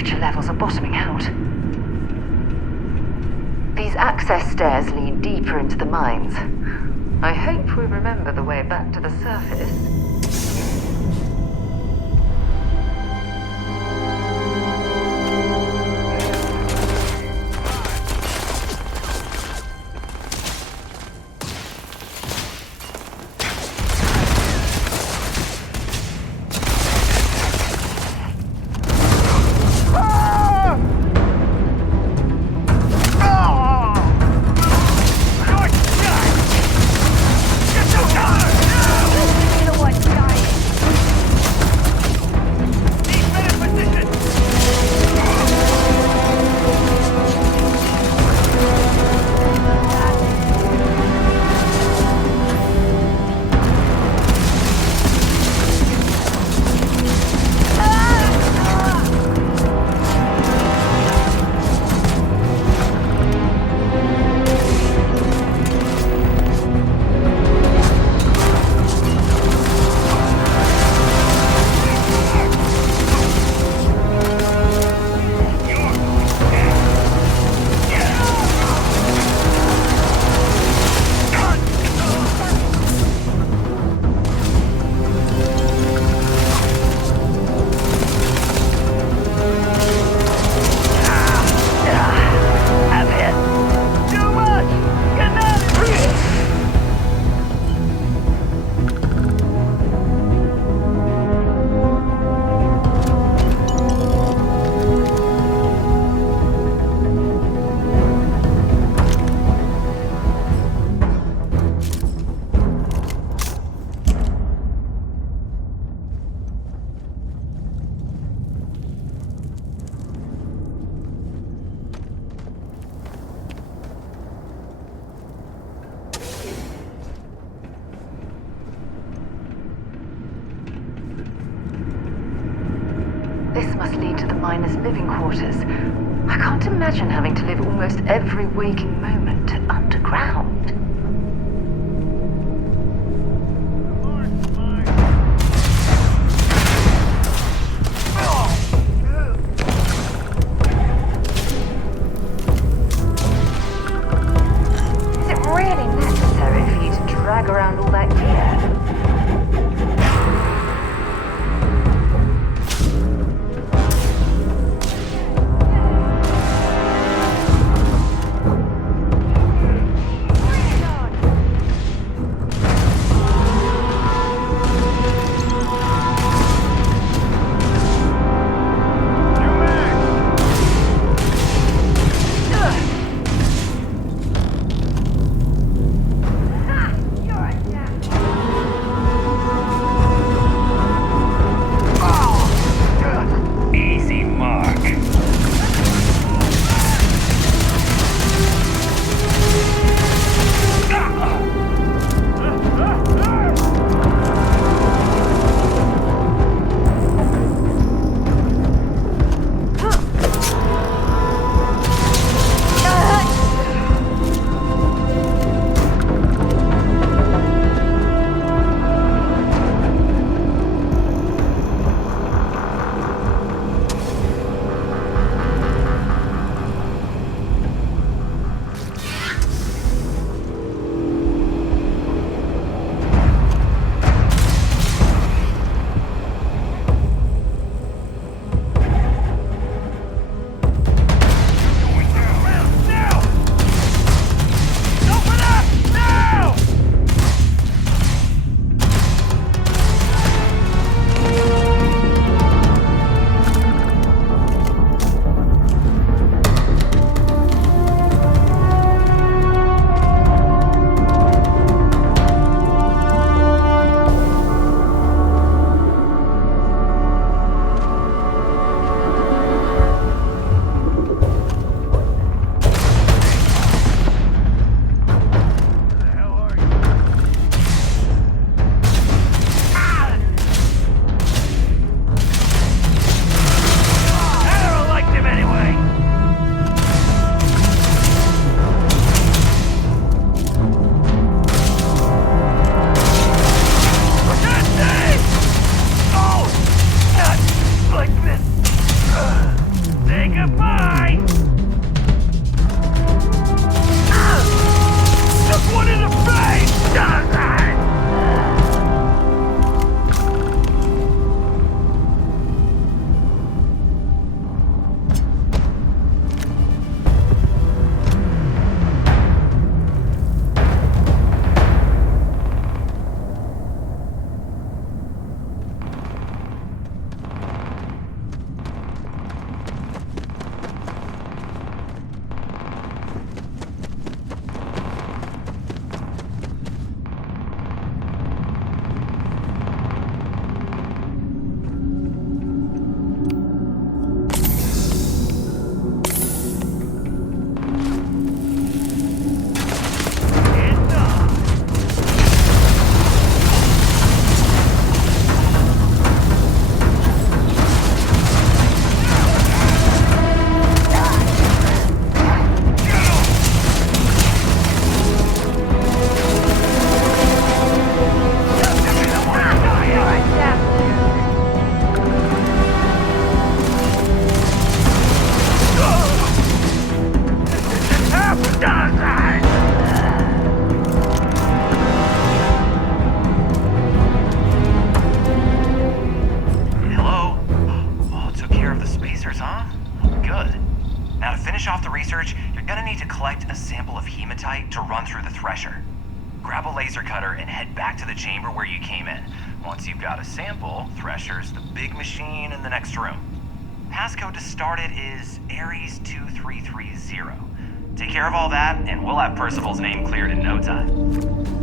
temperature levels are bottoming out. These access stairs lead deeper into the mines. I hope we remember the way back to the surface. This must lead to the miners' living quarters. I can't imagine having to live almost every waking moment underground. Is it really necessary for you to drag around all that gear? finish off the research, you're gonna need to collect a sample of hematite to run through the thresher. Grab a laser cutter and head back to the chamber where you came in. Once you've got a sample, thresher's the big machine in the next room. Passcode to start it is SERiES 2330. Take care of all that, and we'll have Percival's name cleared in no time.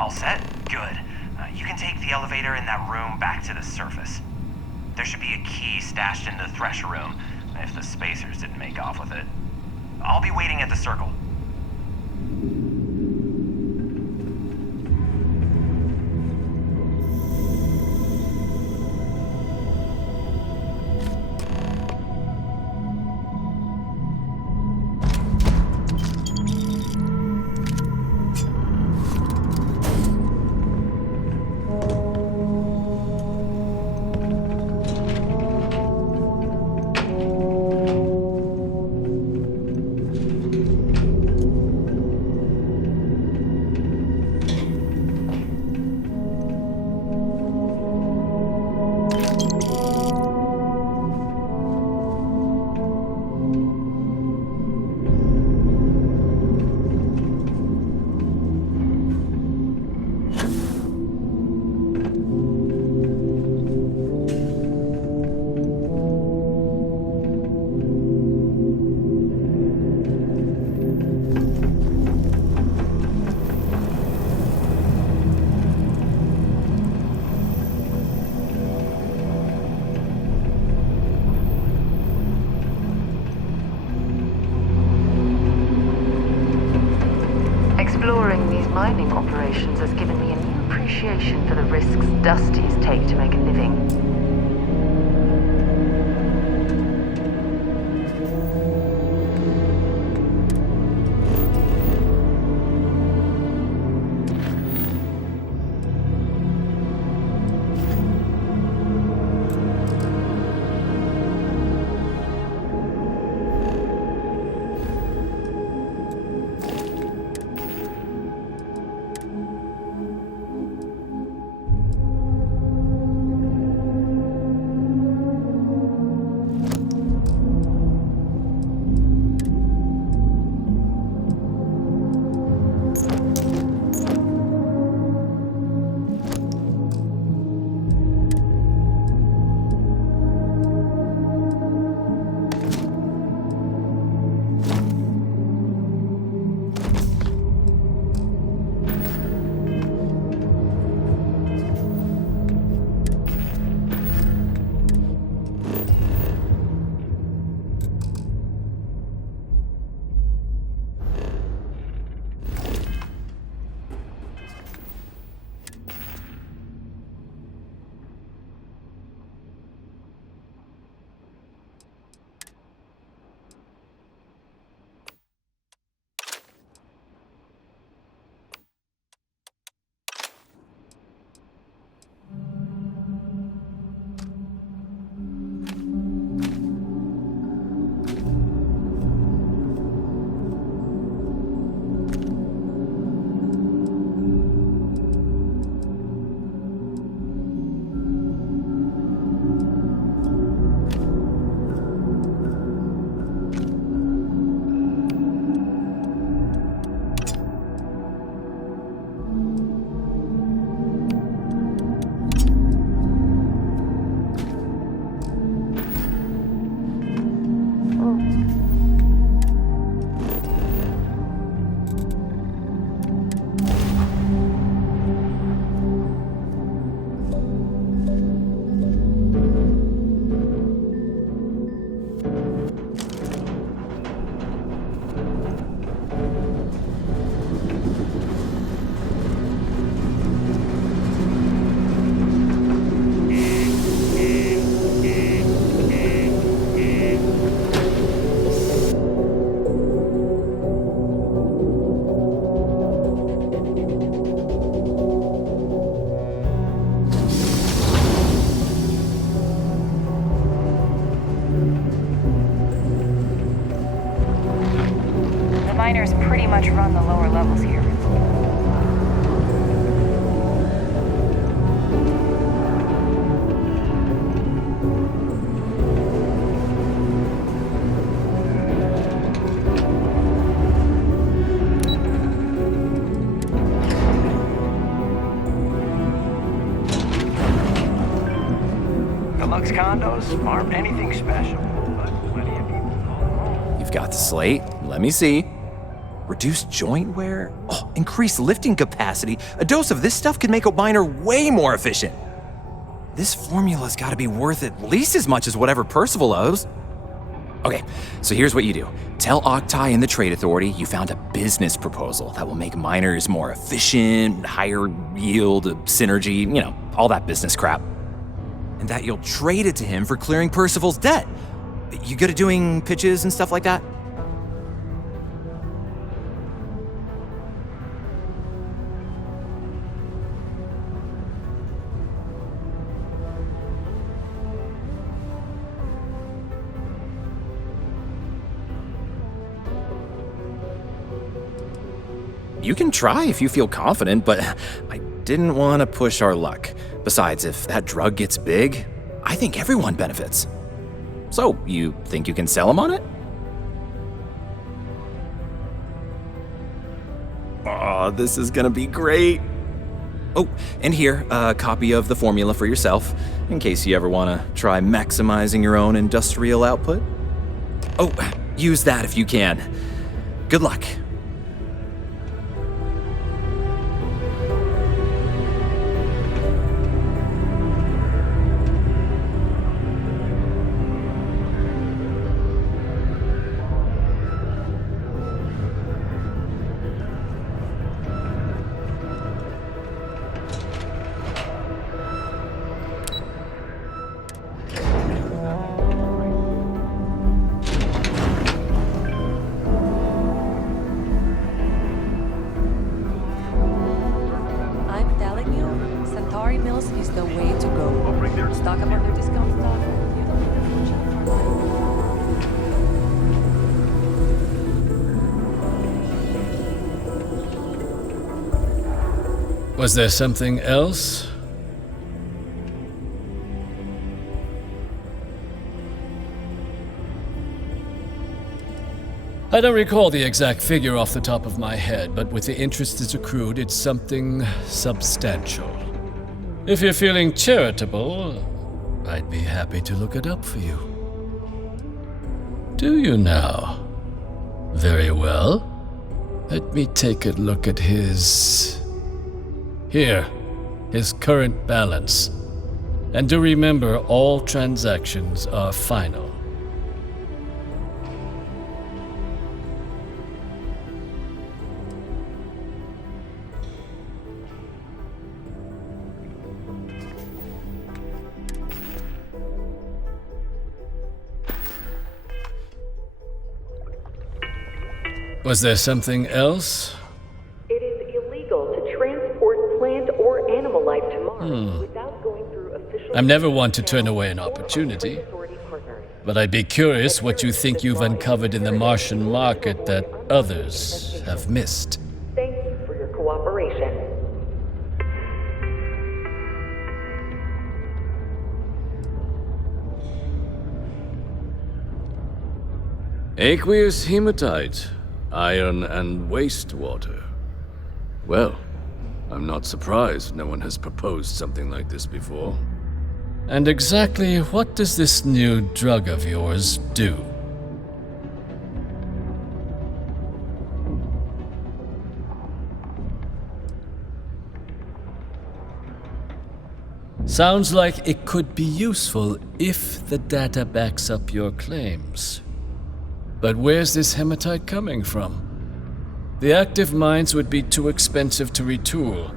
All set? Good. You can take the elevator in that room back to the surface. There should be a key stashed in the thresher room, if the spacers didn't make off with it. I'll be waiting at the circle. Exploring these mining operations has given me a new appreciation for the risks Dusties take to make a living. pretty much run the lower levels here. Deluxe condos aren't anything special, but plenty of people call them home. You've got the slate. Let me see. Reduce joint wear? Oh, increase lifting capacity. A dose of this stuff could make a miner way more efficient. This formula's gotta be worth at least as much as whatever Percival owes. Okay, so here's what you do. Tell Octai and the Trade Authority you found a business proposal that will make miners more efficient, higher yield, synergy, all that business crap. And that you'll trade it to him for clearing Percival's debt. You good at doing pitches and stuff like that? You can try if you feel confident, but I didn't want to push our luck. Besides, if that drug gets big, I think everyone benefits. So, you think you can sell him on it? Oh, this is gonna be great. Oh, and here, a copy of the formula for yourself, in case you ever want to try maximizing your own industrial output. Oh, use that if you can. Good luck. Is the way to go. Stock up on their discount stock. Was there something else? I don't recall the exact figure off the top of my head, but with the interest it's accrued, it's something substantial. If you're feeling charitable, I'd be happy to look it up for you. Do you now? Very well. Let me take a look at his current balance. And do remember, all transactions are final. Was there something else? It is illegal to transport plant or animal life to Mars without going through official... I'm never one to turn away an opportunity, but I'd be curious what you think you've uncovered in the Martian market that others have missed. Thank you for your cooperation. Aqueous hematite. Iron and wastewater. Well, I'm not surprised no one has proposed something like this before. And exactly what does this new drug of yours do? Sounds like it could be useful if the data backs up your claims. But where's this hematite coming from? The active mines would be too expensive to retool.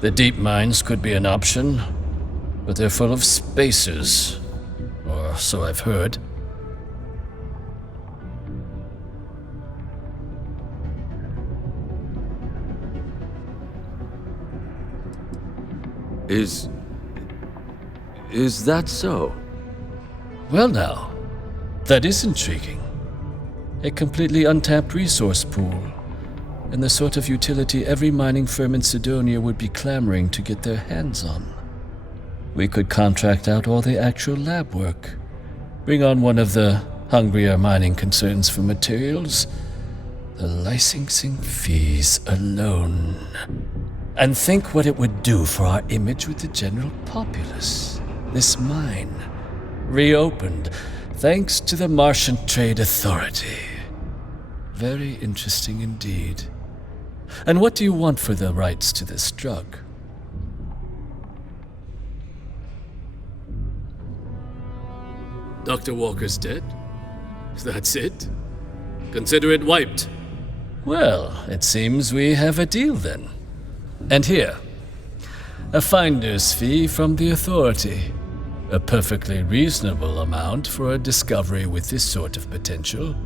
The deep mines could be an option, but they're full of spacers, or so I've heard. Is that so? Well now, that is intriguing. A completely untapped resource pool. and the sort of utility every mining firm in Sidonia would be clamoring to get their hands on. We could contract out all the actual lab work, bring on one of the hungrier mining concerns for materials, the licensing fees alone. And think what it would do for our image with the general populace. This mine, reopened thanks to the Martian Trade Authority. Very interesting indeed. And what do you want for the rights to this drug? Dr. Walker's dead? That's it? Consider it wiped. Well, it seems we have a deal then. And here, a finder's fee from the Authority. A perfectly reasonable amount for a discovery with this sort of potential.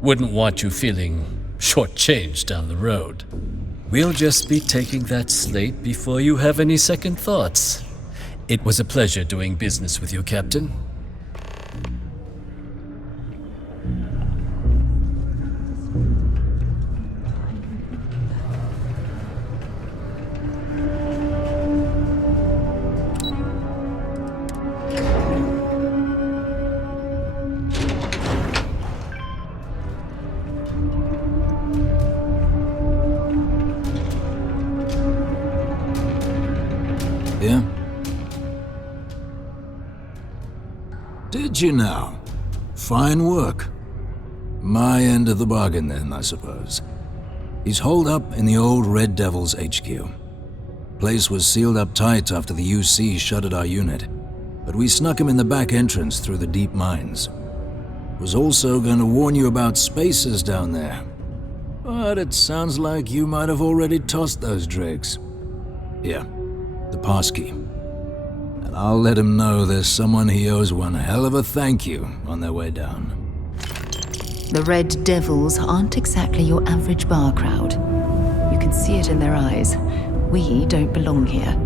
Wouldn't want you feeling shortchanged down the road. We'll just be taking that slate before you have any second thoughts. It was a pleasure doing business with you, Captain. Yeah? Did you now? Fine work. My end of the bargain then, I suppose. He's holed up in the old Red Devil's HQ. Place was sealed up tight after the UC shuttered our unit, but we snuck him in the back entrance through the deep mines. Was also going to warn you about spacers down there. But it sounds like you might have already tossed those dregs. Here, the passkey. And I'll let him know there's someone he owes one hell of a thank you on their way down. The Red Devils aren't exactly your average bar crowd. You can see it in their eyes. We don't belong here.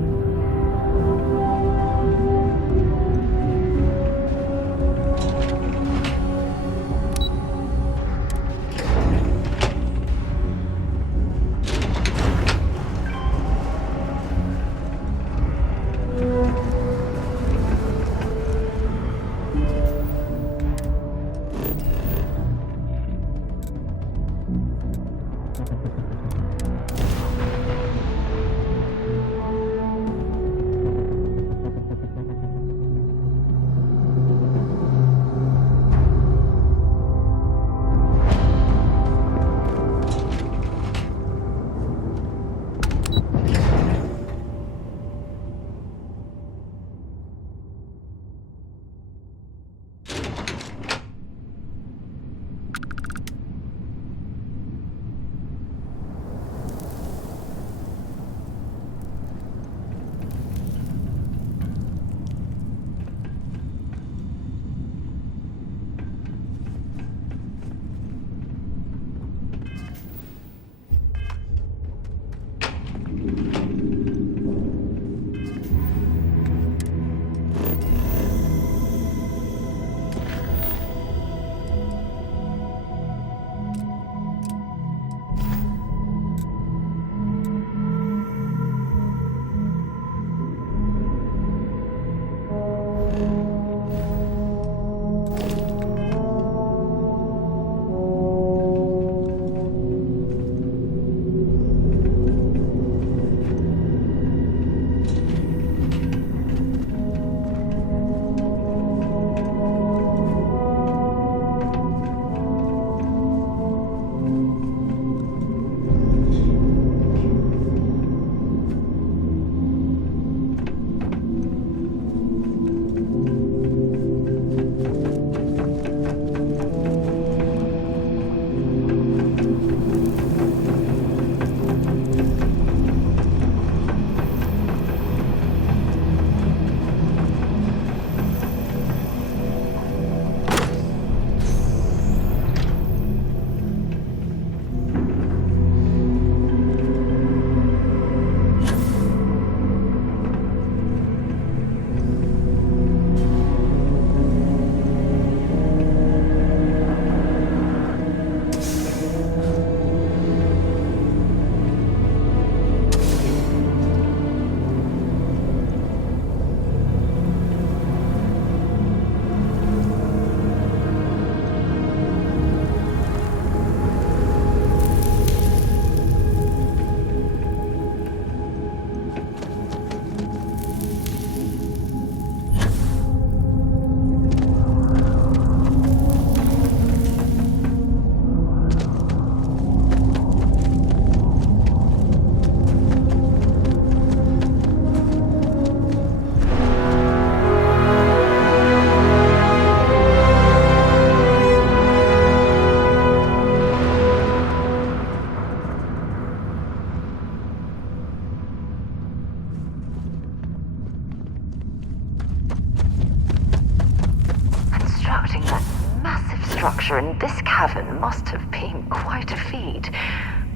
structure in this cavern must have been quite a feat.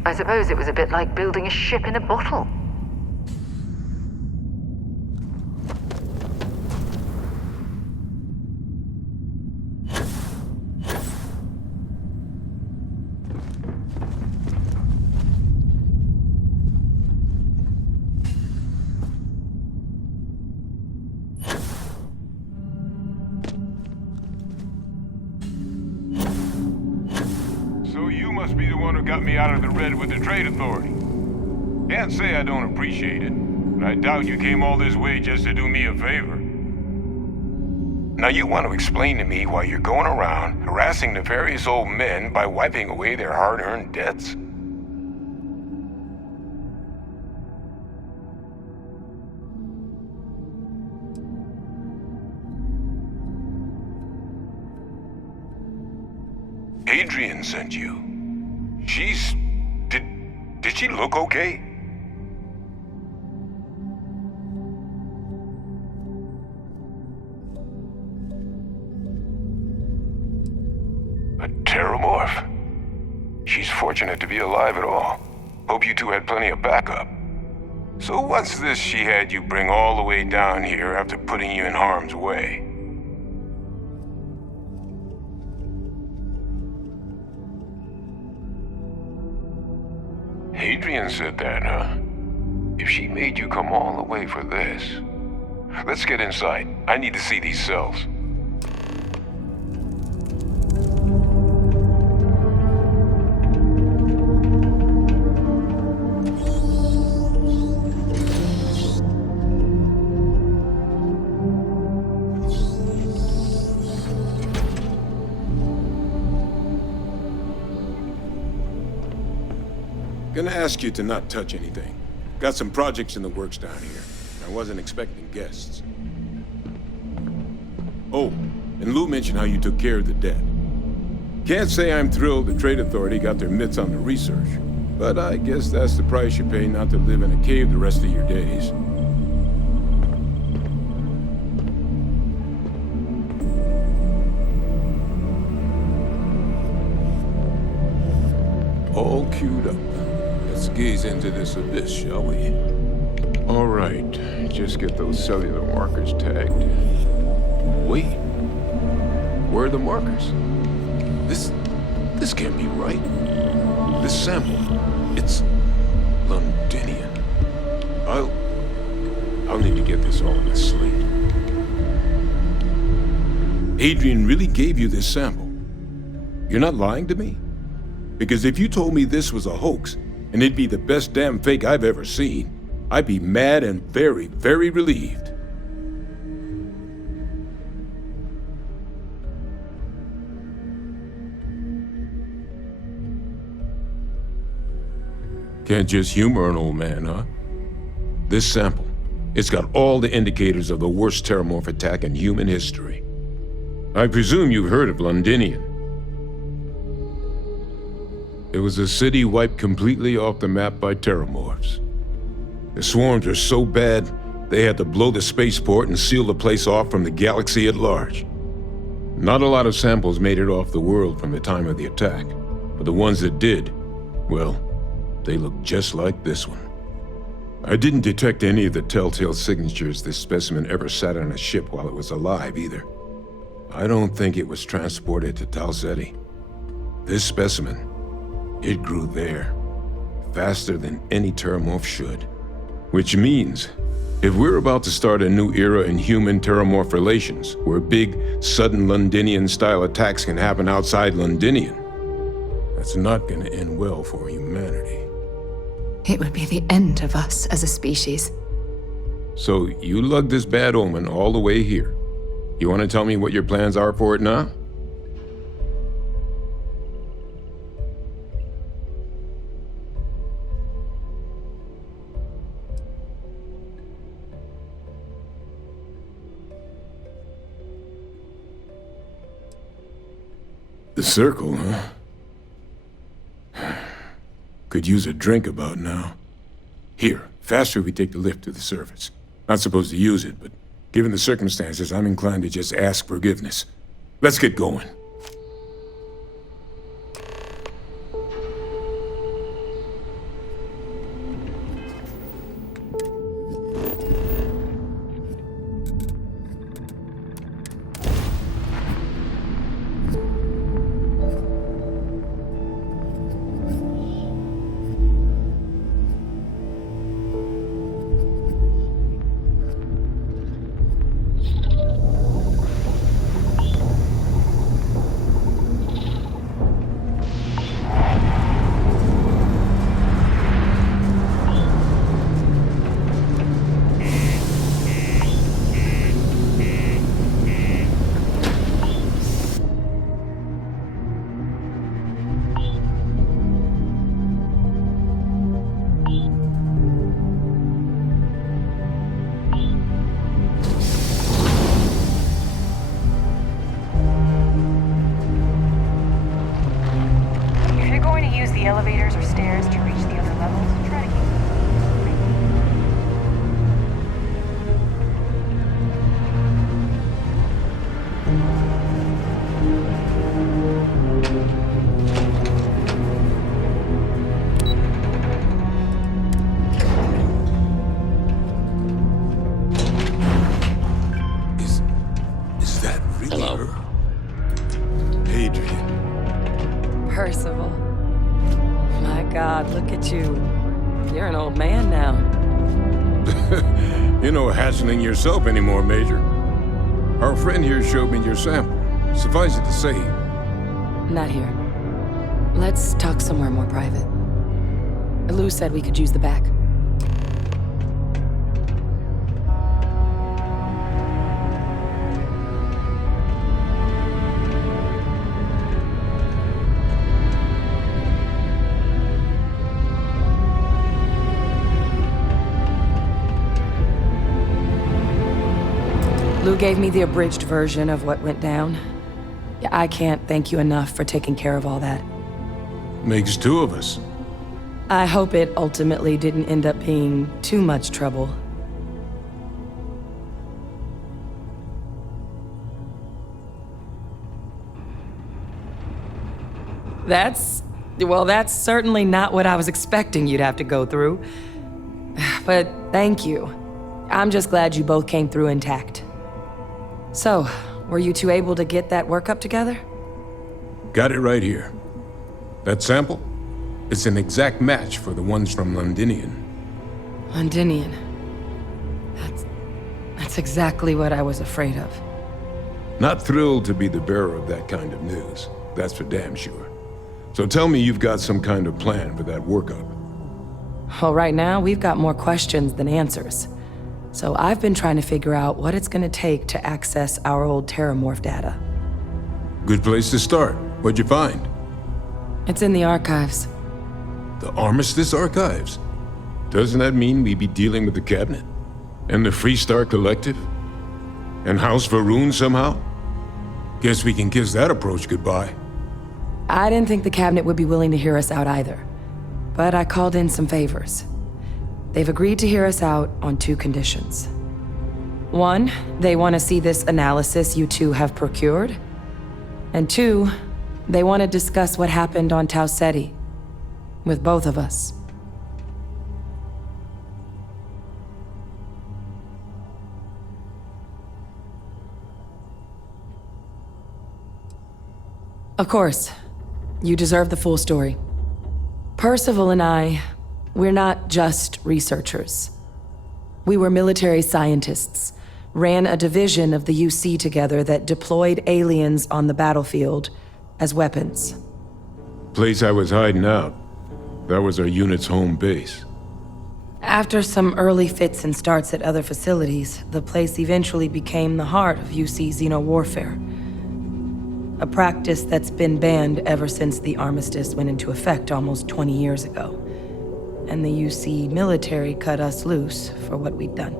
I suppose it was a bit like building a ship in a bottle. Must be the one who got me out of the red with the trade authority. Can't say I don't appreciate it, but I doubt you came all this way just to do me a favor. Now you want to explain to me why you're going around harassing nefarious old men by wiping away their hard-earned debts? Adrian sent you. Did she look okay? A terramorph? She's fortunate to be alive at all. Hope you two had plenty of backup. So what's this she had you bring all the way down here after putting you in harm's way? Adrian said that, huh? If she made you come all the way for this... Let's get inside. I need to see these cells. Gonna ask you to not touch anything. Got some projects in the works down here. I wasn't expecting guests. Oh, and Lou mentioned how you took care of the debt. Can't say I'm thrilled the Trade Authority got their mitts on the research, but I guess that's the price you pay not to live in a cave the rest of your days. All queued up. Let's gaze into this abyss, shall we? All right, just get those cellular markers tagged. Wait, where are the markers? This can't be right. This sample, it's Londinian. I'll need to get this all in a slate. Adrian really gave you this sample. You're not lying to me? Because if you told me this was a hoax, and it'd be the best damn fake I've ever seen, I'd be mad and very, very relieved. Can't just humor an old man, huh? This sample, it's got all the indicators of the worst terramorph attack in human history. I presume you've heard of Londinian. It was a city wiped completely off the map by terramorphs. The swarms were so bad, they had to blow the spaceport and seal the place off from the galaxy at large. Not a lot of samples made it off the world from the time of the attack, but the ones that did, well, they looked just like this one. I didn't detect any of the telltale signatures this specimen ever sat on a ship while it was alive, either. I don't think it was transported to Tal Ceti. This specimen, it grew there, faster than any terramorph should. Which means, if we're about to start a new era in human-terramorph relations, where big, sudden Londinian-style attacks can happen outside Londinian, that's not gonna end well for humanity. It would be the end of us as a species. So you lugged this bad omen all the way here. You want to tell me what your plans are for it now? The circle, huh? Could use a drink about now. Here, faster if we take the lift to the surface. Not supposed to use it, but given the circumstances, I'm inclined to just ask forgiveness. Let's get going. Hello. Adrian. Percival. My God, look at you. You're an old man now. You're no hassling yourself anymore, Major. Our friend here showed me your sample. Suffice it to say... Not here. Let's talk somewhere more private. Lou said we could use the back. Lou gave me the abridged version of what went down. I can't thank you enough for taking care of all that. Makes two of us. I hope it ultimately didn't end up being too much trouble. That's certainly not what I was expecting you'd have to go through. But thank you. I'm just glad you both came through intact. So, were you two able to get that workup together? Got it right here. That sample? It's an exact match for the ones from Londinian. Londinian. That's exactly what I was afraid of. Not thrilled to be the bearer of that kind of news. That's for damn sure. So tell me you've got some kind of plan for that workup. Well, right now, we've got more questions than answers. So I've been trying to figure out what it's gonna take to access our old Terramorph data. Good place to start. What'd you find? It's in the archives. The Armistice Archives? Doesn't that mean we'd be dealing with the Cabinet? And the Freestar Collective? And House Varun somehow? Guess we can kiss that approach goodbye. I didn't think the Cabinet would be willing to hear us out either. But I called in some favors. They've agreed to hear us out on two conditions. One, they want to see this analysis you two have procured. And two, they want to discuss what happened on Tau Ceti. With both of us. Of course, you deserve the full story. Percival and I, we're not just researchers. We were military scientists, ran a division of the UC together that deployed aliens on the battlefield as weapons. Place I was hiding out. That was our unit's home base. After some early fits and starts at other facilities, the place eventually became the heart of UC xeno-warfare. A practice that's been banned ever since the armistice went into effect almost 20 years ago. And the UC military cut us loose for what we'd done.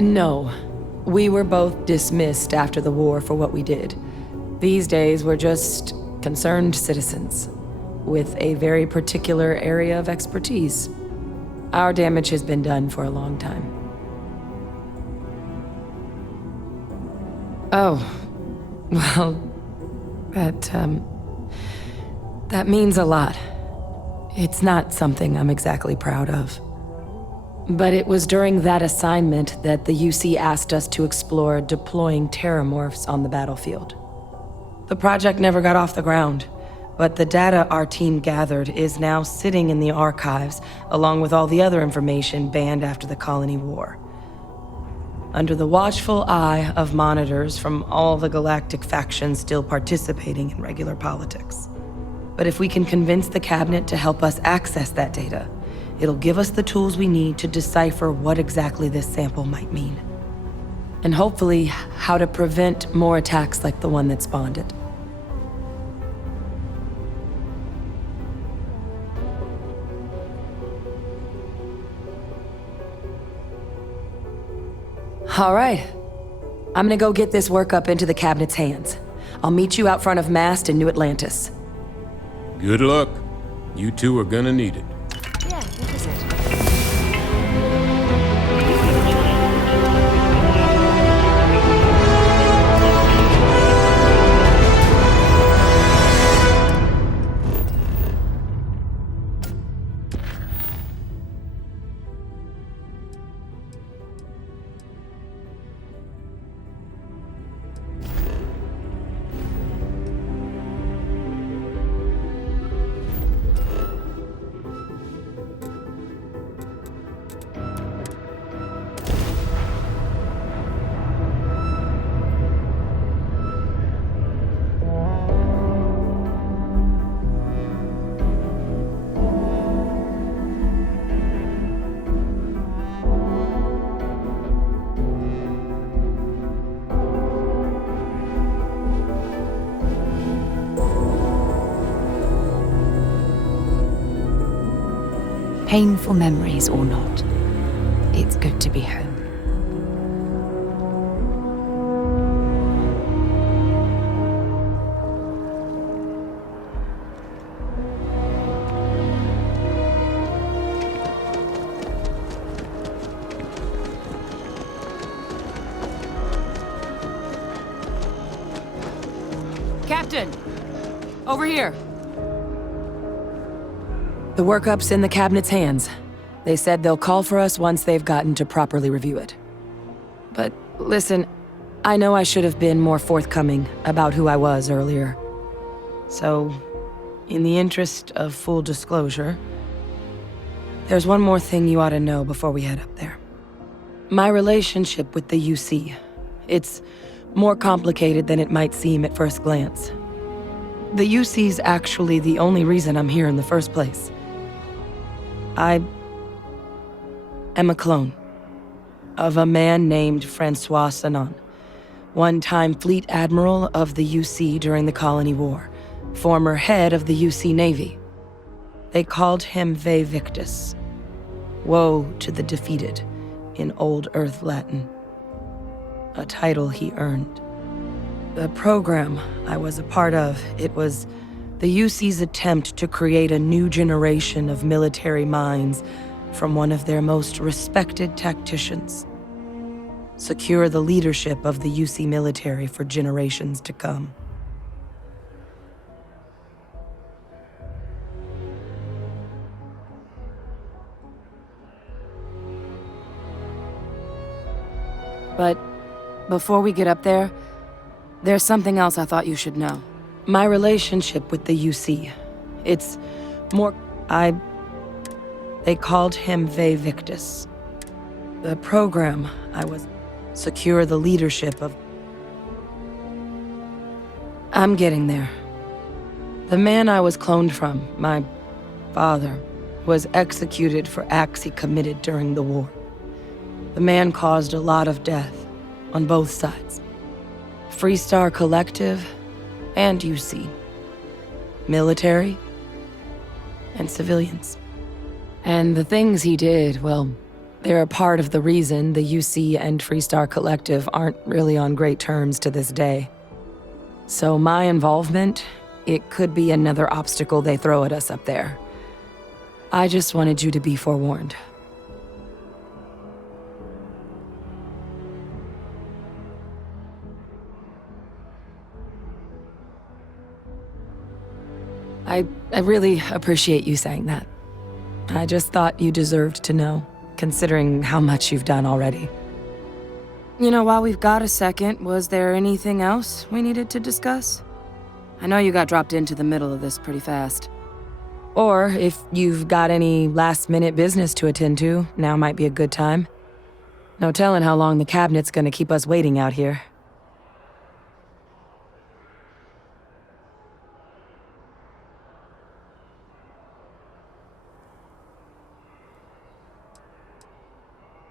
No. We were both dismissed after the war for what we did. These days, we're just concerned citizens with a very particular area of expertise. Our damage has been done for a long time. Oh, well, that means a lot. It's not something I'm exactly proud of. But it was during that assignment that the UC asked us to explore deploying terramorphs on the battlefield. The project never got off the ground, but the data our team gathered is now sitting in the archives, along with all the other information banned after the Colony War. Under the watchful eye of monitors from all the galactic factions still participating in regular politics. But if we can convince the Cabinet to help us access that data, it'll give us the tools we need to decipher what exactly this sample might mean. And hopefully, how to prevent more attacks like the one that spawned it. All right. I'm gonna go get this workup into the Cabinet's hands. I'll meet you out front of Mast in New Atlantis. Good luck. You two are gonna need it. Yeah, what is it? Painful memories or not, it's good to be home. Captain! Over here! The workup's in the cabinet's hands. They said they'll call for us once they've gotten to properly review it. But listen, I know I should have been more forthcoming about who I was earlier. So, in the interest of full disclosure, there's one more thing you ought to know before we head up there. My relationship with the UC. It's more complicated than it might seem at first glance. The UC's actually the only reason I'm here in the first place. I am a clone of a man named Francois Sanon, one-time fleet admiral of the UC during the Colony War, former head of the UC Navy. They called him Ve Victus, woe to the defeated, in Old Earth Latin, a title he earned. The program I was a part of, it was the UC's attempt to create a new generation of military minds from one of their most respected tacticians. Secure the leadership of the UC military for generations to come. But before we get up there, there's something else I thought you should know. My relationship with the UC. It's more... They called him Ve Victus. The program I was... Secure the leadership of... I'm getting there. The man I was cloned from, my father, was executed for acts he committed during the war. The man caused a lot of death on both sides. Freestar Collective and UC. Military and civilians. And the things he did, well, they're a part of the reason the UC and Freestar Collective aren't really on great terms to this day. So my involvement, it could be another obstacle they throw at us up there. I just wanted you to be forewarned. I really appreciate you saying that. I just thought you deserved to know, considering how much you've done already. You know, while we've got a second, was there anything else we needed to discuss? I know you got dropped into the middle of this pretty fast. Or if you've got any last-minute business to attend to, now might be a good time. No telling how long the cabinet's gonna keep us waiting out here.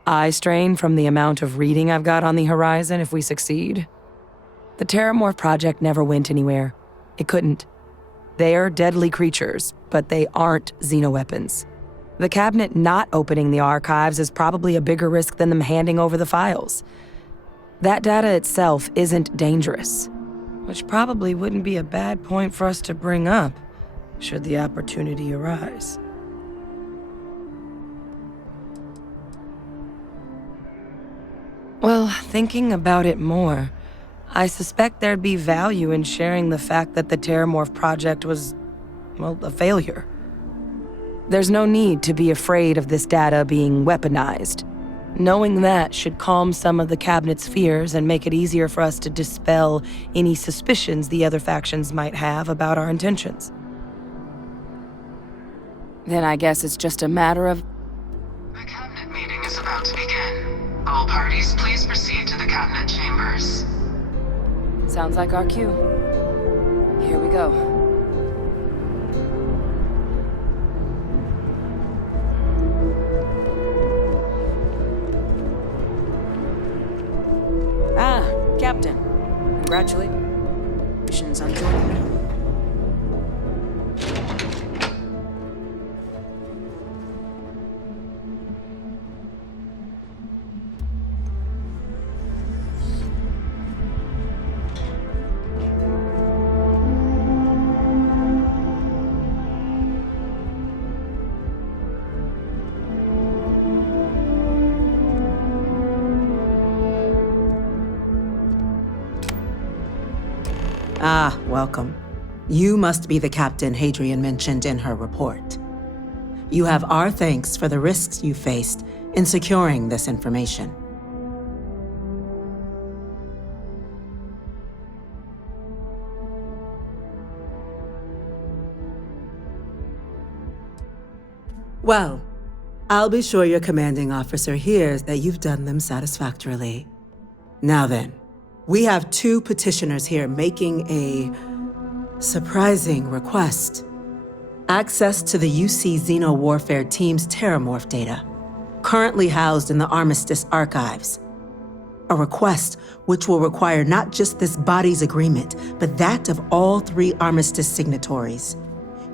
Eye strain from the amount of reading I've got on the horizon if we succeed. The Terramorph project never went anywhere. It couldn't. They're deadly creatures, but they aren't xenoweapons. The cabinet not opening the archives is probably a bigger risk than them handing over the files. That data itself isn't dangerous, which probably wouldn't be a bad point for us to bring up, should the opportunity arise. Well, thinking about it more, I suspect there'd be value in sharing the fact that the Terramorph project was, well, a failure. There's no need to be afraid of this data being weaponized. Knowing that should calm some of the cabinet's fears and make it easier for us to dispel any suspicions the other factions might have about our intentions. Then I guess it's just a matter of... The cabinet meeting is about to begin. All parties, please proceed to the cabinet chambers. Sounds like our cue. Here we go. Ah, Captain. Congratulations on joining. Ah, welcome. You must be the captain Hadrian mentioned in her report. You have our thanks for the risks you faced in securing this information. Well, I'll be sure your commanding officer hears that you've done them satisfactorily. Now then, we have 2 petitioners here making a surprising request. Access to the UC Xeno Warfare Team's Terramorph data, currently housed in the Armistice archives. A request which will require not just this body's agreement, but that of all 3 Armistice signatories.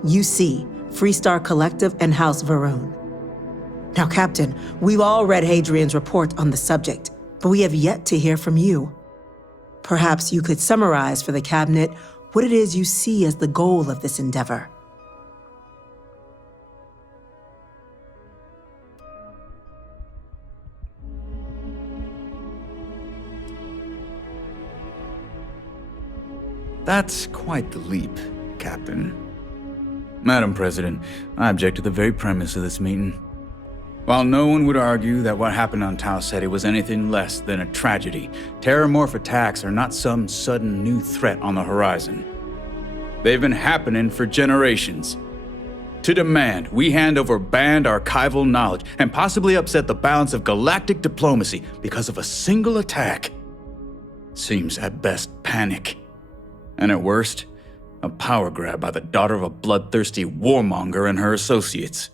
UC, Freestar Collective, and House Varun. Now, Captain, we've all read Hadrian's report on the subject, but we have yet to hear from you. Perhaps you could summarize for the Cabinet what it is you see as the goal of this endeavor. That's quite the leap, Captain. Madam President, I object to the very premise of this meeting. While no one would argue that what happened on Tau Ceti was anything less than a tragedy, Terramorph attacks are not some sudden new threat on the horizon. They've been happening for generations. To demand we hand over banned archival knowledge and possibly upset the balance of galactic diplomacy because of a single attack seems at best panic. And at worst, a power grab by the daughter of a bloodthirsty warmonger and her associates.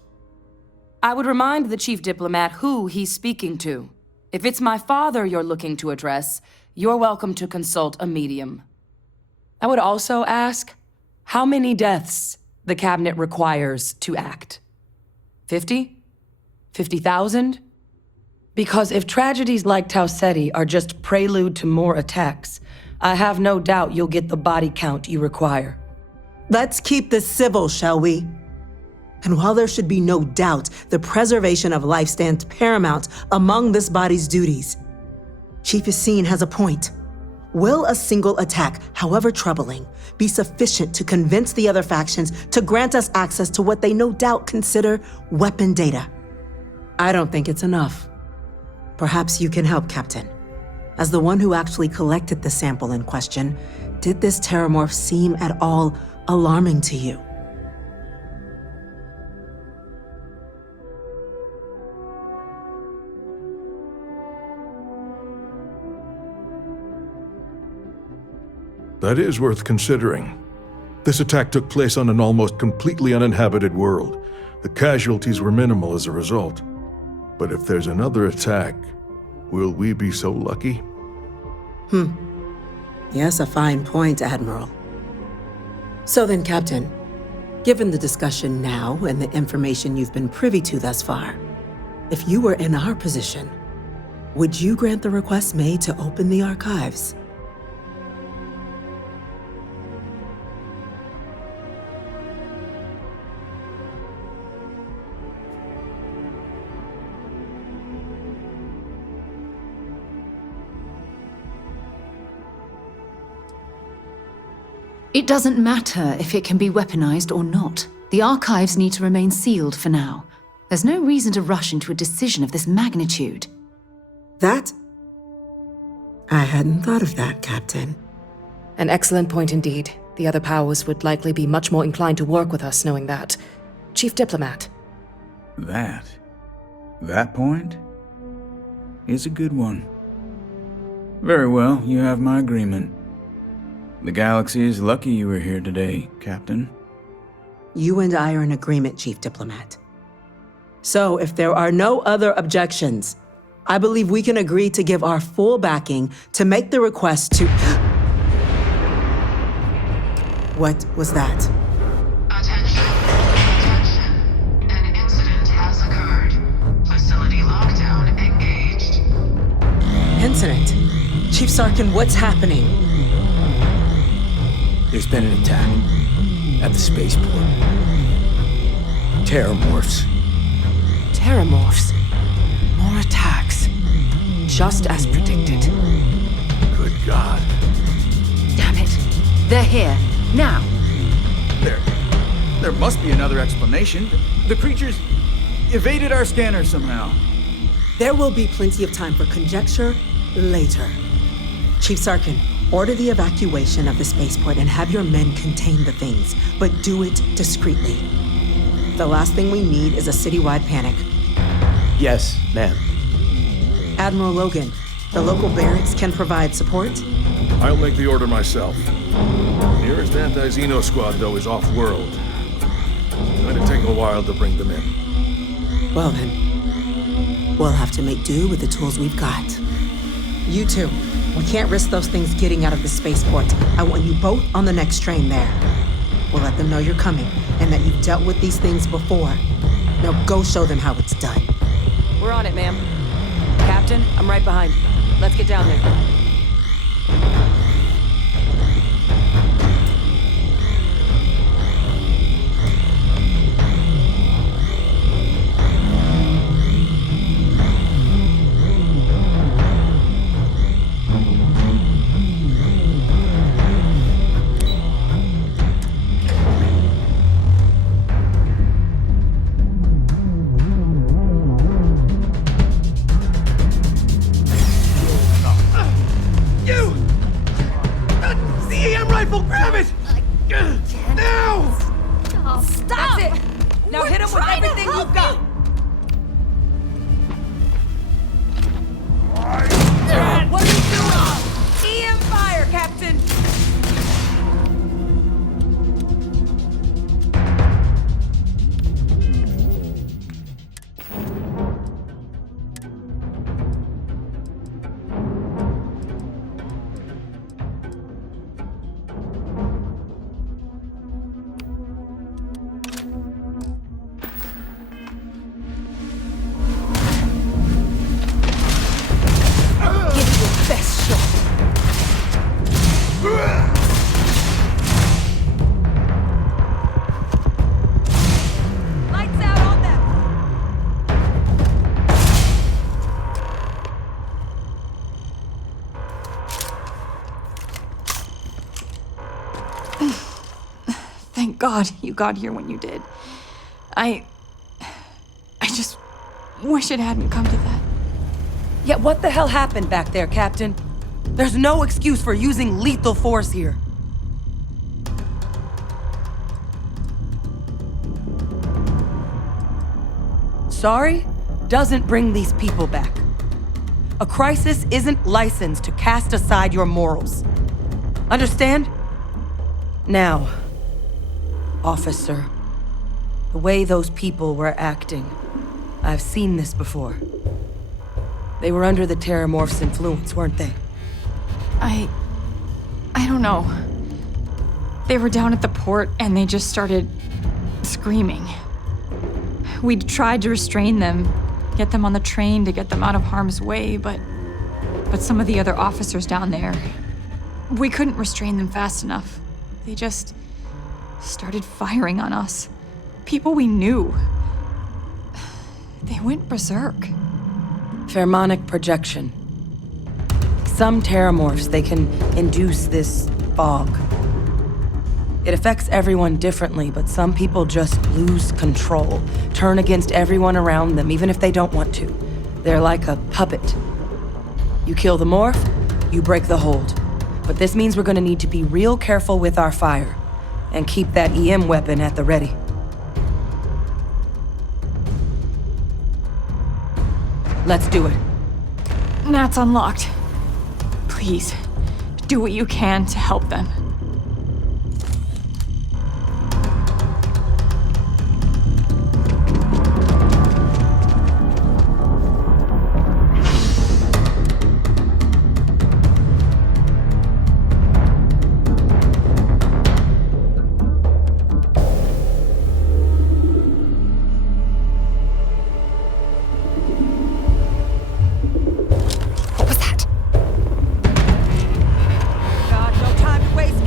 I would remind the chief diplomat who he's speaking to. If it's my father you're looking to address, you're welcome to consult a medium. I would also ask how many deaths the Cabinet requires to act. 50? 50,000? Because if tragedies like Tau Ceti are just prelude to more attacks, I have no doubt you'll get the body count you require. Let's keep this civil, shall we? And while there should be no doubt the preservation of life stands paramount among this body's duties, Chief Yassine has a point. Will a single attack, however troubling, be sufficient to convince the other factions to grant us access to what they no doubt consider weapon data? I don't think it's enough. Perhaps you can help, Captain. As the one who actually collected the sample in question, did this Terramorph seem at all alarming to you? That is worth considering. This attack took place on an almost completely uninhabited world. The casualties were minimal as a result. But if there's another attack, will we be so lucky? Yes, a fine point, Admiral. So then, Captain, given the discussion now and the information you've been privy to thus far, if you were in our position, would you grant the request made to open the archives? It doesn't matter if it can be weaponized or not. The archives need to remain sealed for now. There's no reason to rush into a decision of this magnitude. That? I hadn't thought of that, Captain. An excellent point indeed. The other powers would likely be much more inclined to work with us knowing that. Chief Diplomat. That point is a good one. Very well, you have my agreement. The galaxy is lucky you were here today, Captain. You and I are in agreement, Chief Diplomat. So, if there are no other objections, I believe we can agree to give our full backing to make the request to... What was that? Attention. An incident has occurred. Facility lockdown engaged. Incident? Chief Sarkin, what's happening? There's been an attack at the spaceport. Terramorphs. Terramorphs. More attacks. Just as predicted. Good God. Damn it. They're here. Now. There must be another explanation. The creatures evaded our scanner somehow. There will be plenty of time for conjecture later. Chief Sarkin, order the evacuation of the spaceport and have your men contain the things, but do it discreetly. The last thing we need is a citywide panic. Yes, ma'am. Admiral Logan, the local barracks can provide support? I'll make the order myself. Nearest anti-Xeno squad, though, is off-world. It's going to take a while to bring them in. Well then, we'll have to make do with the tools we've got. You two, we can't risk those things getting out of the spaceport. I want you both on the next train there. We'll let them know you're coming and that you've dealt with these things before. Now go show them how it's done. We're on it, ma'am. Captain, I'm right behind you. Let's get down there. Thank God you got here when you did. I just wish it hadn't come to that. Yeah, what the hell happened back there, Captain? There's no excuse for using lethal force here. Sorry doesn't bring these people back. A crisis isn't licensed to cast aside your morals. Understand? Now, officer, the way those people were acting, I've seen this before. They were under the Terramorph's influence, weren't they? I don't know. They were down at the port and they just started screaming. We'd tried to restrain them, get them on the train to get them out of harm's way, but some of the other officers down there, we couldn't restrain them fast enough. They just started firing on us. People we knew. They went berserk. Pheromonic projection. Some Terramorphs, they can induce this fog. It affects everyone differently, but some people just lose control, turn against everyone around them, even if they don't want to. They're like a puppet. You kill the morph, you break the hold. But this means we're gonna need to be real careful with our fire, and keep that EM weapon at the ready. Let's do it. Nat's unlocked. Please, do what you can to help them. God, no time to waste.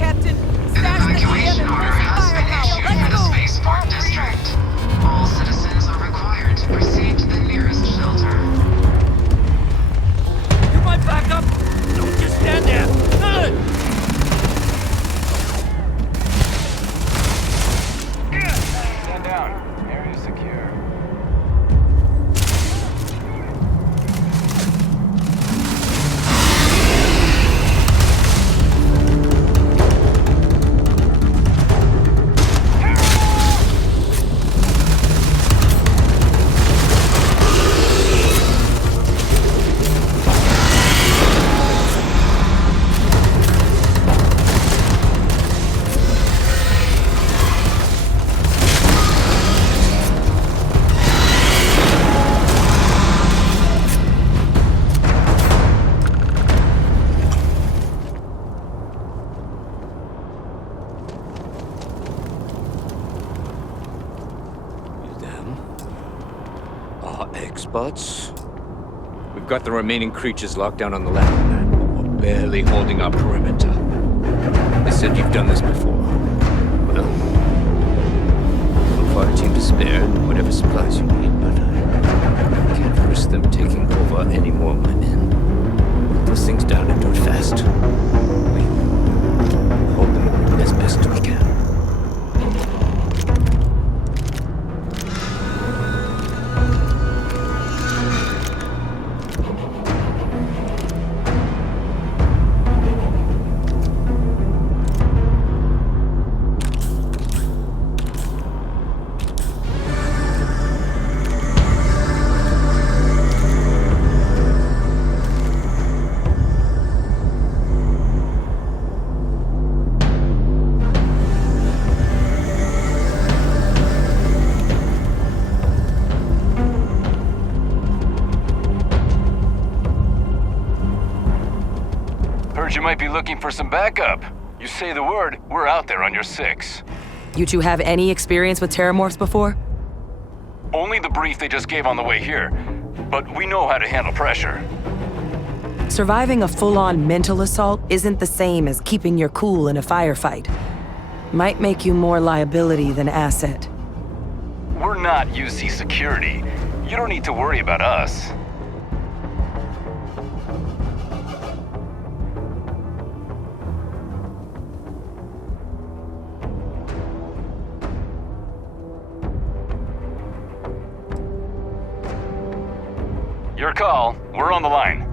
spots. We've got the remaining creatures locked down on the land, but we're barely holding our perimeter. They said you've done this before. Well, we'll fire a team to spare and whatever supplies you need, but I can't risk them taking over any more of my men. Put those things down and do it fast. We hold them as best we can. You might be looking for some backup. You say the word, we're out there on your 6. You two have any experience with terramorphs before? Only the brief they just gave on the way here, but we know how to handle pressure. Surviving a full-on mental assault isn't the same as keeping your cool in a firefight. Might make you more liability than asset. We're not UC security. You don't need to worry about us. Your call. We're on the line.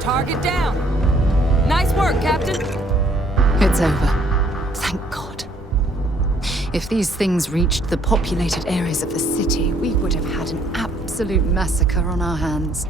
Target down. Nice work, Captain. It's over. Thank God. If these things reached the populated areas of the city, we would have had an absolute massacre on our hands.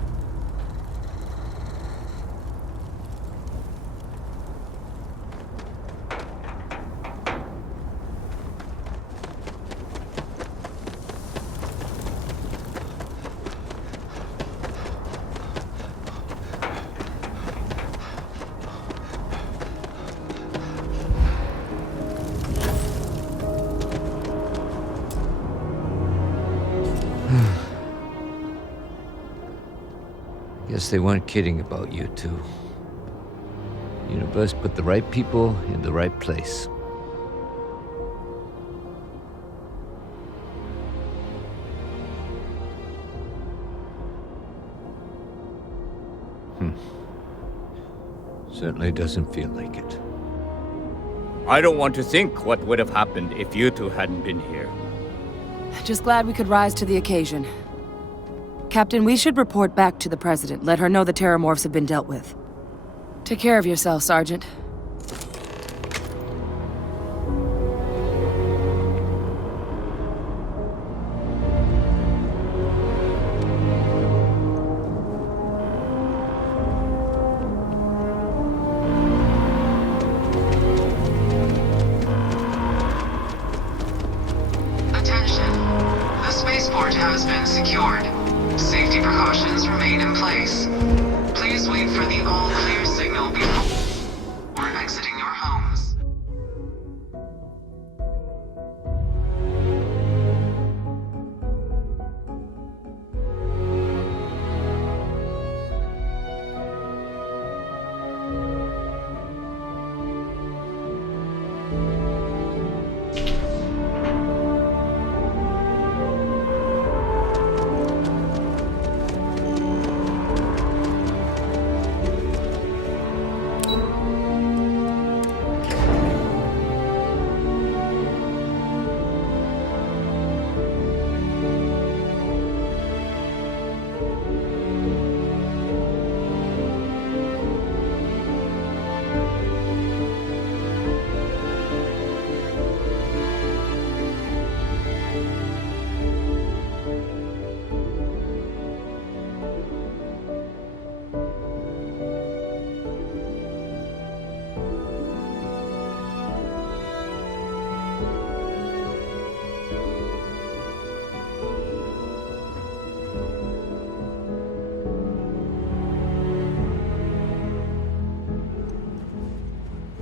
promise they weren't kidding about you two. Universe put the right people in the right place. Certainly doesn't feel like it. I don't want to think what would have happened if you two hadn't been here. Just glad we could rise to the occasion. Captain, we should report back to the President. Let her know the Terramorphs have been dealt with. Take care of yourself, Sergeant. Attention. The spaceport has been secured. Safety precautions remain in place. Please wait for the all-clear signal before exiting your homes.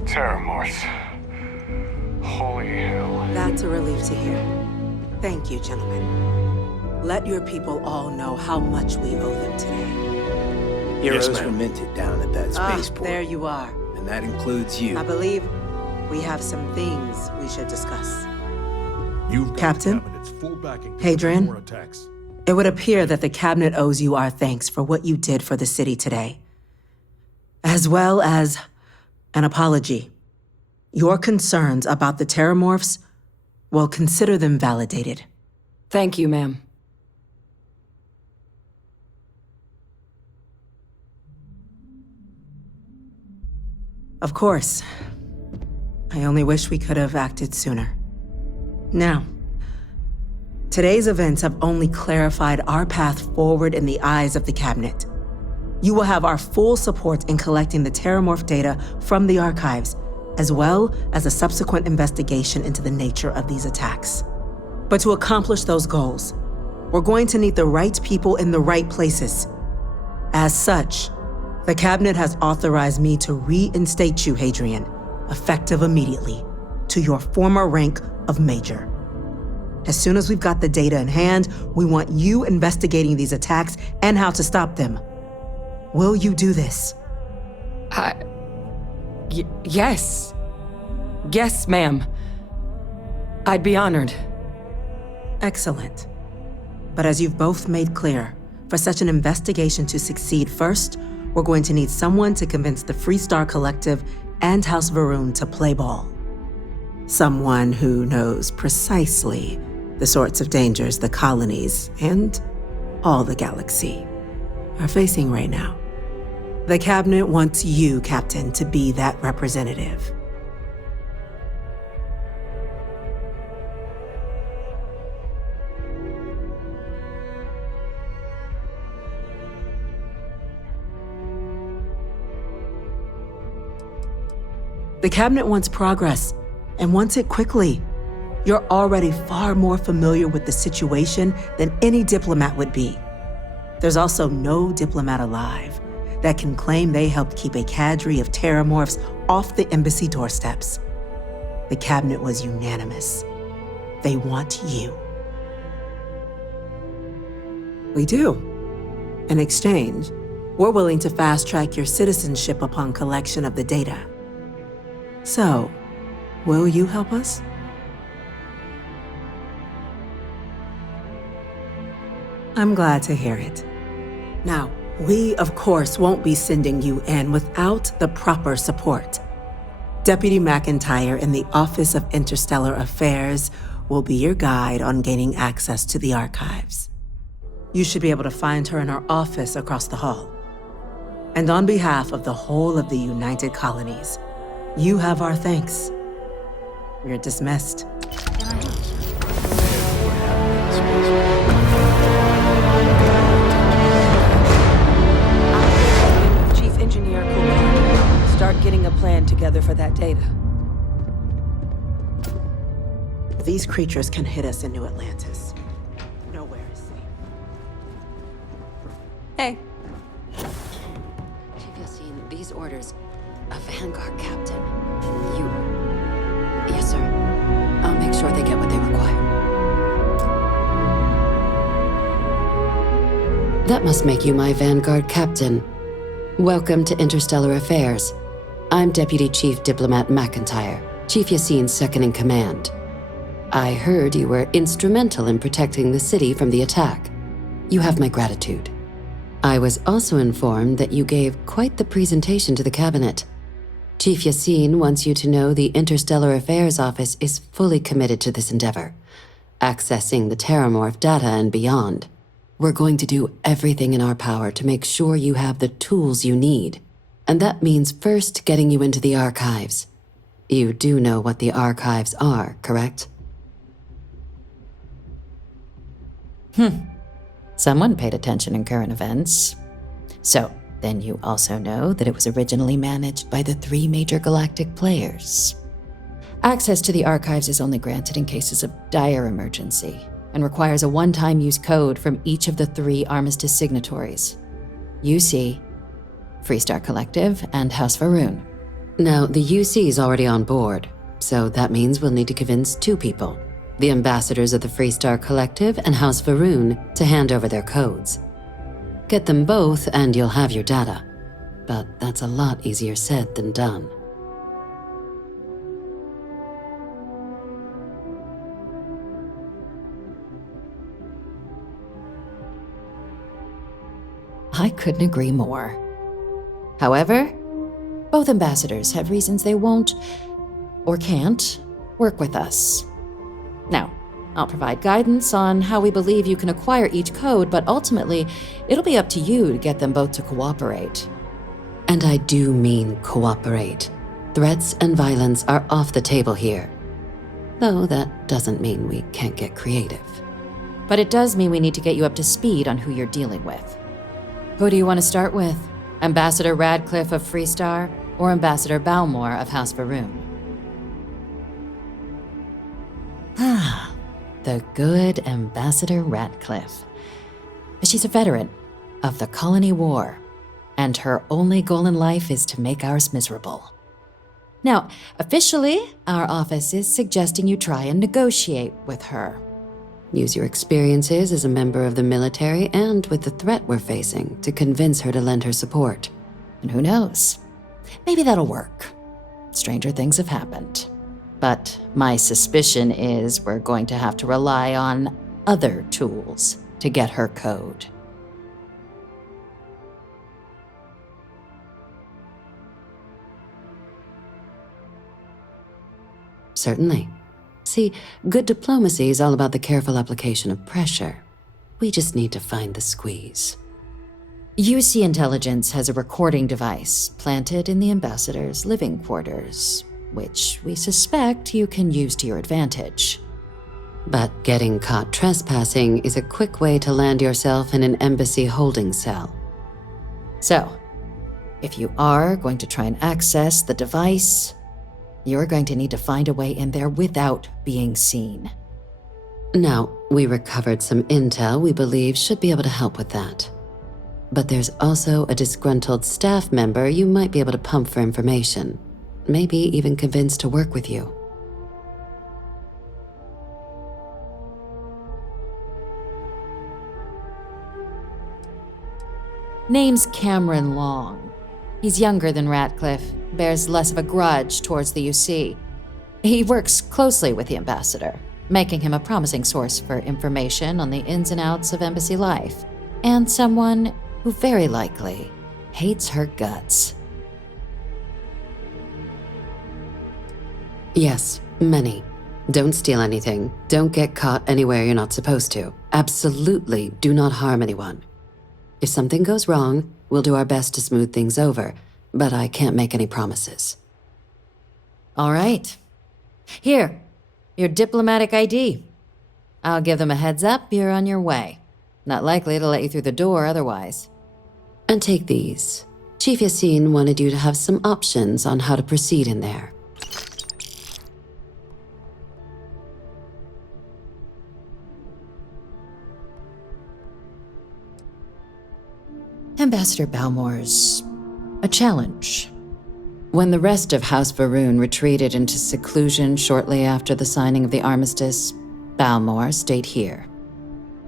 Terramorphs. Holy hell. That's a relief to hear. Thank you, gentlemen. Let your people all know how much we owe them today. Heroes were minted down at that Ah, spaceport. there you are. And that includes you. I believe we have some things we should discuss. You've got Captain? the Cabinet's full backing to Hadrian? more attacks. It would appear that the Cabinet owes you our thanks for what you did for the city today, as well as an apology. Your concerns about the Terramorphs, well, consider them validated. Thank you, ma'am. Of course. I only wish we could have acted sooner. Now, today's events have only clarified our path forward in the eyes of the Cabinet. You will have our full support in collecting the Terramorph data from the archives, as well as a subsequent investigation into the nature of these attacks. But to accomplish those goals, we're going to need the right people in the right places. As such, the Cabinet has authorized me to reinstate you, Hadrian, effective immediately, to your former rank of Major. As soon as we've got the data in hand, we want you investigating these attacks and how to stop them. Will you do this? Yes. Yes, ma'am. I'd be honored. Excellent. But as you've both made clear, for such an investigation to succeed first, we're going to need someone to convince the Freestar Collective and House Varun to play ball. Someone who knows precisely the sorts of dangers the colonies and all the galaxy are facing right now. The Cabinet wants you, Captain, to be that representative. The Cabinet wants progress, and wants it quickly. You're already far more familiar with the situation than any diplomat would be. There's also no diplomat alive that can claim they helped keep a cadre of Terramorphs off the embassy doorsteps. The Cabinet was unanimous. They want you. We do. In exchange, we're willing to fast-track your citizenship upon collection of the data. So, will you help us? I'm glad to hear it. Now, we, of course, won't be sending you in without the proper support. Deputy McIntyre in the Office of Interstellar Affairs will be your guide on gaining access to the archives. You should be able to find her in our office across the hall. And on behalf of the whole of the United Colonies, you have our thanks. You're dismissed. Chief Engineer Kulkarni. Start getting a plan together for that data. These creatures can hit us in New Atlantis. Nowhere is safe. Hey. Chief Yassine, these orders. A Vanguard captain. You... Yes, sir. I'll make sure they get what they require. That must make you my Vanguard captain. Welcome to Interstellar Affairs. I'm Deputy Chief Diplomat McIntyre, Chief Yassine's second-in-command. I heard you were instrumental in protecting the city from the attack. You have my gratitude. I was also informed that you gave quite the presentation to the cabinet. Chief Yassine wants you to know the Interstellar Affairs Office is fully committed to this endeavor, accessing the Terramorph data and beyond. We're going to do everything in our power to make sure you have the tools you need. And that means first getting you into the archives. You do know what the archives are, correct? Someone paid attention in current events. So, then you also know that it was originally managed by the 3 major galactic players. Access to the archives is only granted in cases of dire emergency, and requires a one-time use code from each of the 3 Armistice signatories. UC, Freestar Collective, and House Varun. Now, the UC is already on board, so that means we'll need to convince 2 people. The ambassadors of the Freestar Collective and House Varun to hand over their codes. Get them both and you'll have your data. But that's a lot easier said than done. I couldn't agree more. However, both ambassadors have reasons they won't, or can't, work with us. Now, I'll provide guidance on how we believe you can acquire each code, but ultimately, it'll be up to you to get them both to cooperate. And I do mean cooperate. Threats and violence are off the table here. Though that doesn't mean we can't get creative. But it does mean we need to get you up to speed on who you're dealing with. Who do you want to start with? Ambassador Radcliffe of Freestar, or Ambassador Balmore of House Varun? The good Ambassador Radcliffe. She's a veteran of the Colony War, and her only goal in life is to make ours miserable. Now, officially, our office is suggesting you try and negotiate with her. Use your experiences as a member of the military and with the threat we're facing to convince her to lend her support. And who knows? Maybe that'll work. Stranger things have happened. But my suspicion is we're going to have to rely on other tools to get her code. Certainly. See, good diplomacy is all about the careful application of pressure. We just need to find the squeeze. UC Intelligence has a recording device planted in the ambassador's living quarters, which we suspect you can use to your advantage. But getting caught trespassing is a quick way to land yourself in an embassy holding cell. So, if you are going to try and access the device, you're going to need to find a way in there without being seen. Now, we recovered some intel we believe should be able to help with that. But there's also a disgruntled staff member you might be able to pump for information. Maybe even convince to work with you. Name's Cameron Long. He's younger than Ratcliffe, bears less of a grudge towards the UC. He works closely with the ambassador, making him a promising source for information on the ins and outs of embassy life, and someone who very likely hates her guts. Yes, many. Don't steal anything. Don't get caught anywhere you're not supposed to. Absolutely do not harm anyone. If something goes wrong, we'll do our best to smooth things over, but I can't make any promises. All right. Here, your diplomatic ID. I'll give them a heads up you're on your way. Not likely to let you through the door otherwise. And take these. Chief Yassine wanted you to have some options on how to proceed in there. Ambassador Balmore's a challenge. When the rest of House Varun retreated into seclusion shortly after the signing of the armistice, Balmore stayed here.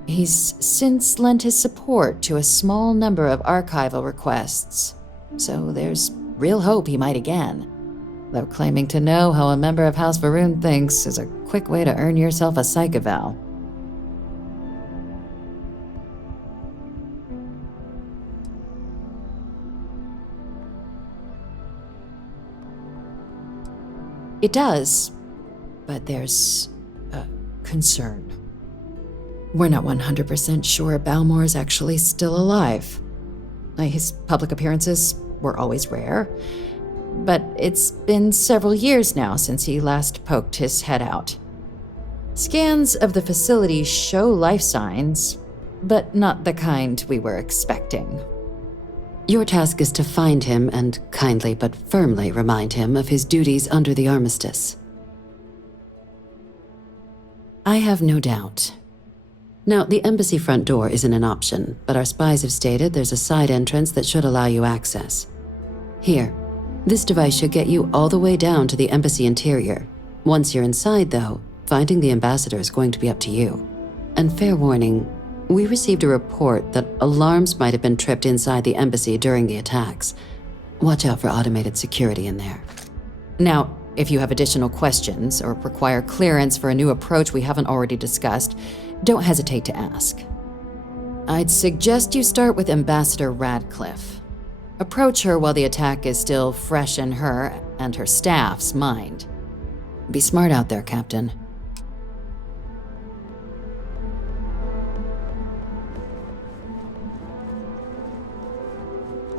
He's since lent his support to a small number of archival requests, so there's real hope he might again. Though claiming to know how a member of House Varun thinks is a quick way to earn yourself a psych eval. It does, but there's a concern. We're not 100% sure Balmore's actually still alive. His public appearances were always rare, but it's been several years now since he last poked his head out. Scans of the facility show life signs, but not the kind we were expecting. Your task is to find him and kindly but firmly remind him of his duties under the armistice. I have no doubt. Now, the embassy front door isn't an option, but our spies have stated there's a side entrance that should allow you access. Here, this device should get you all the way down to the embassy interior. Once you're inside, though, finding the ambassador is going to be up to you. And fair warning, we received a report that alarms might have been tripped inside the embassy during the attacks. Watch out for automated security in there. Now, if you have additional questions or require clearance for a new approach we haven't already discussed, don't hesitate to ask. I'd suggest you start with Ambassador Radcliffe. Approach her while the attack is still fresh in her and her staff's mind. Be smart out there, Captain.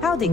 Howdy.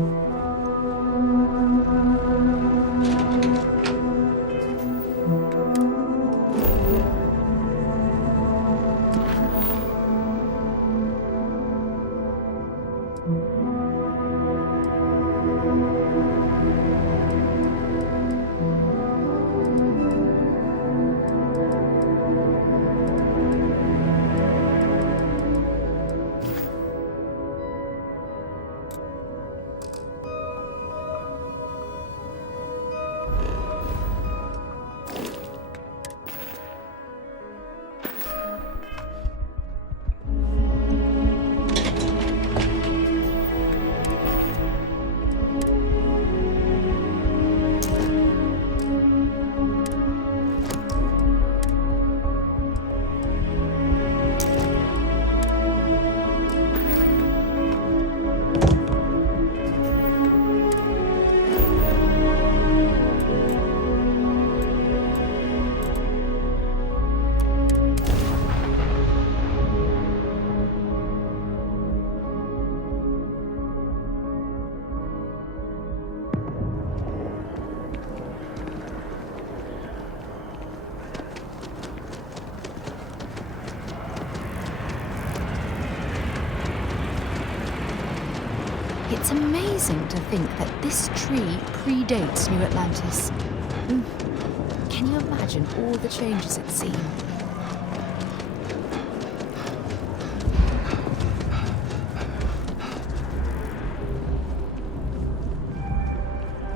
It's amazing to think that this tree predates New Atlantis. Can you imagine all the changes it's seen?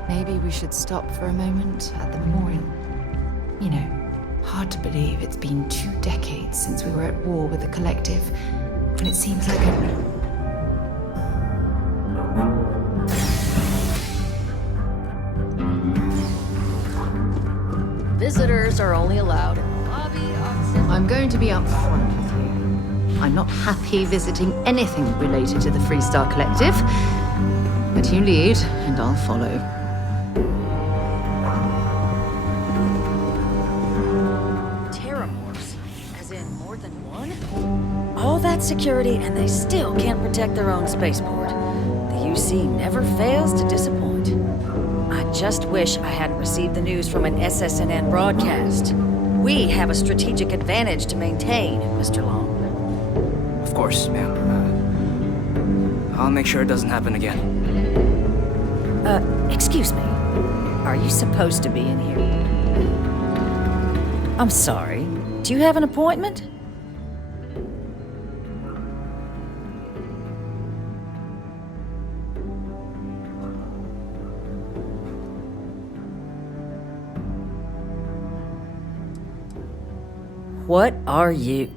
Maybe we should stop for a moment at the memorial. You know, hard to believe it's been 2 decades since we were at war with the Collective, and it seems like Visitors are only allowed in the lobby, opposite. I'm going to be upfront with you. I'm not happy visiting anything related to the Freestar Collective. But you lead, and I'll follow. Terramorphs? As in more than one? All that security, and they still can't protect their own spaceport. The UC never fails to disappoint. I just wish I hadn't received the news from an SSNN broadcast. We have a strategic advantage to maintain, Mr. Long. Of course, ma'am. I'll make sure it doesn't happen again. Excuse me. Are you supposed to be in here? I'm sorry. Do you have an appointment? What are you?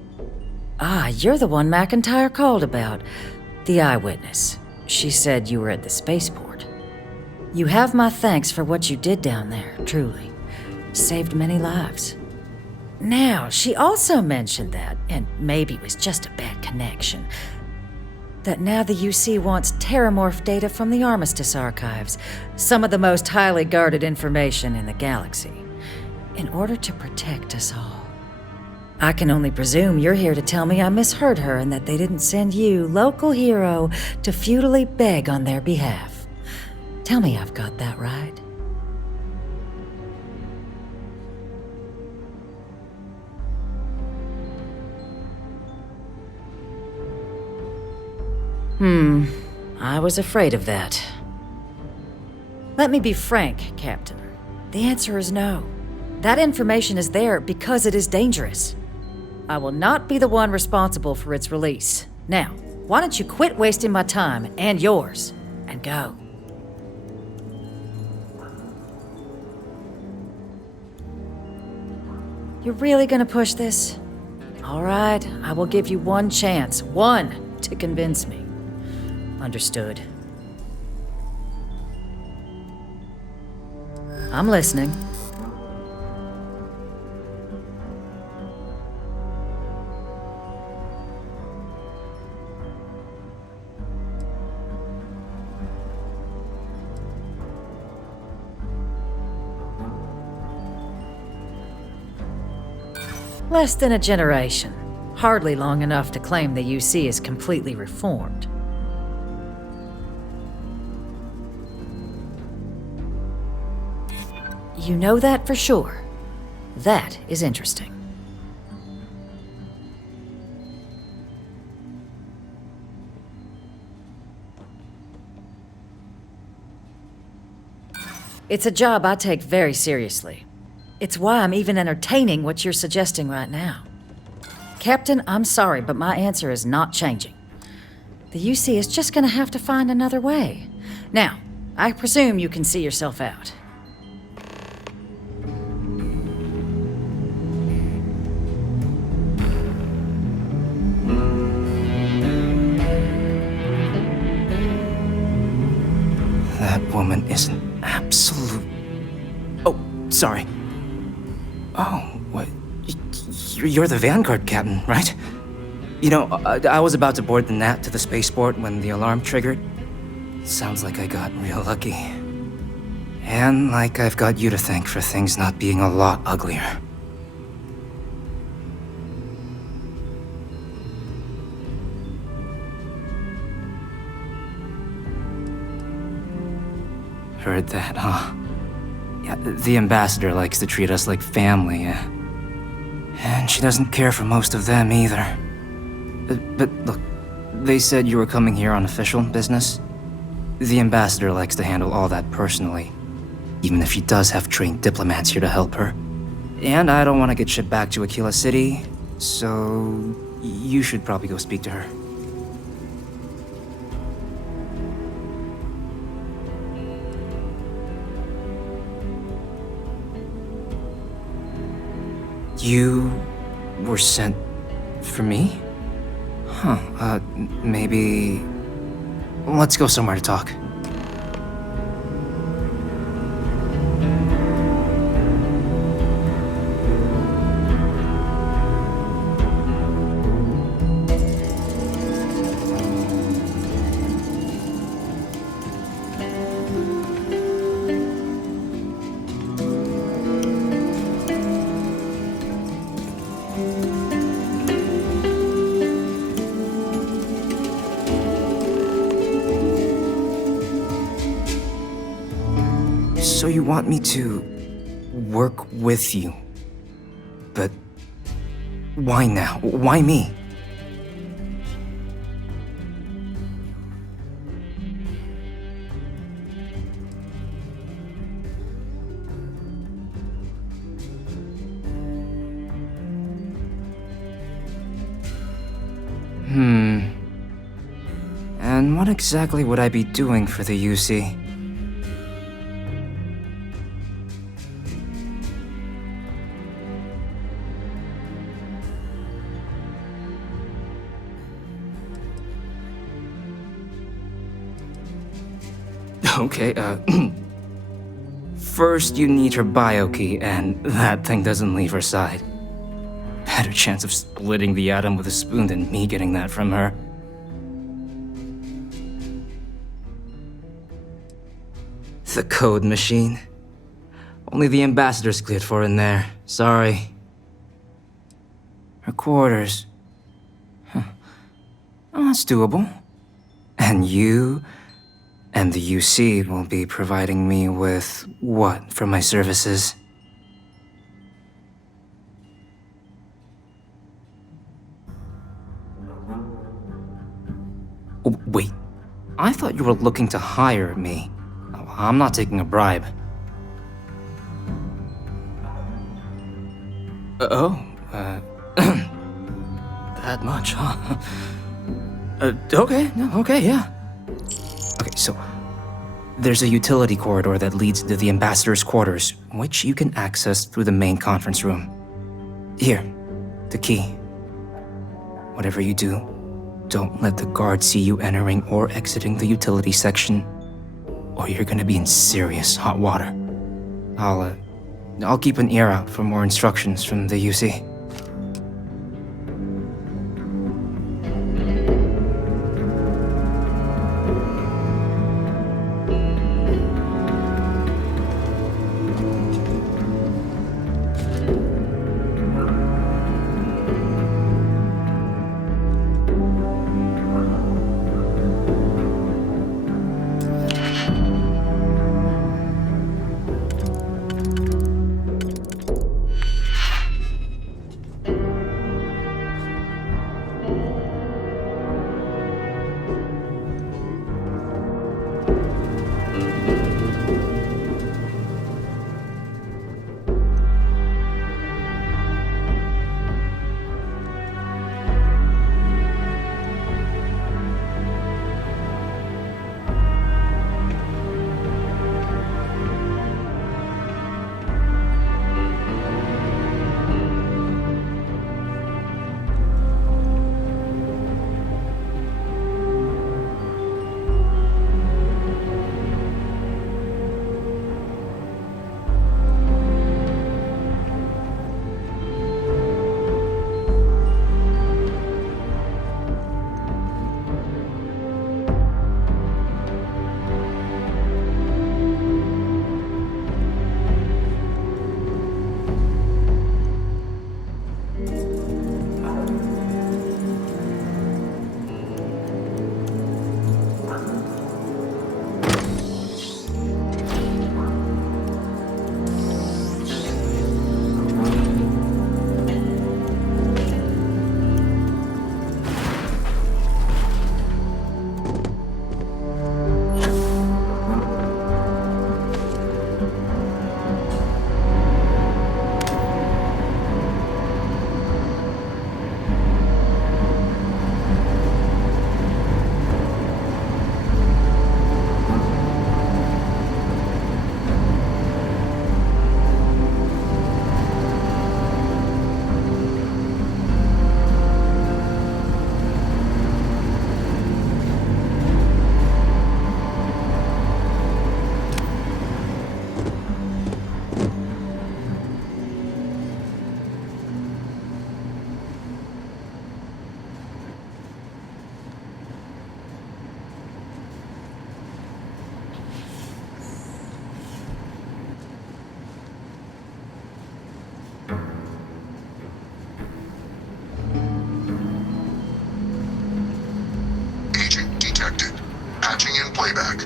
Ah, you're the one McIntyre called about. The eyewitness. She said you were at the spaceport. You have my thanks for what you did down there, truly. Saved many lives. Now, she also mentioned that, and maybe it was just a bad connection, that now the UC wants Terramorph data from the Armistice archives, some of the most highly guarded information in the galaxy, in order to protect us all. I can only presume you're here to tell me I misheard her and that they didn't send you, local hero, to futilely beg on their behalf. Tell me I've got that right. I was afraid of that. Let me be frank, Captain. The answer is no. That information is there because it is dangerous. I will not be the one responsible for its release. Now, why don't you quit wasting my time and yours, and go? You're really gonna push this? All right, I will give you one chance, one, to convince me. Understood. I'm listening. Less than a generation. Hardly long enough to claim the UC is completely reformed. You know that for sure. That is interesting. It's a job I take very seriously. It's why I'm even entertaining what you're suggesting right now. Captain, I'm sorry, but my answer is not changing. The UC is just gonna have to find another way. Now, I presume you can see yourself out. That woman is an absolute... Oh, sorry. Oh, what? You're the Vanguard captain, right? You know, I was about to board the Nat to the spaceport when the alarm triggered. Sounds like I got real lucky. And like I've got you to thank for things not being a lot uglier. Heard that, huh? Yeah, the ambassador likes to treat us like family, and she doesn't care for most of them either. But look, they said you were coming here on official business. The ambassador likes to handle all that personally, even if she does have trained diplomats here to help her. And I don't want to get shipped back to Aquila City, so you should probably go speak to her. You were sent for me? Huh, maybe... Let's go somewhere to talk. So you want me to work with you? But why now? Why me? And what exactly would I be doing for the UC? Okay, first you need her bio key, and that thing doesn't leave her side. Better chance of splitting the atom with a spoon than me getting that from her. The code machine. Only the ambassador's cleared for in there. Sorry. Her quarters. Huh. Oh, that's doable. And you and the UC will be providing me with what for my services? Oh, wait. I thought you were looking to hire me. I'm not taking a bribe. That much, huh? Okay, yeah. Okay, so there's a utility corridor that leads to the ambassador's quarters, which you can access through the main conference room. Here, the key. Whatever you do, don't let the guards see you entering or exiting the utility section, or you're gonna be in serious hot water. I'll keep an ear out for more instructions from the UC. Patching in playback.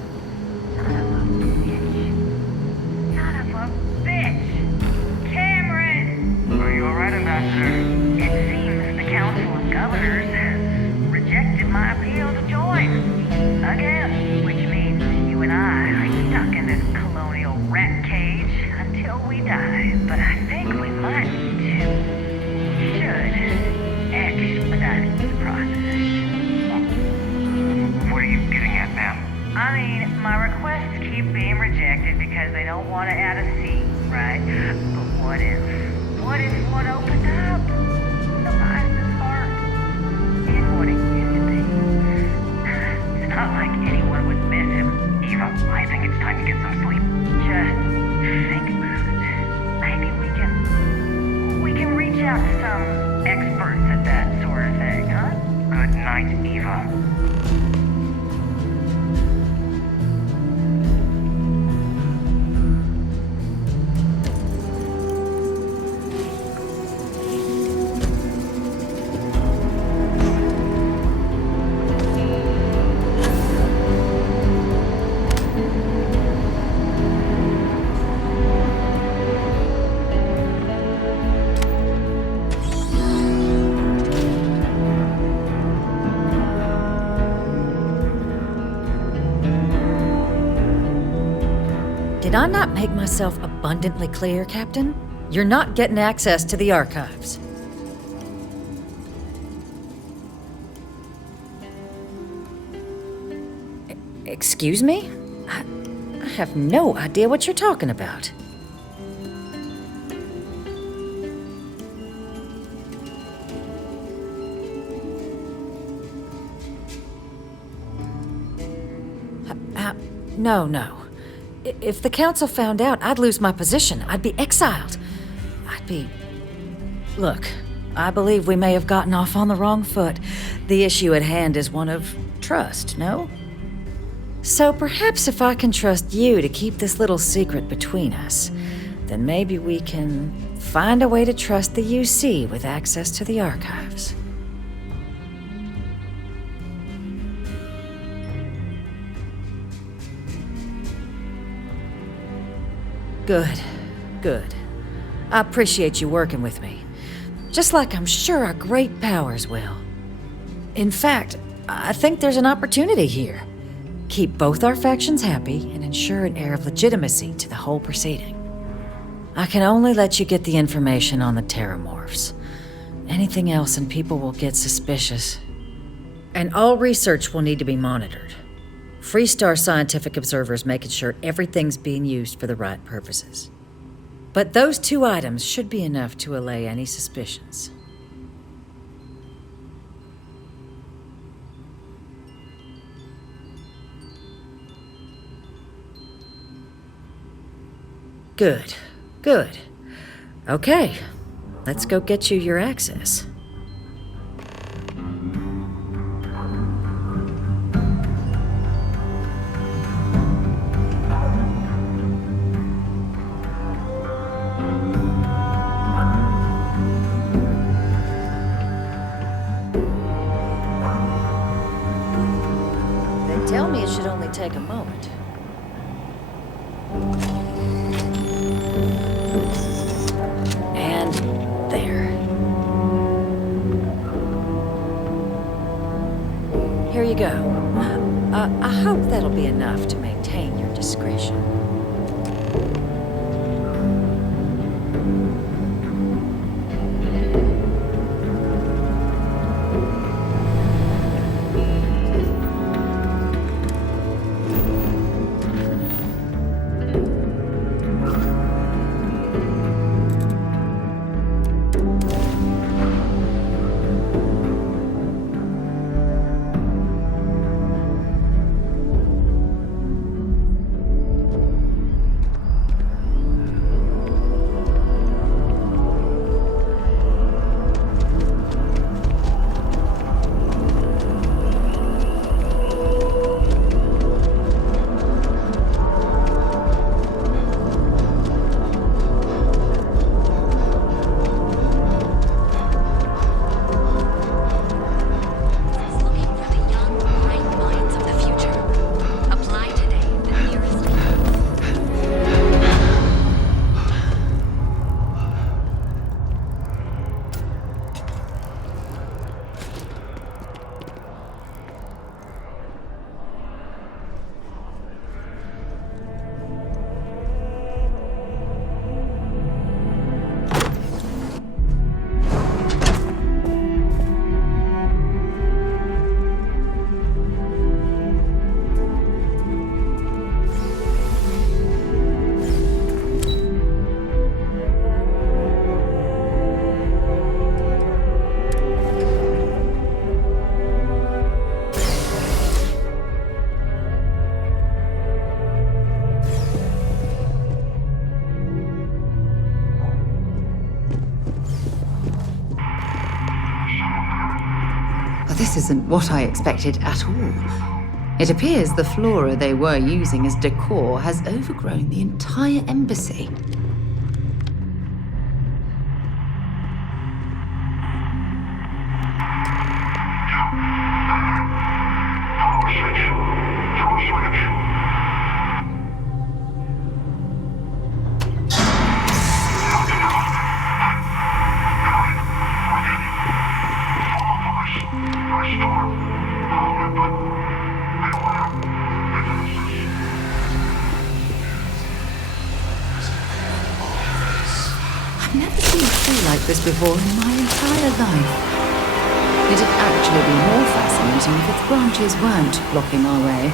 It seems the Council of Governors has rejected my appeal to join. Again, which means you and I are stuck in this colonial rat cage until we die. But I think we might need to, should, expedite the process. What are you getting at, ma'am? I mean, my requests keep being rejected because they don't want to add a seat, right? But what if one opened up? The Meisner's heart is what it used to be. It's not like anyone would miss him. Eva, I think it's time to get some sleep. Just think about it. Maybe we can reach out to some experts at that sort of thing, huh? Good night, Eva. Did I not make myself abundantly clear, Captain? You're not getting access to the archives. Excuse me? I have no idea what you're talking about. No. If the council found out, I'd lose my position. I'd be exiled. Look, I believe we may have gotten off on the wrong foot. The issue at hand is one of trust, no? So perhaps if I can trust you to keep this little secret between us, then maybe we can find a way to trust the UC with access to the archives. Good. I appreciate you working with me. Just like I'm sure our great powers will. In fact, I think there's an opportunity here. Keep both our factions happy and ensure an air of legitimacy to the whole proceeding. I can only let you get the information on the Terramorphs. Anything else and people will get suspicious. And all research will need to be monitored. Freestar scientific observers making sure everything's being used for the right purposes. But those 2 items should be enough to allay any suspicions. Good. Okay, let's go get you your access. Tell me it should only take a moment. And there. This isn't what I expected at all. It appears the flora they were using as decor has overgrown the entire embassy. I've never seen a tree like this before in my entire life. It'd actually be more fascinating if its branches weren't blocking our way.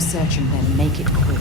Searching them, make it quick.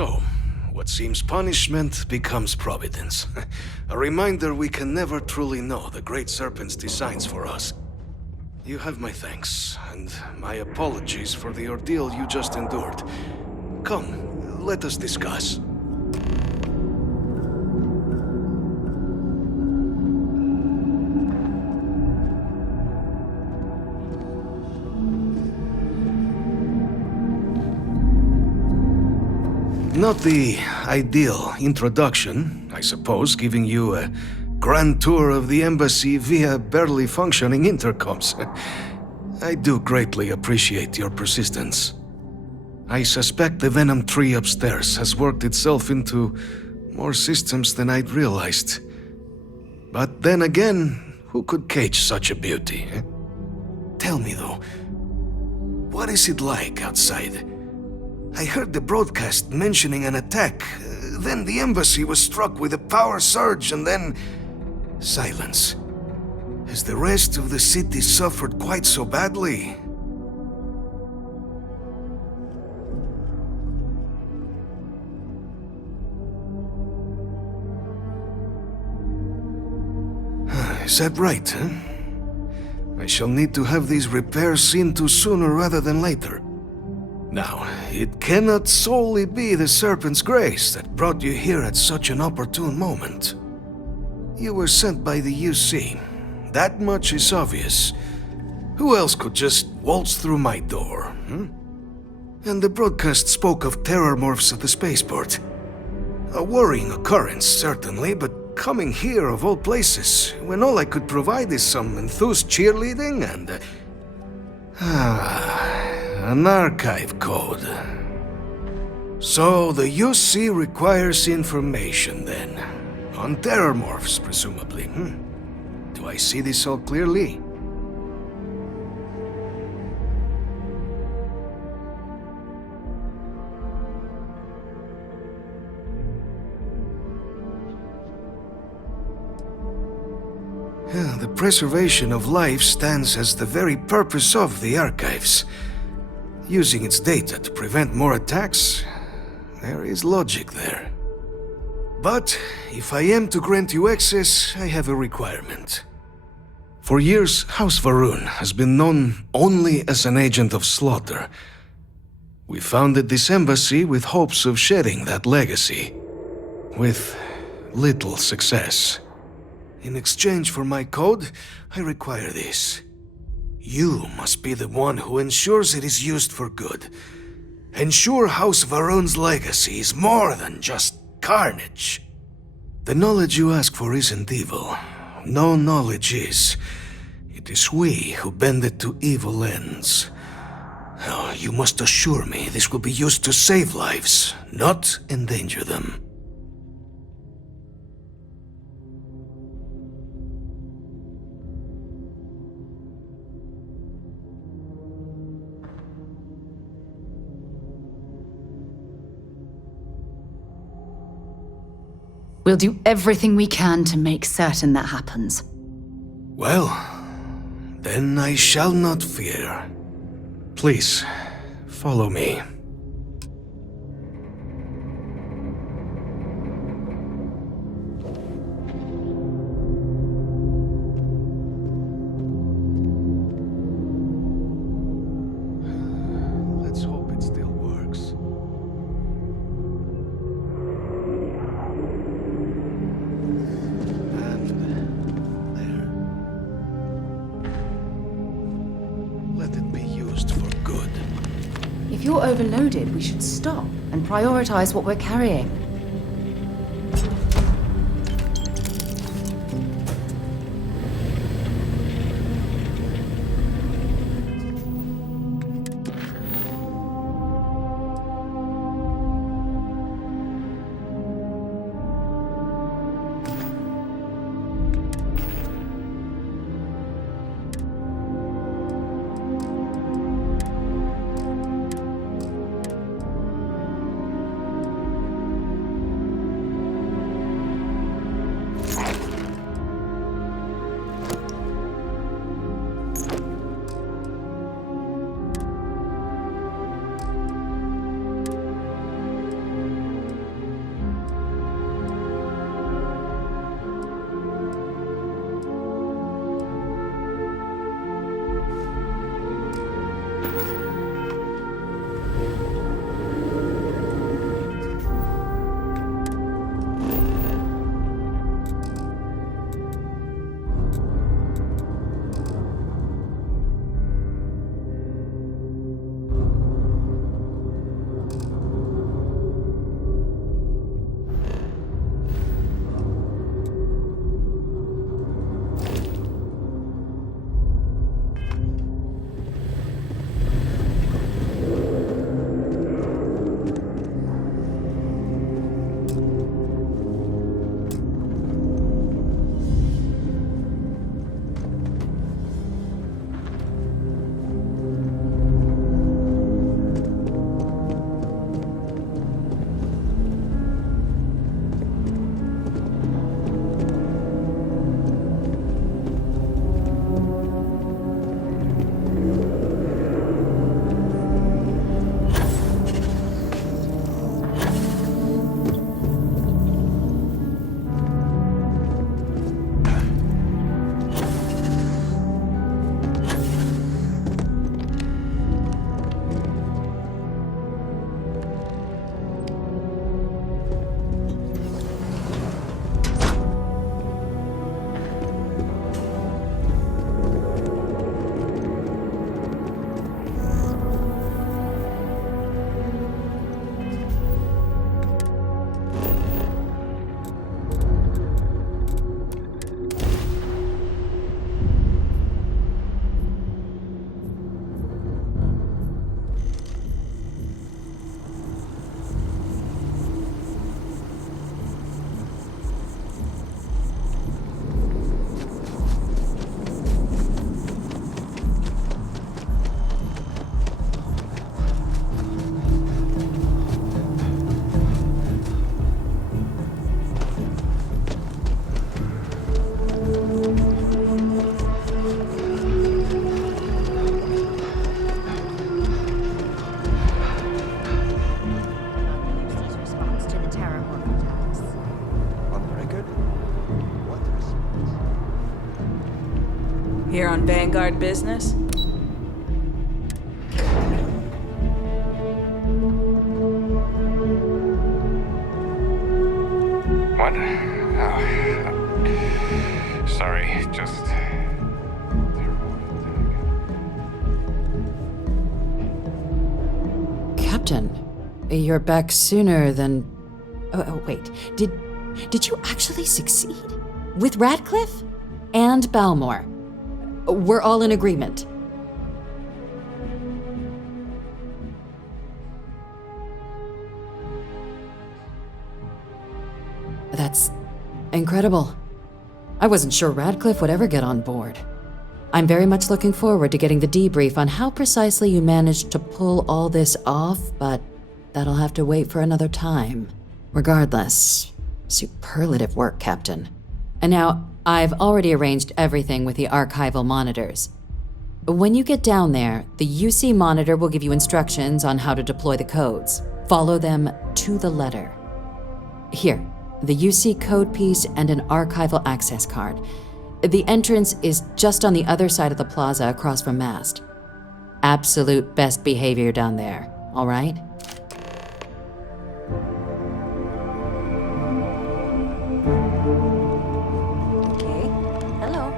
So, what seems punishment becomes providence. A reminder we can never truly know the Great Serpent's designs for us. You have my thanks, and my apologies for the ordeal you just endured. Come, let us discuss. Not the ideal introduction, I suppose, giving you a grand tour of the embassy via barely functioning intercoms. I do greatly appreciate your persistence. I suspect the Venom tree upstairs has worked itself into more systems than I'd realized. But then again, who could cage such a beauty? Tell me though, what is it like outside? I heard the broadcast mentioning an attack, then the embassy was struck with a power surge, and then silence. Has the rest of the city suffered quite so badly? Is that right, huh? I shall need to have these repairs seen to sooner rather than later. Now, it cannot solely be the Serpent's grace that brought you here at such an opportune moment. You were sent by the UC. That much is obvious. Who else could just waltz through my door, And the broadcast spoke of terror morphs at the spaceport. A worrying occurrence, certainly, but coming here of all places, when all I could provide is some enthused cheerleading and... an archive code. So the UC requires information then. On terror morphs, presumably, Do I see this all clearly? The preservation of life stands as the very purpose of the archives. Using its data to prevent more attacks, there is logic there. But if I am to grant you access, I have a requirement. For years, House Varun has been known only as an agent of slaughter. We founded this embassy with hopes of shedding that legacy, with little success. In exchange for my code, I require this. You must be the one who ensures it is used for good. Ensure House Varun's legacy is more than just carnage. The knowledge you ask for isn't evil. No knowledge is. It is we who bend it to evil ends. Oh, you must assure me this will be used to save lives, not endanger them. We'll do everything we can to make certain that happens. Well, then I shall not fear. Please, follow me. Let's hope it still works. If you're overloaded, we should stop and prioritize what we're carrying. here on Vanguard business? What? Oh. Sorry, just... Captain, you're back sooner than... Oh, wait. Did you actually succeed? With Radcliffe? And Balmore? We're all in agreement. That's incredible. I wasn't sure Radcliffe would ever get on board. I'm very much looking forward to getting the debrief on how precisely you managed to pull all this off, but that'll have to wait for another time. Regardless, superlative work, Captain. And now, I've already arranged everything with the archival monitors. When you get down there, the UC monitor will give you instructions on how to deploy the codes. Follow them to the letter. Here, the UC code piece and an archival access card. The entrance is just on the other side of the plaza across from Mast. Absolute best behavior down there, all right? Okay. Hello.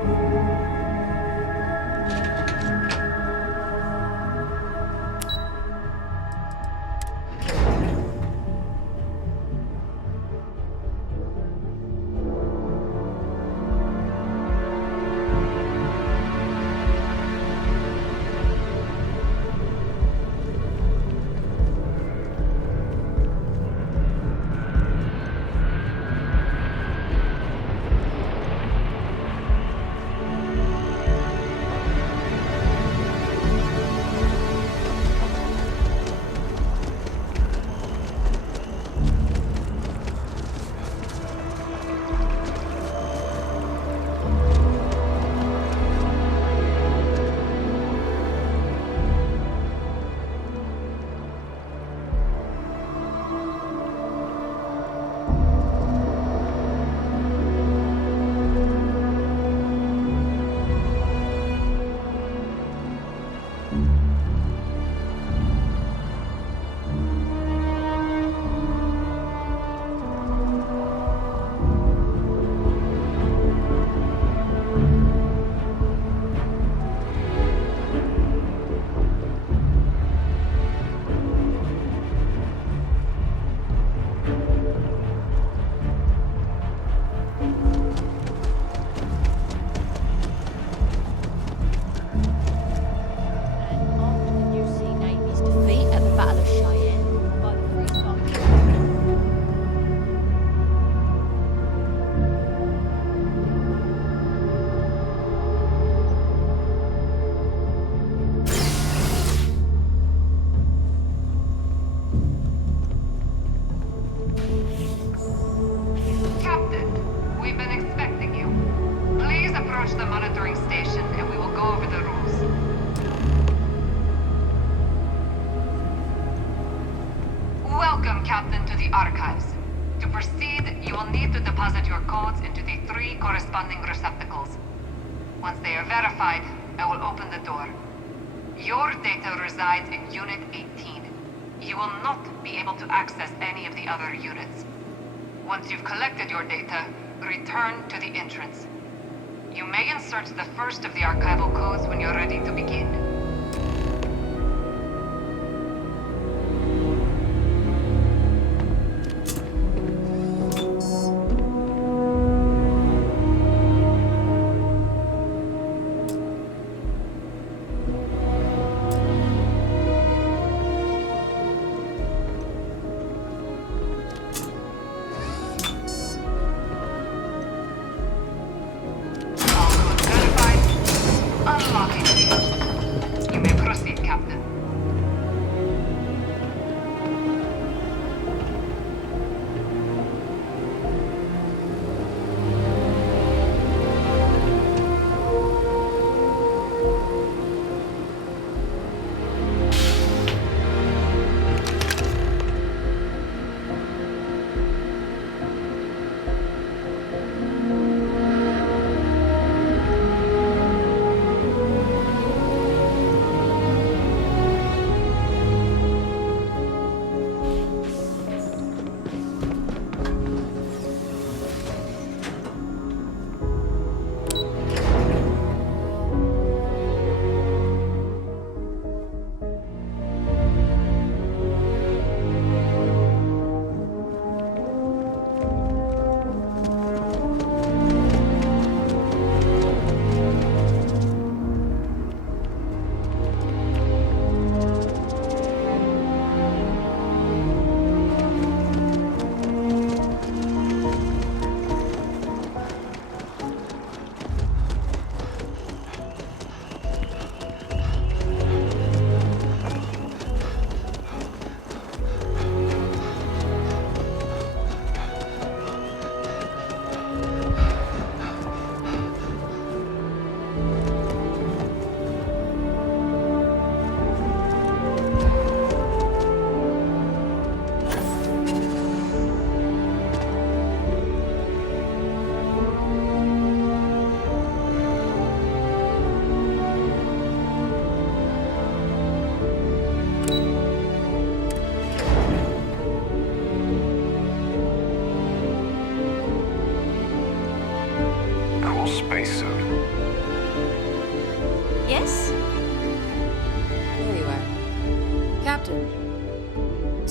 Welcome, Captain, to the archives. To proceed, you will need to deposit your codes into the 3 corresponding receptacles. Once they are verified, I will open the door. Your data resides in Unit 18. You will not be able to access any of the other units. Once you've collected your data, return to the entrance. You may insert the first of the archival codes when you're ready to begin. Unlocking.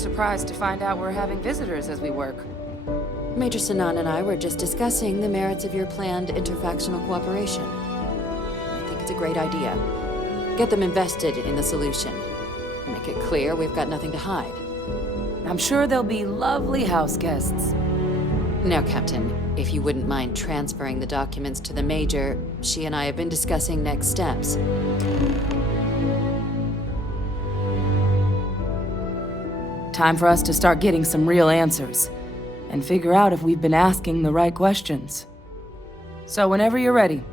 surprised to find out we're having visitors as we work. Major Sinan and I were just discussing the merits of your planned interfactional cooperation. I think it's a great idea. Get them invested in the solution. Make it clear we've got nothing to hide. I'm sure they'll be lovely house guests. Now, Captain, if you wouldn't mind transferring the documents to the Major, she and I have been discussing next steps. Time for us to start getting some real answers, and figure out if we've been asking the right questions. So whenever you're ready.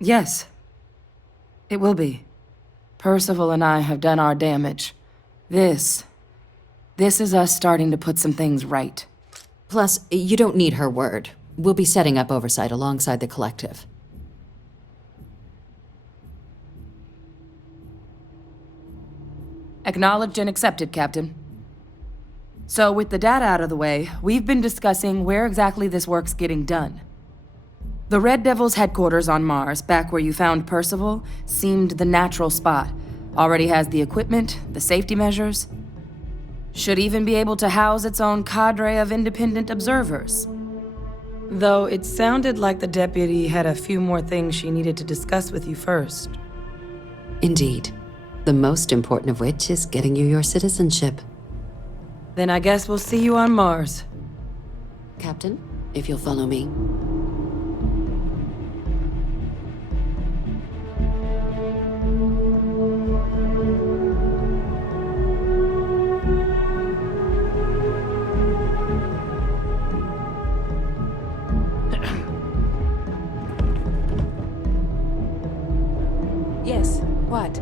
Yes. It will be. Percival and I have done our damage. This is us starting to put some things right. Plus, you don't need her word. We'll be setting up oversight alongside the collective. Acknowledged and accepted, Captain. So with the data out of the way, we've been discussing where exactly this work's getting done. The Red Devil's headquarters on Mars, back where you found Percival, seemed the natural spot. Already has the equipment, the safety measures. Should even be able to house its own cadre of independent observers. Though it sounded like the deputy had a few more things she needed to discuss with you first. Indeed. The most important of which is getting you your citizenship. Then I guess we'll see you on Mars. Captain, if you'll follow me. Yes, what?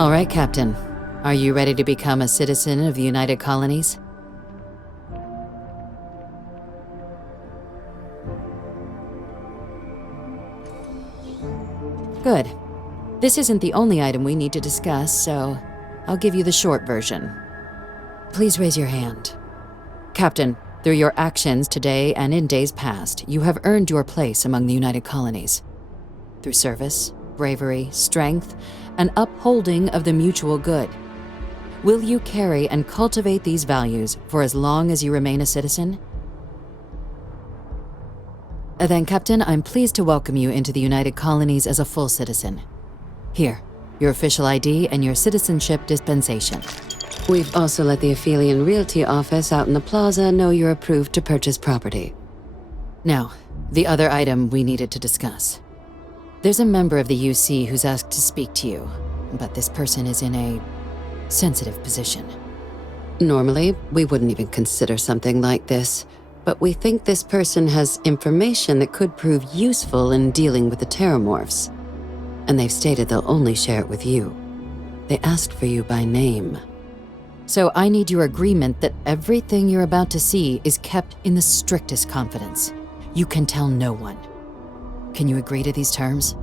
All right, Captain. Are you ready to become a citizen of the United Colonies? Good. This isn't the only item we need to discuss, so I'll give you the short version. Please raise your hand. Captain, through your actions today and in days past, you have earned your place among the United Colonies. Through service, bravery, strength, and upholding of the mutual good. Will you carry and cultivate these values for as long as you remain a citizen? Then, Captain, I'm pleased to welcome you into the United Colonies as a full citizen. Here, your official ID and your citizenship dispensation. We've also let the Aphelion Realty office out in the plaza know you're approved to purchase property. Now, the other item we needed to discuss. There's a member of the UC who's asked to speak to you, but this person is in a sensitive position. Normally, we wouldn't even consider something like this, but we think this person has information that could prove useful in dealing with the Terramorphs. And they've stated they'll only share it with you. They asked for you by name. So I need your agreement that everything you're about to see is kept in the strictest confidence. You can tell no one. Can you agree to these terms?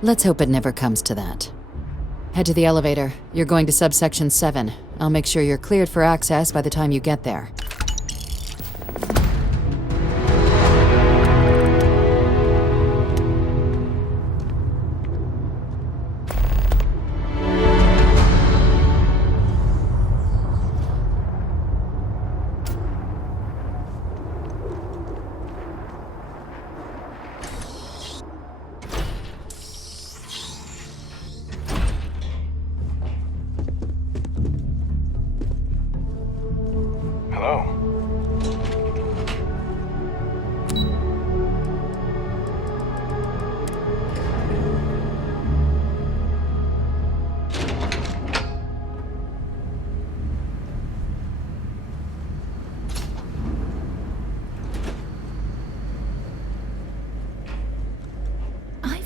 Let's hope it never comes to that. Head to the elevator. You're going to subsection 7. I'll make sure you're cleared for access by the time you get there.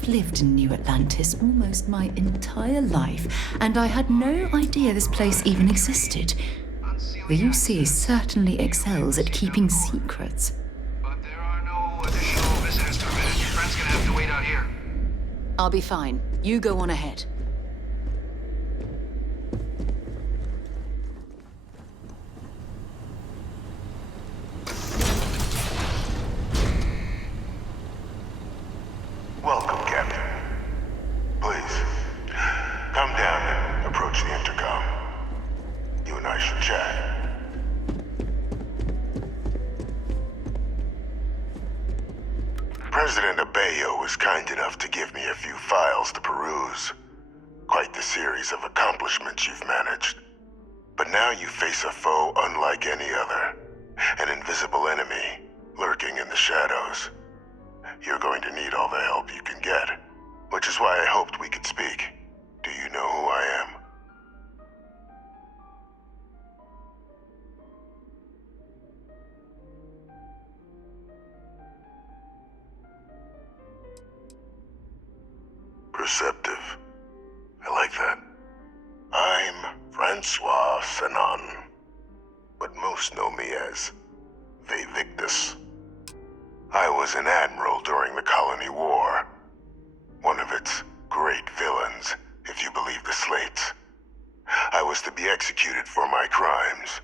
I've lived in New Atlantis almost my entire life, and I had no idea this place even existed. The UC certainly excels at keeping secrets. Additional visitors to a minute. Your friend's gonna have to wait out here. I'll be fine. You go on ahead. Welcome, Captain. Please, come down and approach the intercom. You and I should chat. President Abeyo was kind enough to give me a few files to peruse. Quite the series of accomplishments you've managed. But now you face a foe unlike any other. An invisible enemy, lurking in the shadows. You're going to need all the help you can get, which is why I hoped we could speak. Do you know who I am? Perceptive. I like that. I'm Francois Sanon, but most know me as Vivictus. I was an admiral during the Colony War. One of its great villains, if you believe the slates. I was to be executed for my crimes,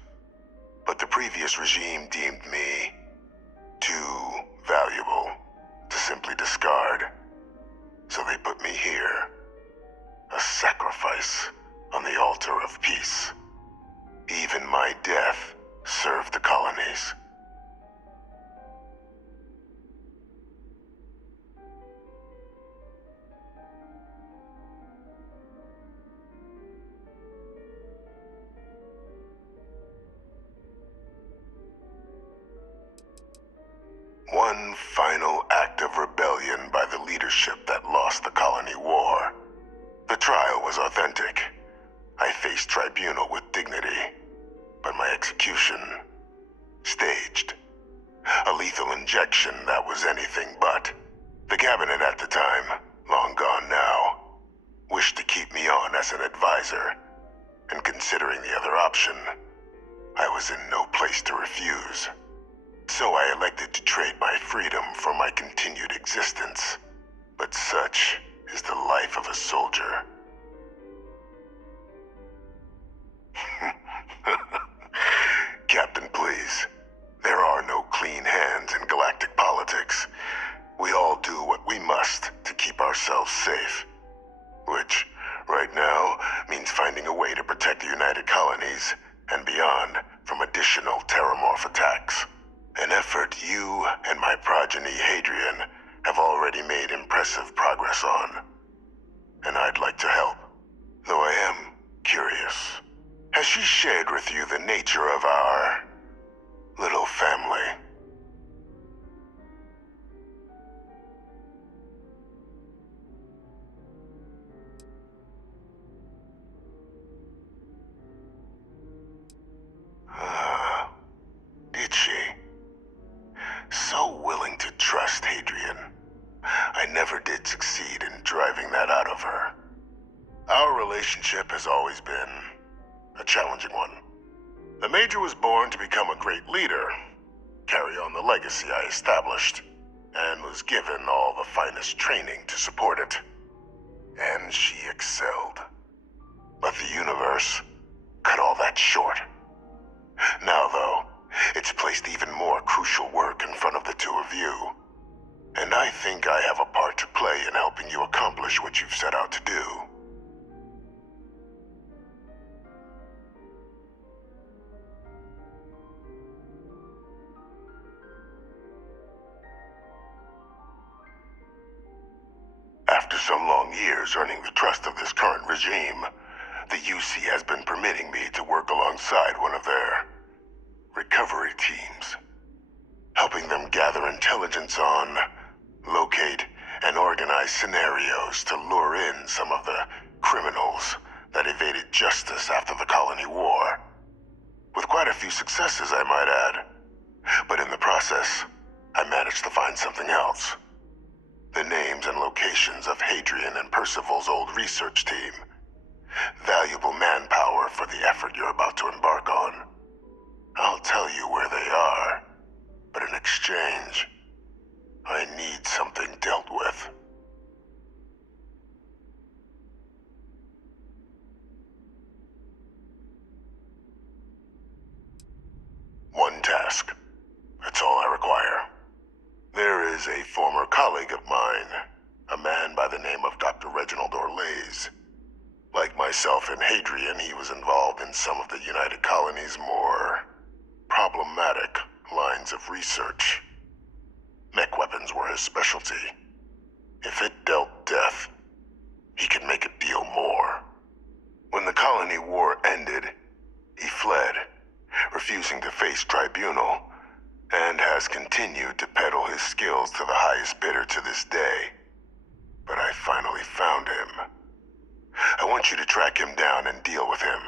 but the previous regime deemed me too valuable to simply discard. So they put me here, a sacrifice on the altar of peace. Even my death served the colonies. One final act of rebellion by the leadership that lost the Colony War. The trial was authentic. I faced tribunal with dignity, but my execution, staged. A lethal injection that was anything but. The cabinet at the time, long gone now, wished to keep me on as an advisor, and considering the other option, I was in no place to refuse. So I elected to trade my freedom for my continued existence. But such is the life of a soldier. Captain, please. There are no clean hands in galactic politics. We all do what we must to keep ourselves safe. Which, right now, means finding a way to protect the United Colonies and beyond from additional terramorph attacks. An effort you and my progeny Hadrian have already made impressive progress on. And I'd like to help, though I am curious. Has she shared with you the nature of our little family? Did she? So willing to trust Hadrian. I never did succeed in driving that out of her. Our relationship has always been a challenging one. The Major was born to become a great leader, carry on the legacy I established, and was given all the finest training to support it. And she excelled. But the universe cut all that short. Now, though, it's placed even more crucial work in front of the two of you. And I think I have a part to play in helping you accomplish what you've set out to do. After some long years earning the trust of this current regime, the UC has been permitting me to work alongside one of their recovery teams, helping them gather intelligence on, locate, and organize scenarios to lure in some of the criminals that evaded justice after the Colony War. With quite a few successes, I might add. But in the process, I managed to find something else. The names and locations of Hadrian and Percival's old research team. Valuable manpower for the effort you're about to embark on. I'll tell you where they are, but in exchange, I need something dealt with. One task. That's all I require. There is a former colleague of mine, a man by the name of Dr. Reginald Orlays. Like myself and Hadrian, he was involved in some of the United Colony's more problematic lines of research. Mech weapons were his specialty. If it dealt death, he could make a deal more. When the colony war ended, he fled, refusing to face tribunal, and has continued to peddle his skills to the highest bidder to this day. But I finally found him. I want you to track him down and deal with him,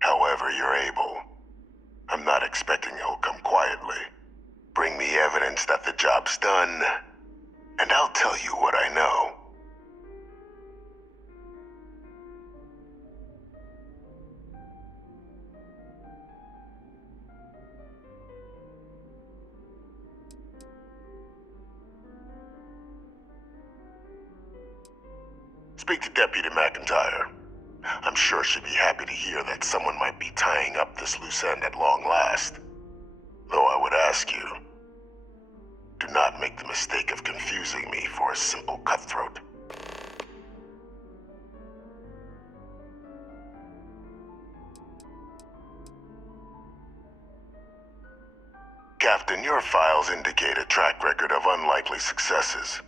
however you're able. I'm not expecting he'll come quietly. Bring me evidence that the job's done, and I'll tell you what I know. Speak to Deputy McIntyre. I'm sure she'd be happy to hear that someone might be tying up this loose end at long last. Though I would ask you, do not make the mistake of confusing me for a simple cutthroat. Captain, your files indicate a track record of unlikely successes.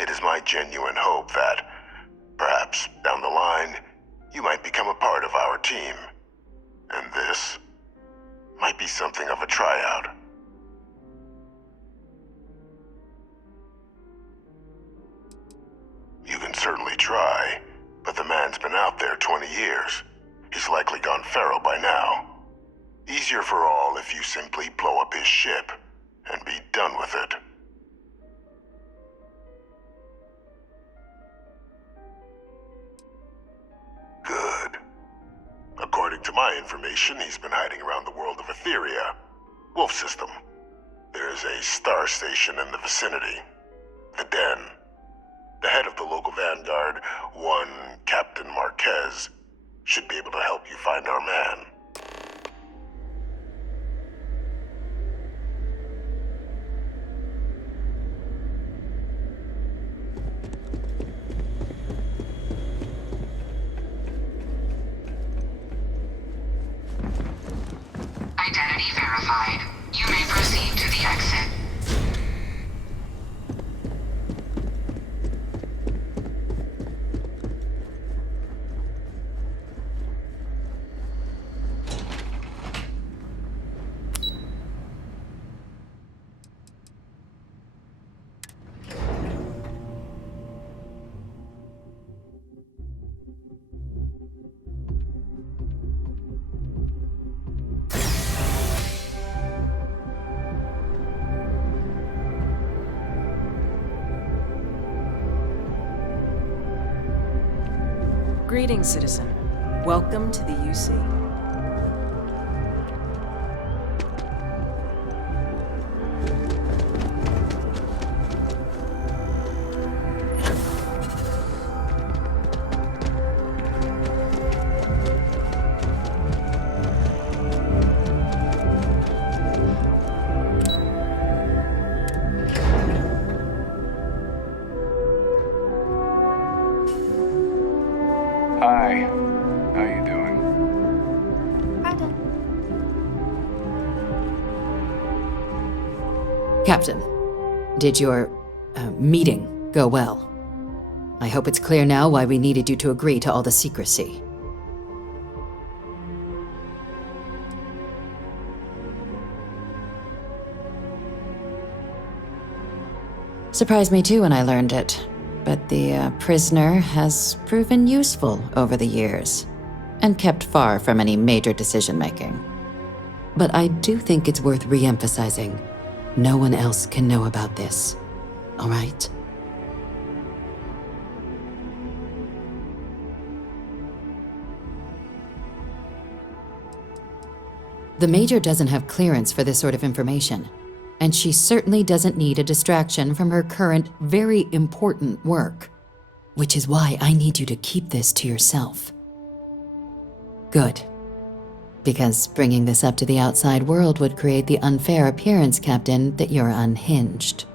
It is my genuine hope that, perhaps down the line, you might become a part of our team. And this might be something of a tryout. You can certainly try, but the man's been out there 20 years. He's likely gone feral by now. Easier for all if you simply blow up his ship and be done with it. Good. According to my information, he's been hiding around the world of Etheria, Wolf System. There's a star station in the vicinity, the Den. The head of the local vanguard, one Captain Marquez, should be able to help you find our man. Identity verified. You may proceed to the exit. Greetings, citizen. Welcome to the UC. Hi. How you doing? Captain, did your meeting go well? I hope it's clear now why we needed you to agree to all the secrecy. Surprised me too when I learned it, but the prisoner has proven useful over the years and kept far from any major decision-making. But I do think it's worth re-emphasizing. No one else can know about this, all right? The Major doesn't have clearance for this sort of information, and she certainly doesn't need a distraction from her current, very important work. Which is why I need you to keep this to yourself. Good. Because bringing this up to the outside world would create the unfair appearance, Captain, that you're unhinged.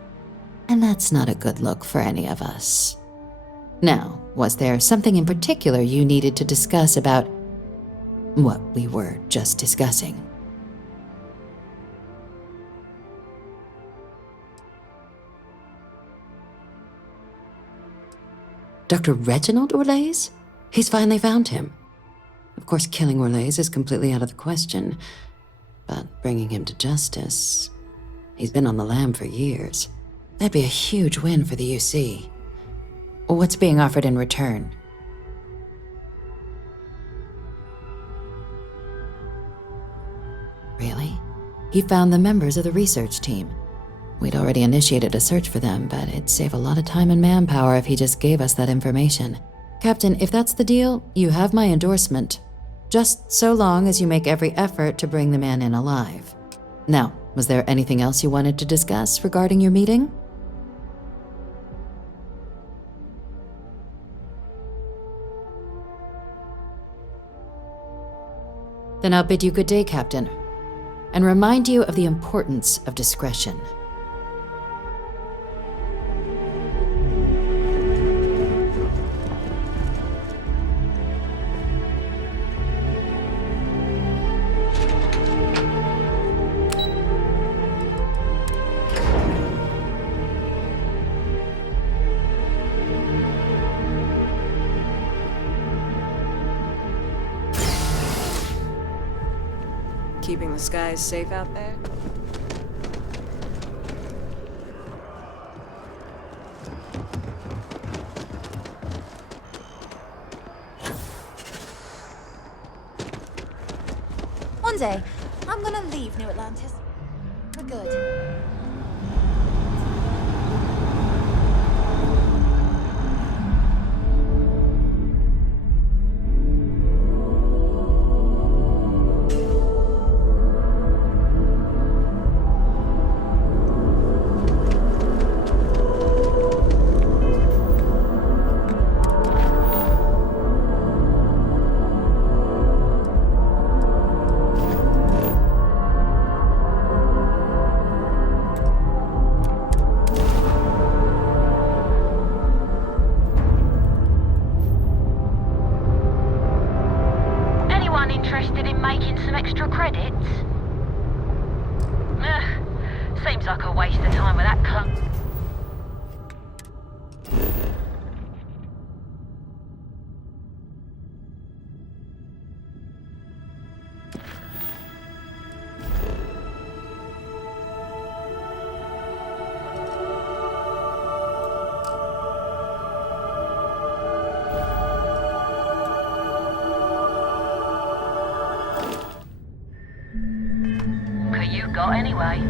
And that's not a good look for any of us. Now, was there something in particular you needed to discuss about what we were just discussing? Dr. Reginald Orlaise? He's finally found him. Of course, killing Orlaise is completely out of the question, but bringing him to justice... He's been on the lam for years. That'd be a huge win for the UC. What's being offered in return? Really? He found the members of the research team. We'd already initiated a search for them, but it'd save a lot of time and manpower if he just gave us that information. Captain, if that's the deal, you have my endorsement. Just so long as you make every effort to bring the man in alive. Now, was there anything else you wanted to discuss regarding your meeting? Then I'll bid you good day, Captain, and remind you of the importance of discretion. Keeping the skies safe out there? One day, I'm gonna leave New Atlantis. For good. Interested in making some extra credits? Seems like a waste of time with that clunk. You got anyway.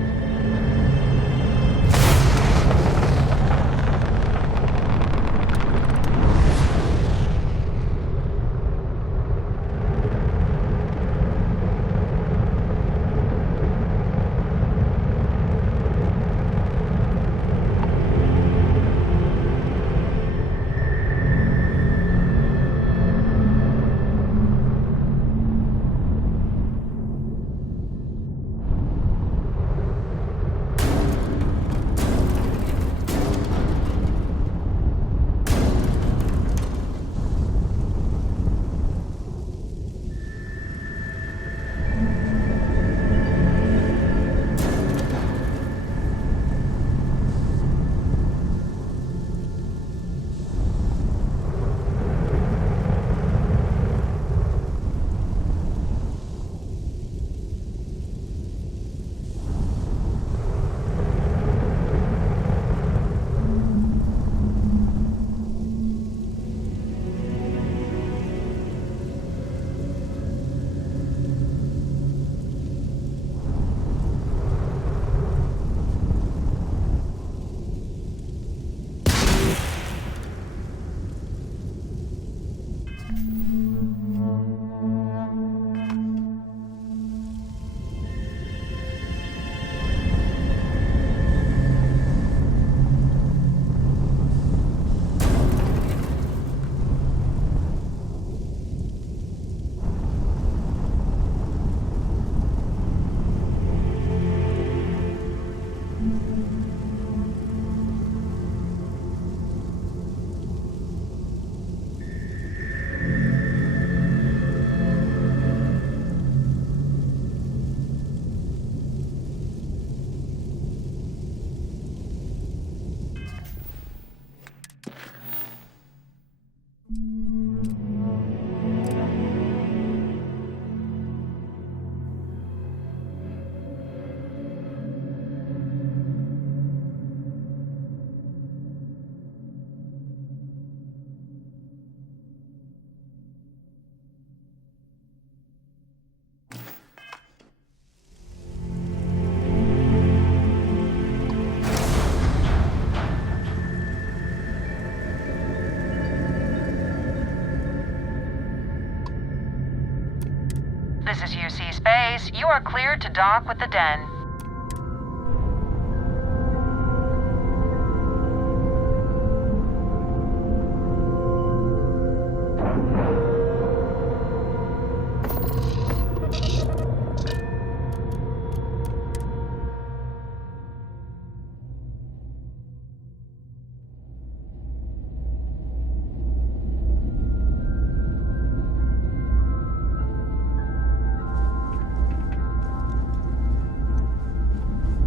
are cleared to dock with the Den.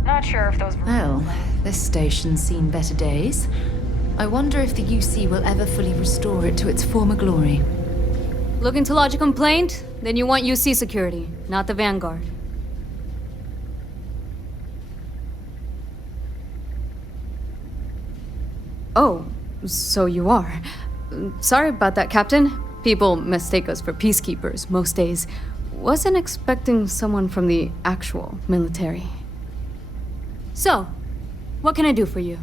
Not sure if those... Well, this station's seen better days. I wonder if the UC will ever fully restore it to its former glory. Looking to lodge a complaint? Then you want UC security, not the Vanguard. Oh, so you are. Sorry about that, Captain. People mistake us for peacekeepers most days. Wasn't expecting someone from the actual military. So, what can I do for you?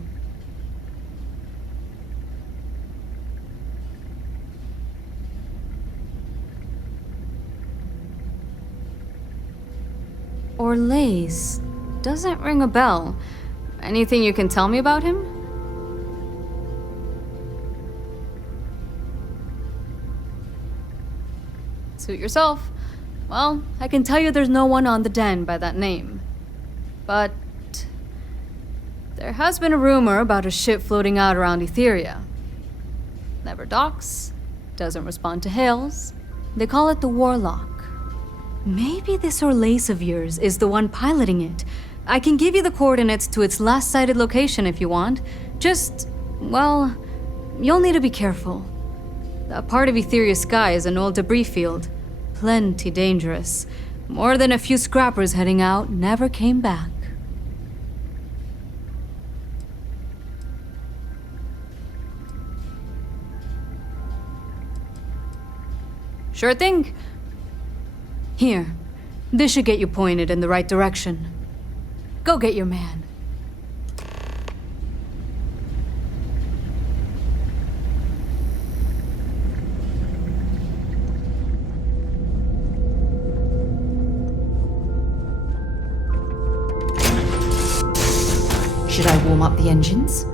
Orlace doesn't ring a bell. Anything you can tell me about him? Suit yourself. Well, I can tell you there's no one on the Den by that name. But there has been a rumor about a ship floating out around Etheria. Never docks, doesn't respond to hails. They call it the Warlock. Maybe this Orlace of yours is the one piloting it. I can give you the coordinates to its last sighted location if you want. Just, well, you'll need to be careful. That part of Etheria's sky is an old debris field. Plenty dangerous. More than a few scrappers heading out never came back. Sure thing. Here, this should get you pointed in the right direction. Go get your man. Should I warm up the engines?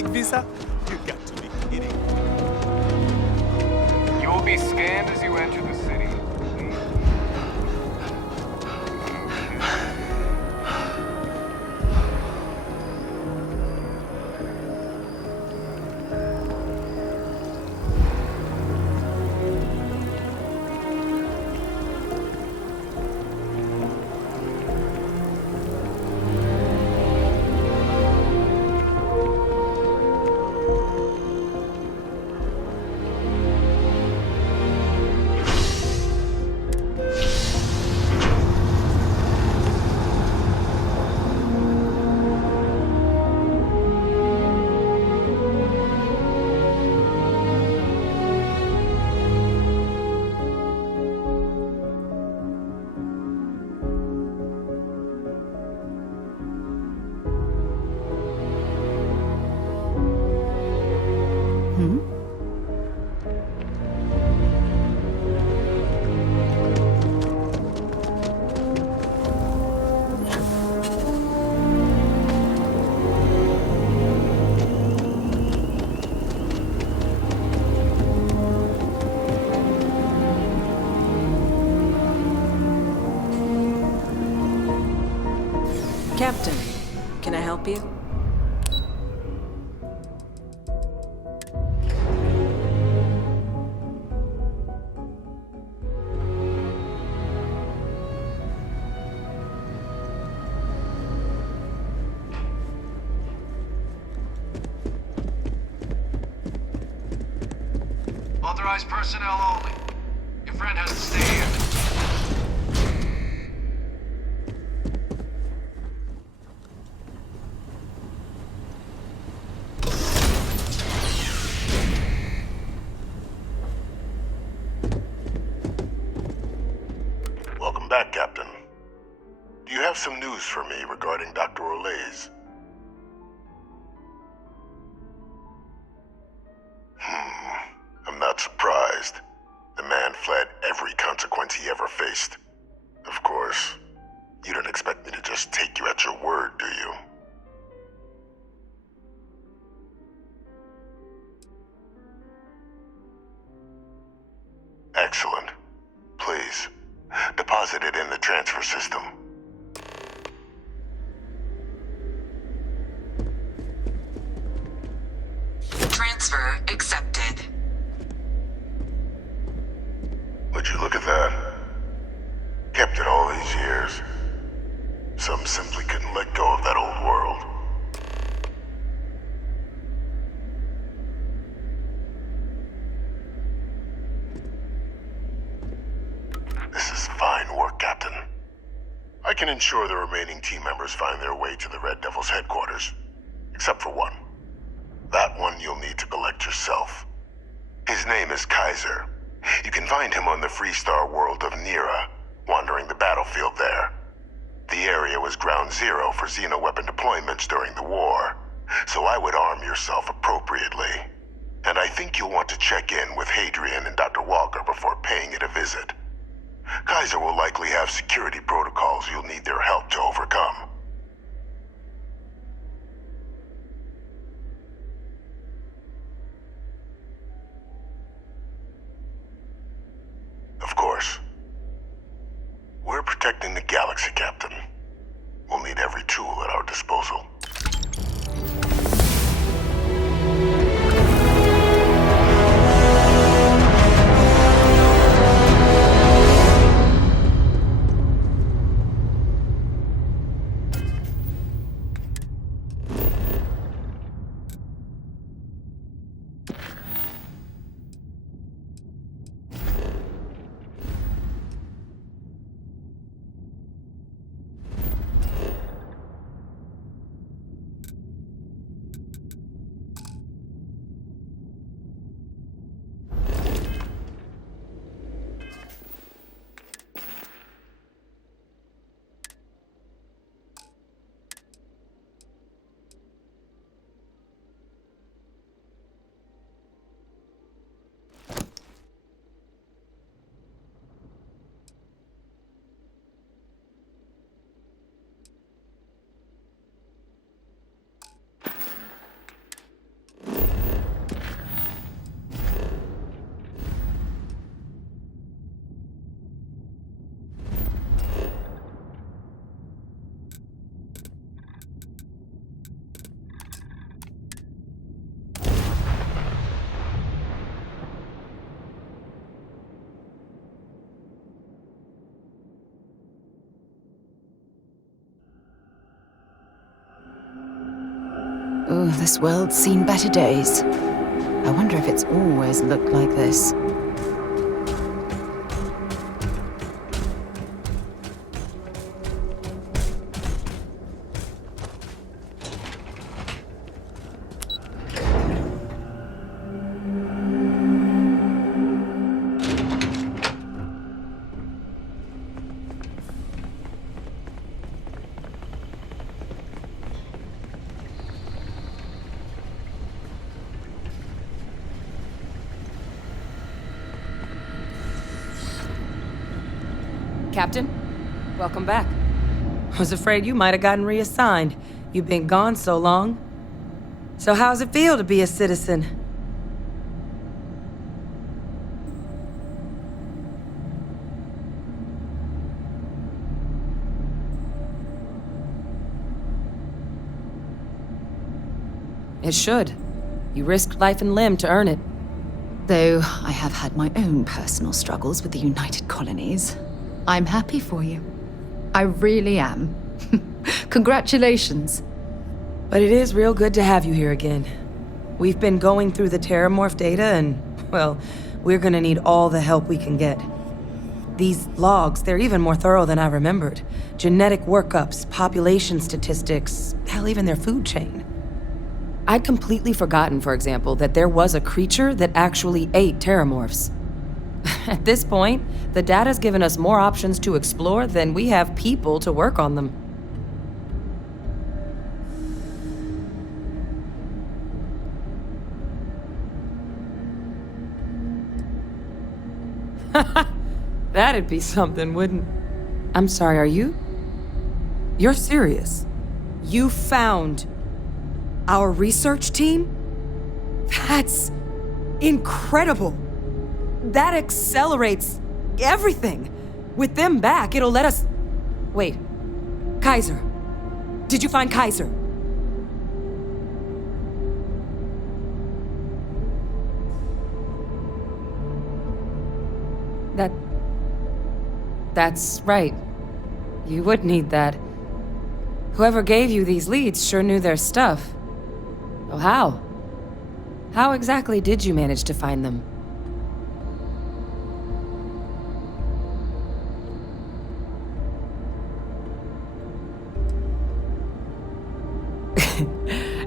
diplomatic visa? You got to be kidding. You will be scanned as you enter the city. Captain, can I help you? Authorized personnel only. Your friend has to stay here. Welcome back, Captain. Do you have some news for me regarding Dr. Olays? I'm not surprised. The man fled every consequence he ever faced. Of course, you don't expect me to just take you at your word, do you? Excellent. Please, deposit it in the transfer system. Transfer accepted. Would you look at that? Kept it all these years. Some simply couldn't let go of that old world. This is fine work, Captain. I can ensure the remaining team members find their way to the Red Devil's headquarters. Except for one. That one you'll need to collect yourself. His name is Kaiser. You can find him on the Freestar world of Nira, wandering the battlefield there. The area was ground zero for xenoweapon deployments during the war, so I would arm yourself appropriately. And I think you'll want to check in with Hadrian and Dr. Walker before paying it a visit. Kaiser will likely have security protocols you'll need their help to overcome. Of course. We're protecting the galaxy, Captain. We'll need every tool at our disposal. this world's seen better days. I wonder if it's always looked like this. Captain, welcome back. I was afraid you might have gotten reassigned. You've been gone so long. So how's it feel to be a citizen? It should. You risked life and limb to earn it. Though I have had my own personal struggles with the United Colonies, I'm happy for you. I really am. Congratulations. But it is real good to have you here again. We've been going through the Terramorph data and, well, we're gonna need all the help we can get. These logs, they're even more thorough than I remembered. Genetic workups, population statistics, hell, even their food chain. I'd completely forgotten, for example, that there was a creature that actually ate Terramorphs. At this point, the data's given us more options to explore than we have people to work on them. That'd be something, wouldn't... I'm sorry, are you? You're serious? You found our research team? That's incredible. That accelerates everything. With them back, it'll let us... Wait. Kaiser. Did you find Kaiser? That's right. You would need that. Whoever gave you these leads sure knew their stuff. Oh, how? How exactly did you manage to find them?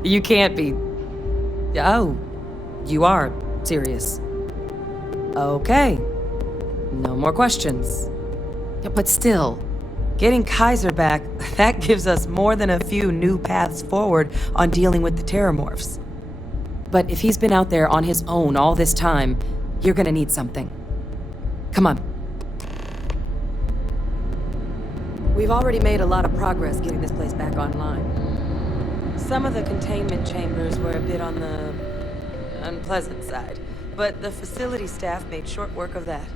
You can't be... Oh, you are serious. Okay. No more questions. But still, getting Kaiser back, that gives us more than a few new paths forward on dealing with the Terramorphs. But if he's been out there on his own all this time, you're gonna need something. Come on. We've already made a lot of progress getting this place back online. Some of the containment chambers were a bit on the unpleasant side, but the facility staff made short work of that.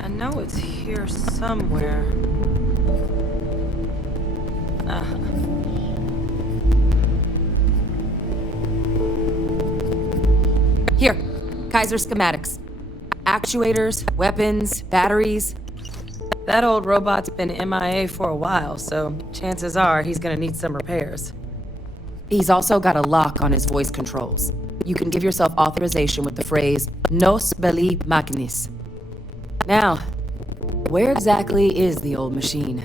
I know it's here somewhere. Here, Kaiser schematics. Actuators, weapons, batteries. That old robot's been MIA for a while, so chances are he's gonna need some repairs. He's also got a lock on his voice controls. You can give yourself authorization with the phrase, Nos belli machinis. Now, where exactly is the old machine?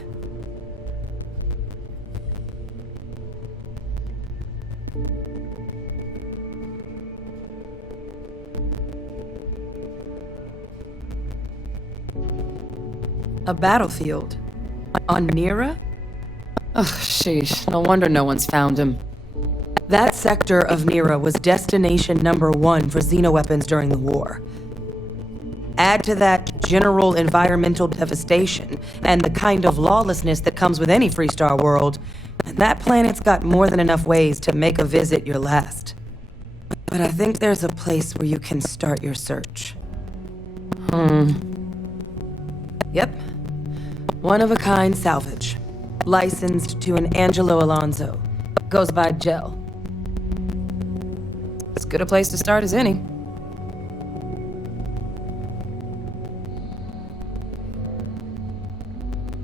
A battlefield? On Nira? Ugh, sheesh. No wonder no one's found him. That sector of Nira was destination #1 for xenoweapons during the war. Add to that general environmental devastation and the kind of lawlessness that comes with any Freestar world, and that planet's got more than enough ways to make a visit your last. But I think there's a place where you can start your search. Yep. One-of-a-kind salvage. Licensed to an Angelo Alonso. Goes by Gel. As good a place to start as any.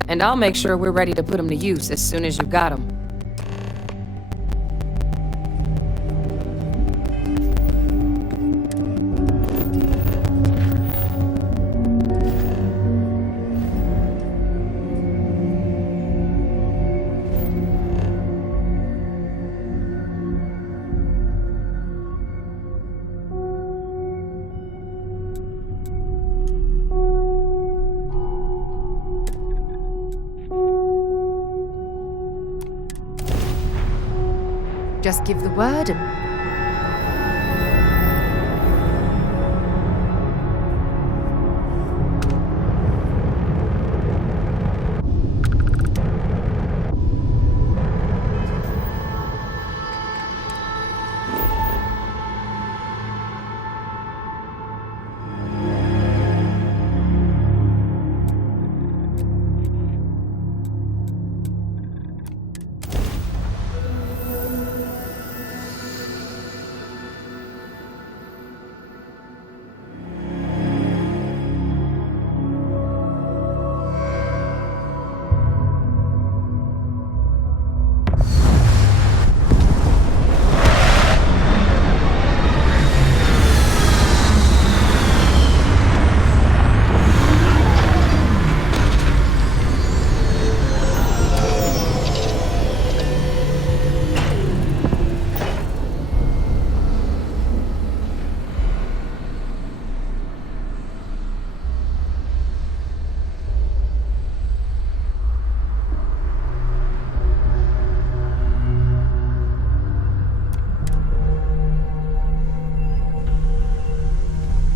And I'll make sure we're ready to put them to use as soon as you've got them. Just give the word and...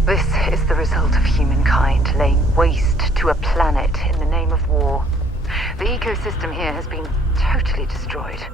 This is the result of humankind laying waste to a planet in the name of war. The ecosystem here has been totally destroyed.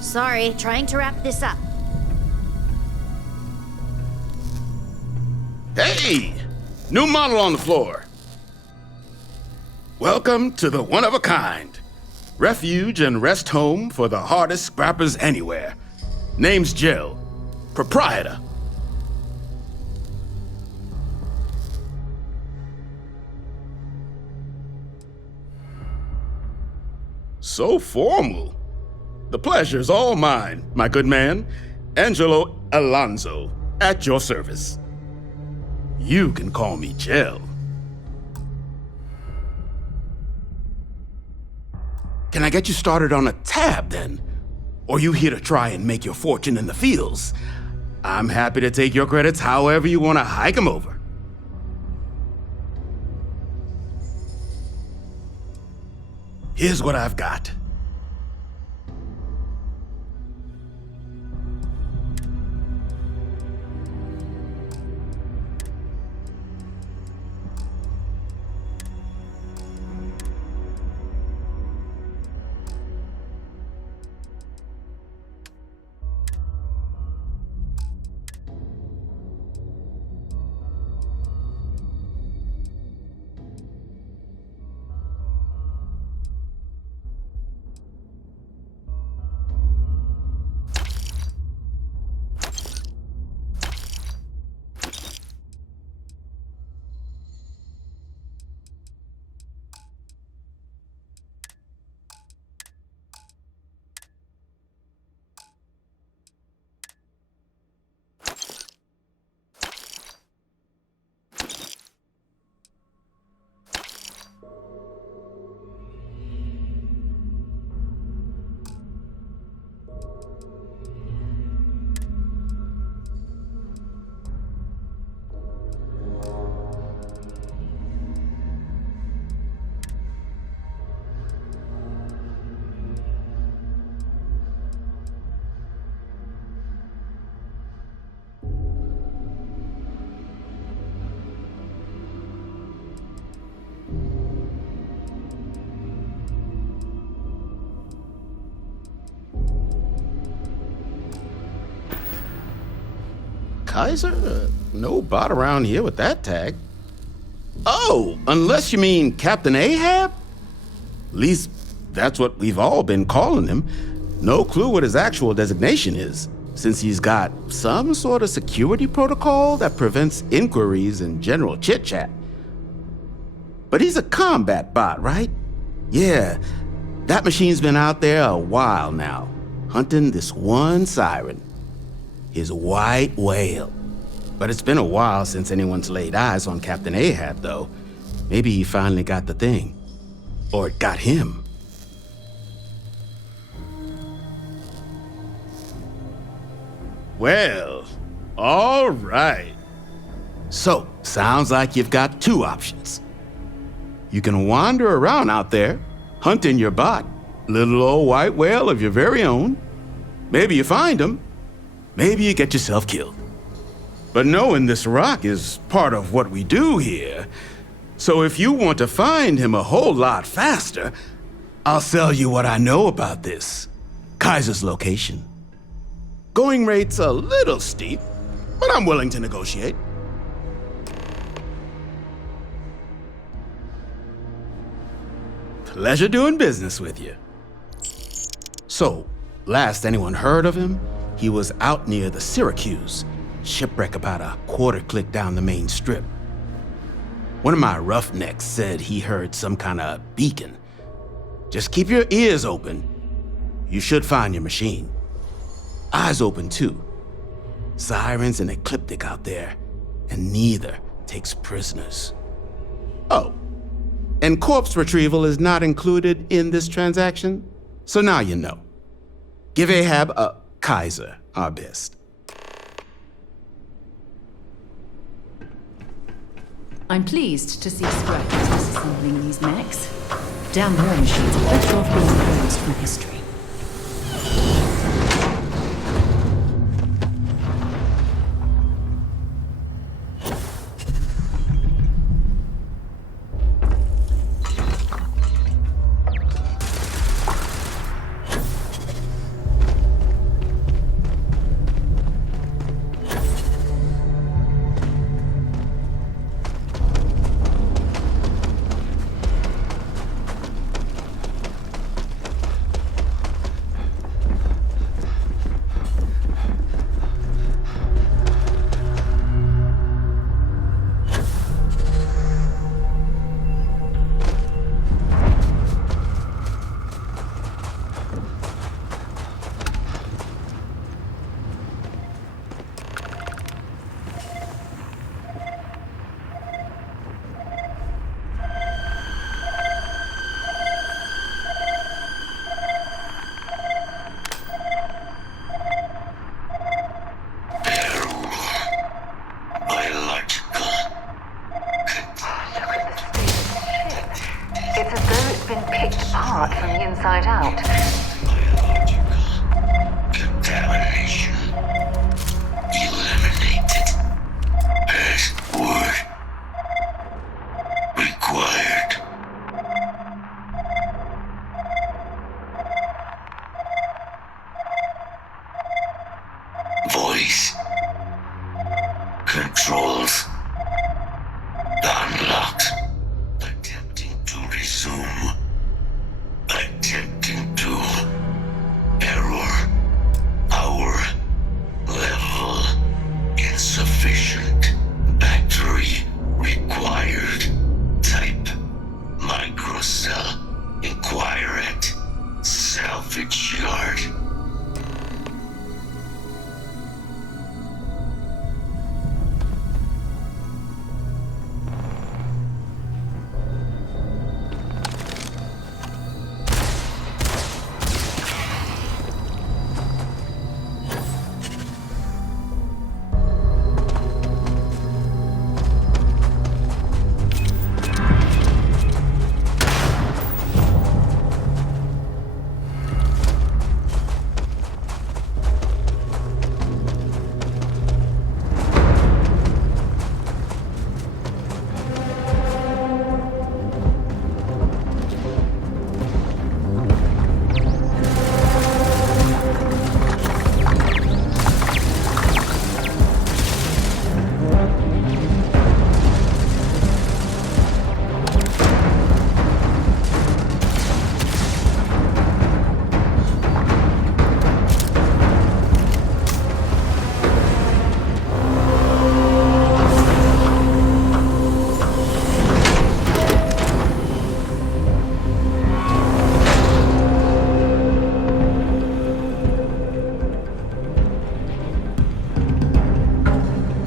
Sorry, trying to wrap this up. Hey! New model on the floor. Welcome to the one-of-a-kind. Refuge and rest home for the hardest scrappers anywhere. Name's Jill. Proprietor. So formal. The pleasure's all mine, my good man. Angelo Alonso, at your service. You can call me Jill. Can I get you started on a tab, then? Or you here to try and make your fortune in the fields? I'm happy to take your credits however you want to hike them over. Here's what I've got. Kaiser? No bot around here with that tag. Oh, unless you mean Captain Ahab? At least that's what we've all been calling him. No clue what his actual designation is, since he's got some sort of security protocol that prevents inquiries and general chit-chat. But he's a combat bot, right? Yeah, that machine's been out there a while now, hunting this one siren, his white whale. But it's been a while since anyone's laid eyes on Captain Ahab, though. Maybe he finally got the thing. Or it got him. Well, all right. So, sounds like you've got two options. You can wander around out there, hunting your bot, little old white whale of your very own. Maybe you find him. Maybe you get yourself killed. But knowing this rock is part of what we do here. So if you want to find him a whole lot faster, I'll sell you what I know about this. Kaiser's location. Going rate's a little steep, but I'm willing to negotiate. Pleasure doing business with you. So, last anyone heard of him, he was out near the SERiES. Shipwreck about a quarter click down the main strip. One of my roughnecks said he heard some kind of beacon. Just keep your ears open. You should find your machine. Eyes open too. Sirens and Ecliptic out there, and neither takes prisoners. Oh, and corpse retrieval is not included in this transaction, so now you know. Give Ahab Kaiser our best. I'm pleased to see Sprite disassembling these mechs. Damn war machines are better off being erased from history.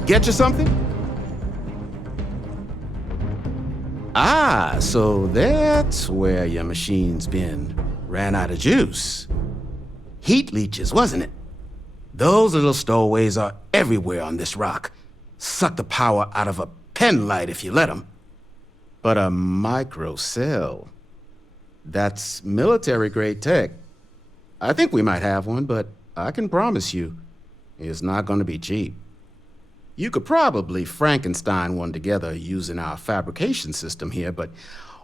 get you something? Ah, so that's where your machine's been. Ran out of juice. Heat leeches, wasn't it? Those little stowaways are everywhere on this rock. Suck the power out of a pen light if you let them. But a microcell, that's military-grade tech. I think we might have one, but I can promise you, it's not going to be cheap. You could probably Frankenstein one together using our fabrication system here, but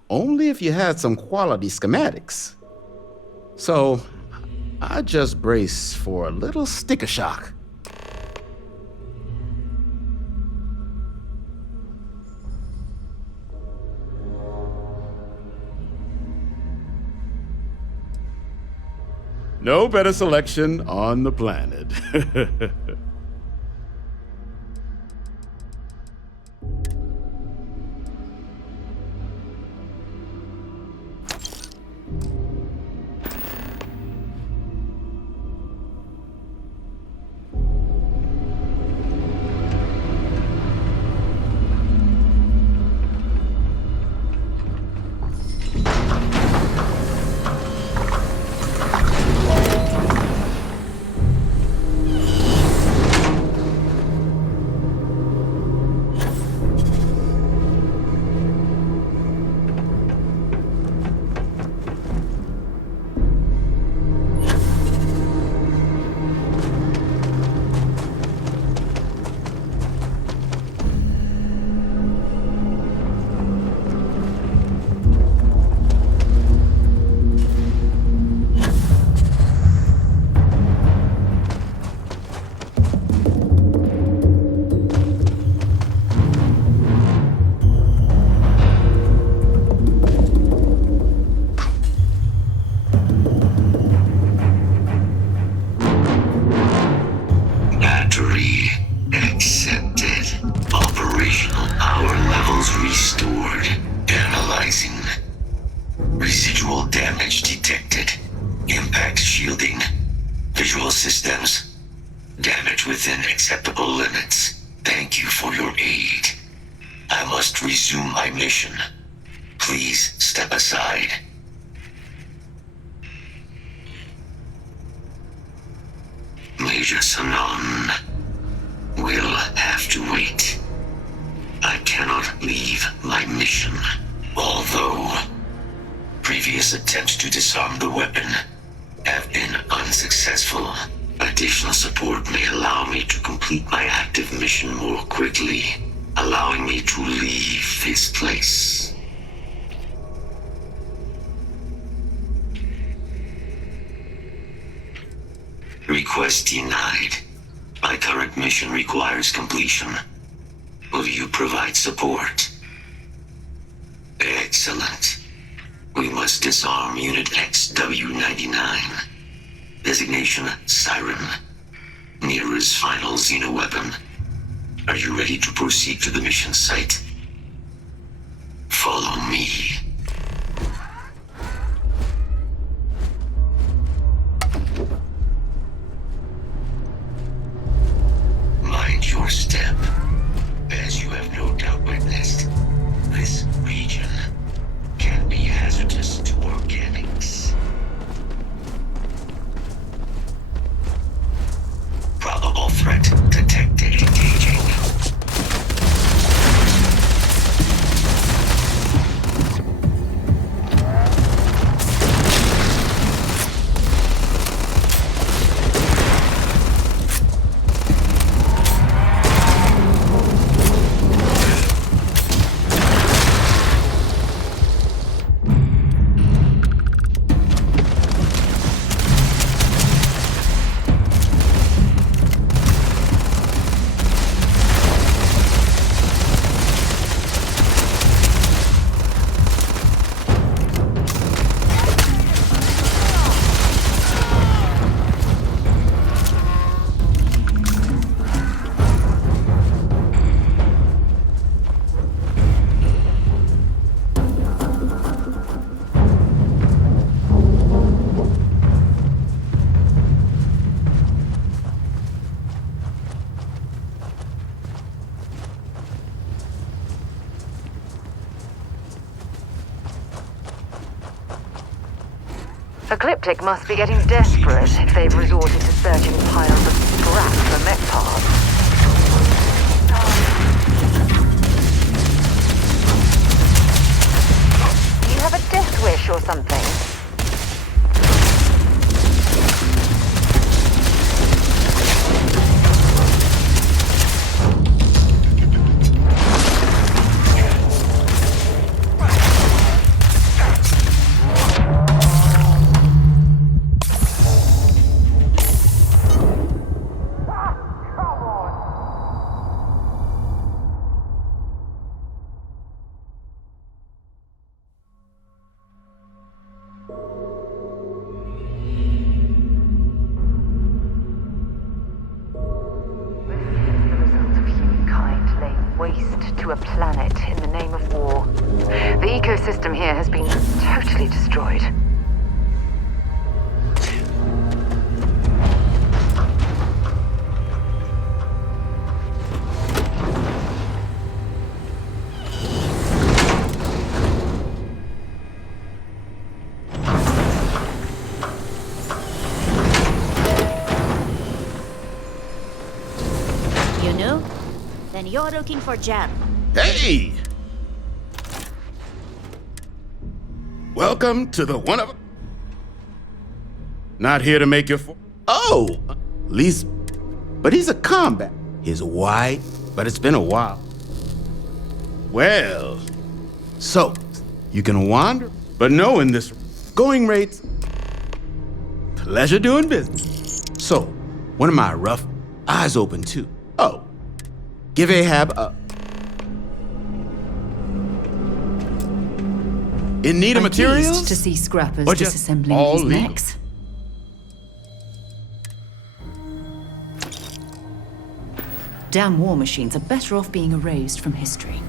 only if you had some quality schematics. So, I just brace for a little sticker shock. No better selection on the planet. Request denied. My current mission requires completion. Will you provide support? Excellent. We must disarm Unit XW-99. Designation Siren. Nearest final xenoweapon. Are you ready to proceed to the mission site? Follow me. Mind your step. As you have no doubt witnessed, this region can be hazardous to organics. Probable threat detected. Engaging. Ecliptic must be getting desperate if they've resorted to searching piles of scrap for mech parts. Do you have a death wish or something? To a planet in the name of war. The ecosystem here has been totally destroyed. You know? Then you're looking for Jan. Hey! Welcome to the one of... Not here to make your... Oh! At least... But he's a combat. He's white, but it's been a while. Well... So, you can wander, but knowing this going rates... Pleasure doing business. So, one of my rough eyes open too. Oh. Give Ahab a... In need of materials? Pleased to see scrappers Or just disassembling all these legal? mechs. Damn war machines are better off being erased from history.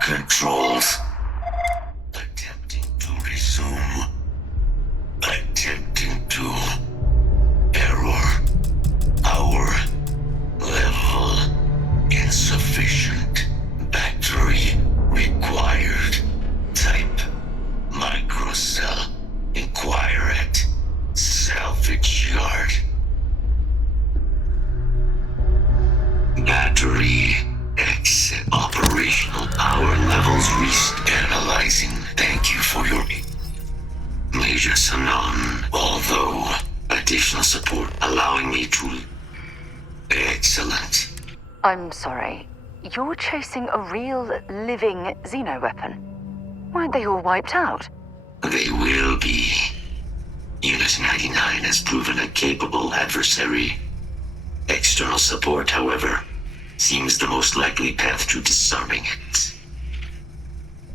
Controls. Attempting to resume. Attempting to. Error. Power. Level. Insufficient. Battery. Required. Type. Microcell. Inquire at. Salvage yard. Battery. Exit. Operational power levels reached. Analyzing. Thank you for your... Major Sanan. Although, additional support allowing me to... Excellent. I'm sorry. You're chasing a real, living xeno-weapon. Weren't they all wiped out? They will be. Unit 99 has proven a capable adversary. External support, however, seems the most likely path to disarming it.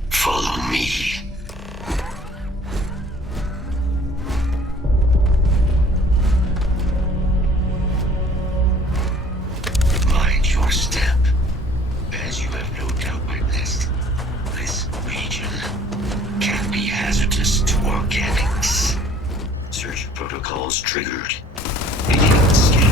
Follow me. Mind your step. As you have no doubt witnessed, this region can Search protocols triggered. Beginning scan.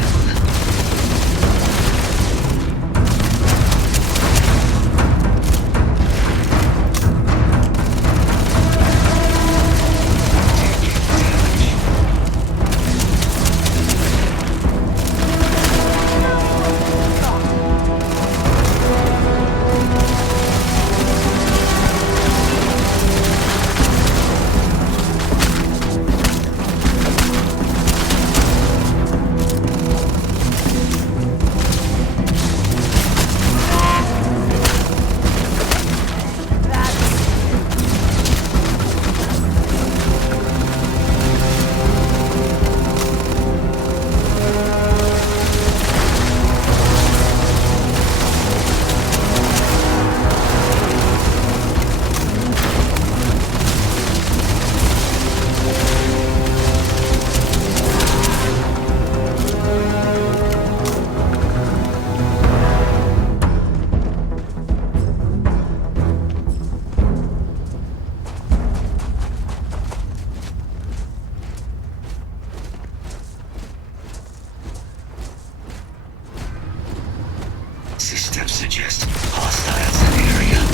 Systems suggest hostiles in the area.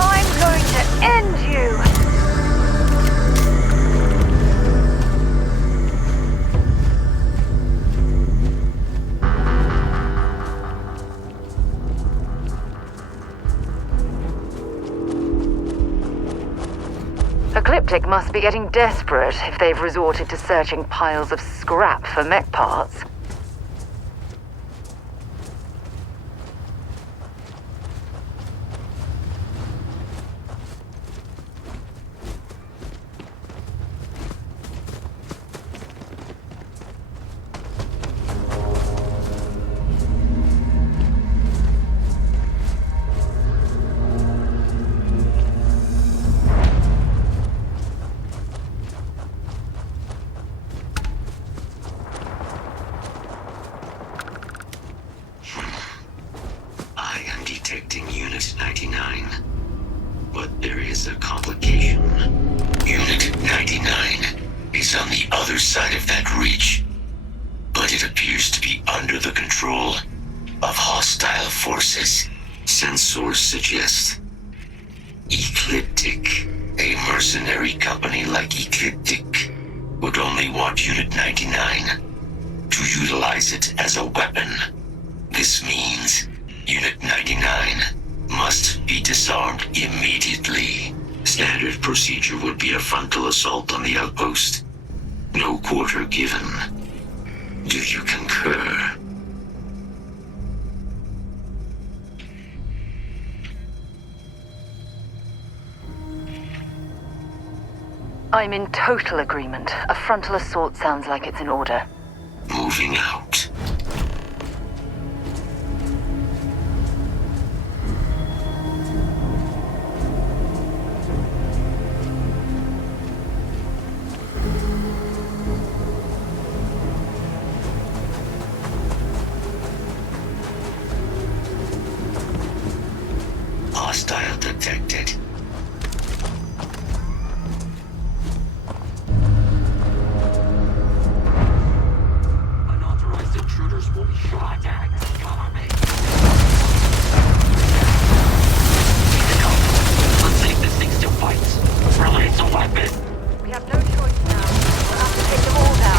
I'm going to end you! Ecliptic must be getting desperate if they've resorted to searching piles of scrap for mech parts. I am detecting Unit 99. But there is a complication. Unit 99 is on the other side of that ridge. But it appears to be under the control of hostile forces. Sensors suggest Ecliptic, a mercenary company like Ecliptic, would only want Unit 99 to utilize it as a weapon. This means Unit 99 must be disarmed immediately. Standard procedure would be a frontal assault on the outpost. No quarter given. Do you concur? I'm in total agreement. A frontal assault sounds like it's in order. Moving out. Hostile detected. Unauthorized intruders will be shot at. Cover me. Let's see if this thing still fights. Release a weapon. We have no choice now. We'll have to take them all down.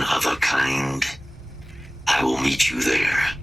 One of a kind. I will meet you there.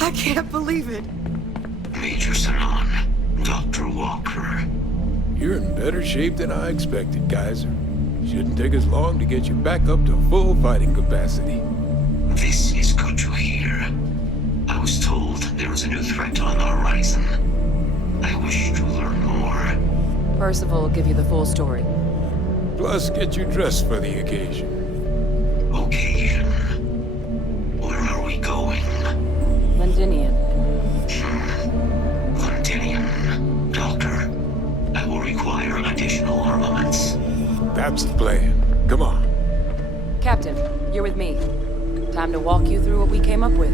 I can't believe it. Major Sanon, Dr. Walker. You're in better shape than I expected, Kaiser. Shouldn't take us long to get you back up to full fighting capacity. This is good to hear. I was told there was a new threat on the horizon. I wish to learn more. Percival will give you the full story. Plus, get you dressed for the occasion. Occasion? Where are we going? Londinian. Londinian. Doctor, I will require additional armaments. That's the plan. Come on. Captain, you're with me. Time to walk you through what we came up with.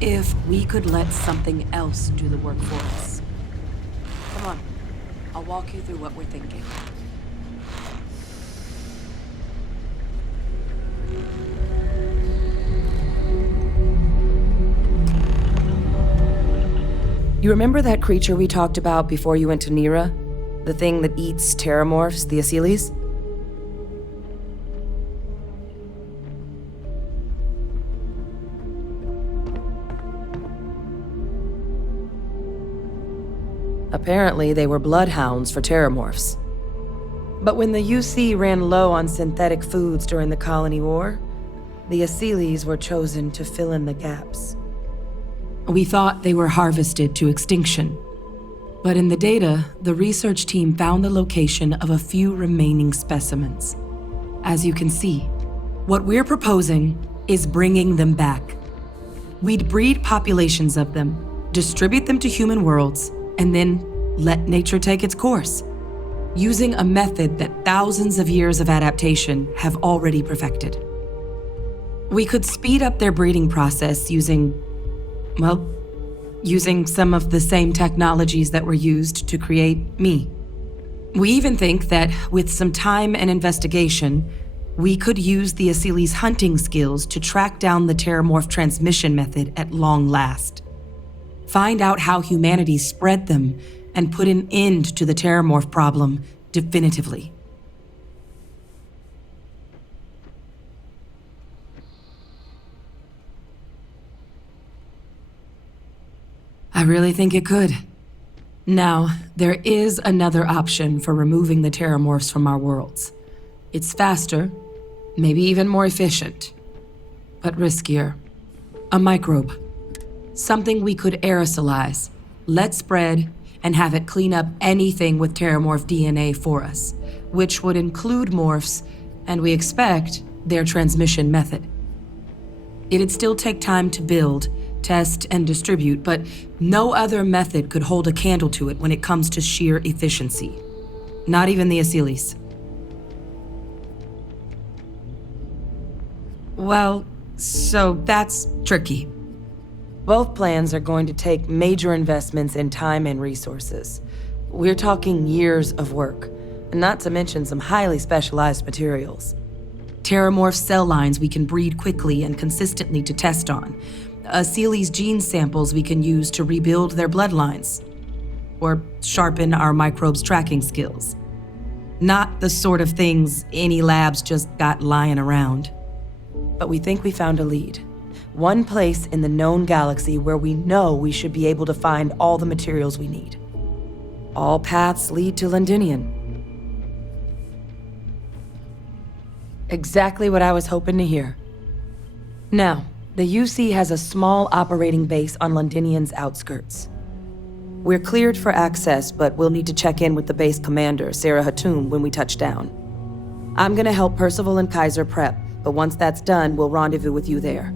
if we could let something else do the work for us? Come on, I'll walk you through what we're thinking. You remember that creature we talked about before you went to Nira? The thing that eats terramorphs, the SERiES? Apparently, they were bloodhounds for terramorphs. But when the UC ran low on synthetic foods during the Colony War, the SERiES were chosen to fill in the gaps. We thought they were harvested to extinction. But in the data, the research team found the location of a few remaining specimens. As you can see, what we're proposing is bringing them back. We'd breed populations of them, distribute them to human worlds, and then let nature take its course, using a method that thousands of years of adaptation have already perfected. We could speed up their breeding process using some of the same technologies that were used to create me. We even think that with some time and investigation, we could use the SERiES' hunting skills to track down the terramorph transmission method at long last. Find out how humanity spread them and put an end to the terramorph problem definitively. I really think it could. Now, there is another option for removing the terramorphs from our worlds. It's faster, maybe even more efficient, but riskier. A microbe. Something we could aerosolize, let spread, and have it clean up anything with terramorph DNA for us, which would include morphs, and we expect their transmission method. It'd still take time to build, test, and distribute, but no other method could hold a candle to it when it comes to sheer efficiency. Not even the SERiES. Well, so that's tricky. Both plans are going to take major investments in time and resources. We're talking years of work, not to mention some highly specialized materials. Terramorph cell lines we can breed quickly and consistently to test on. SERiES gene samples we can use to rebuild their bloodlines. Or sharpen our microbes' tracking skills. Not the sort of things any labs just got lying around. But we think we found a lead. One place in the known galaxy where we know we should be able to find all the materials we need. All paths lead to Londinian. Exactly what I was hoping to hear. Now, the UC has a small operating base on Londinian's outskirts. We're cleared for access, but we'll need to check in with the base commander, Sarah Hatum, when we touch down. I'm gonna help Percival and Kaiser prep, but once that's done, we'll rendezvous with you there.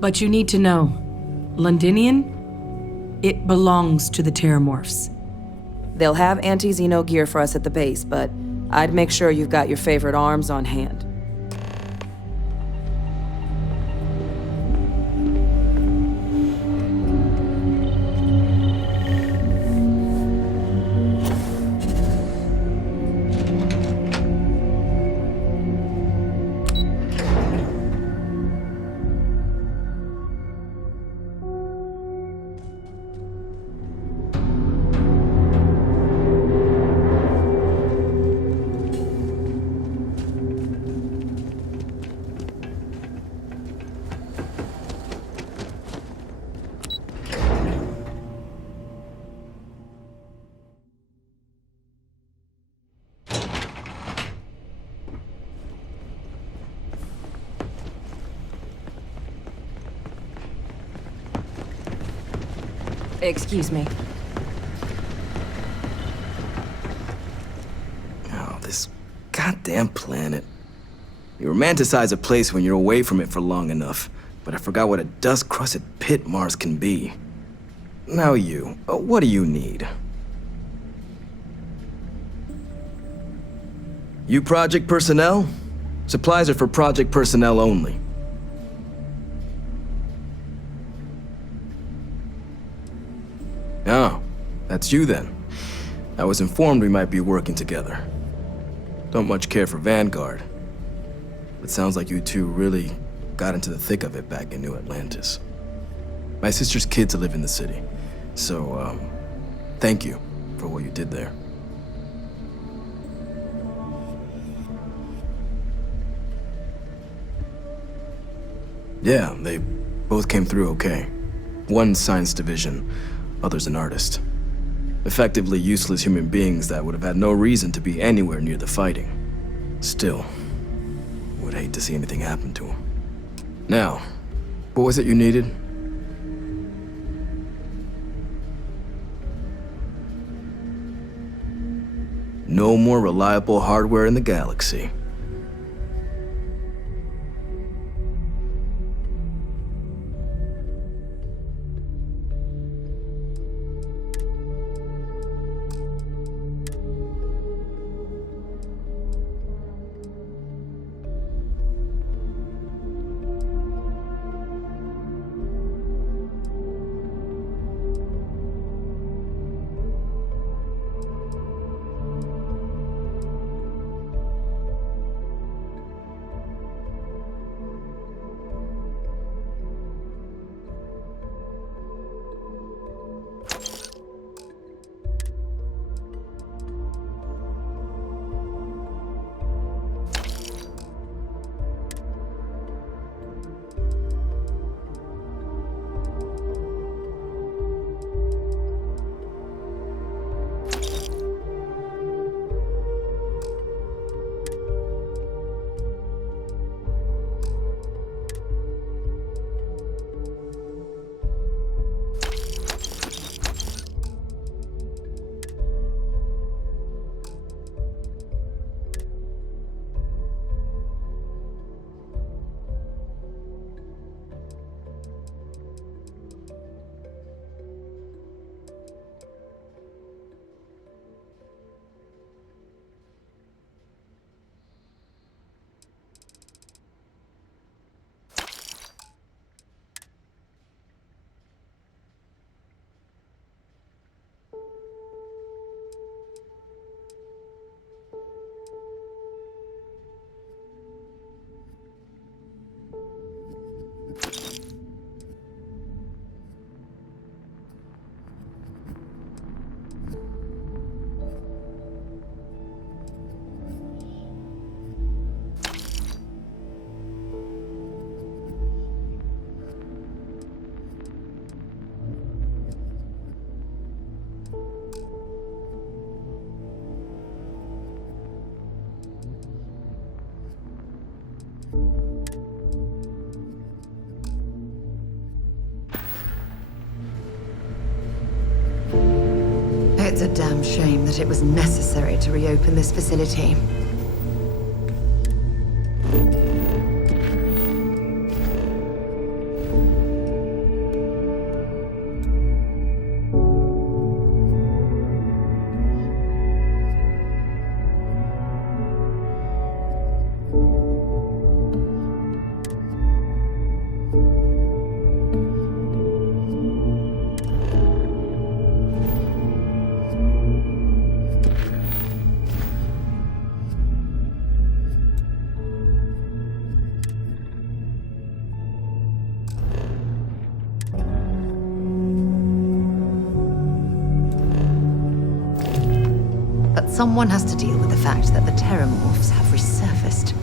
But you need to know, Londinian, it belongs to the terramorphs. They'll have anti-Xeno gear for us at the base, but I'd make sure you've got your favorite arms on hand. Excuse me. Oh, this goddamn planet. You romanticize a place when you're away from it for long enough, but I forgot what a dust-crusted pit Mars can be. Now you, what do you need? You project personnel? Supplies are for project personnel only. Oh, that's you then. I was informed we might be working together. Don't much care for Vanguard. But sounds like you two really got into the thick of it back in New Atlantis. My sister's kids live in the city, so, thank you for what you did there. Yeah, they both came through okay. One science division, other's an artist. Effectively useless human beings that would have had no reason to be anywhere near the fighting. Still, would hate to see anything happen to them. Now, what was it you needed? No more reliable hardware in the galaxy. It's a damn shame that it was necessary to reopen this facility. Someone has to deal with the fact that the Terramorphs have resurfaced.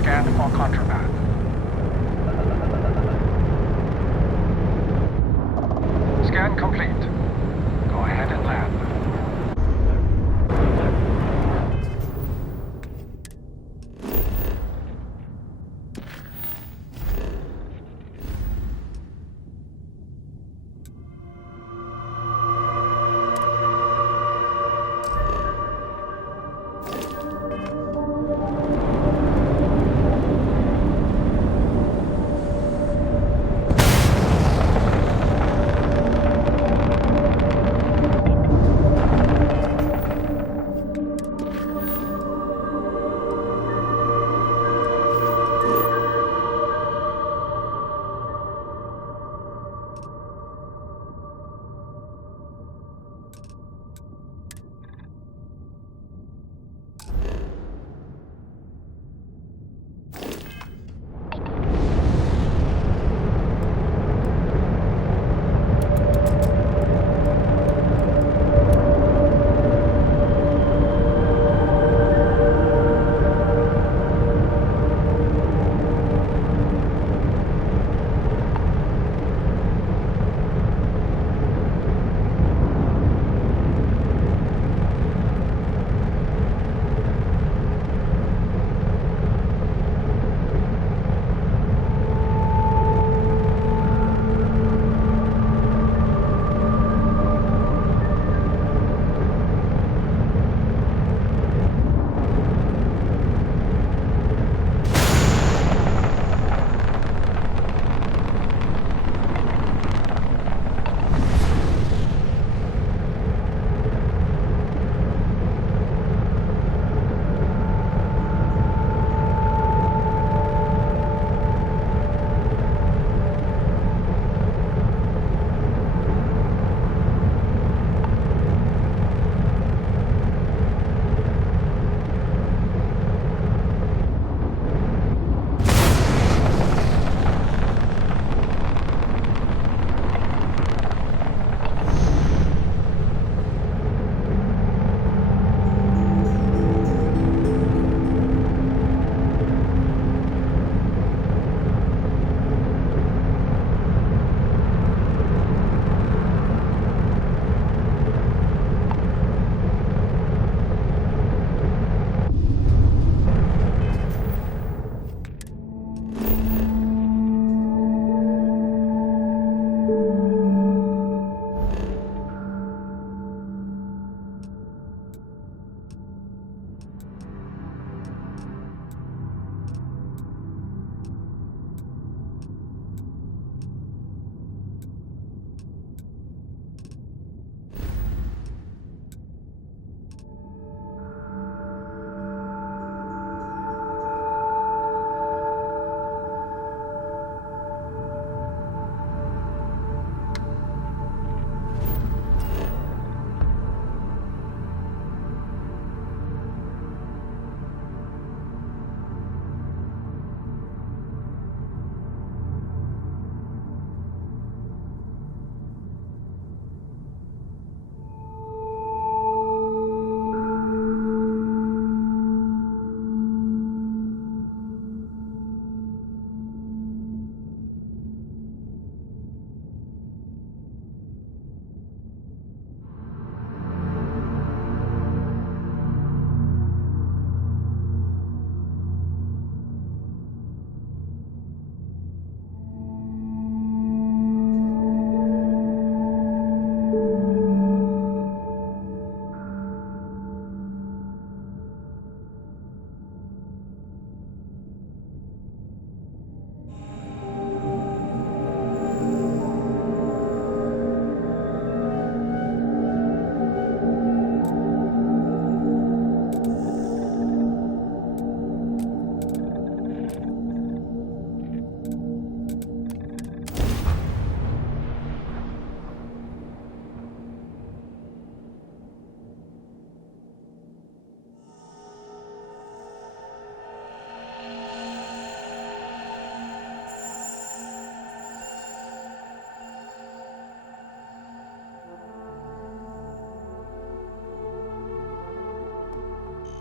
scanned for contraband. Scan complete. Go ahead and land.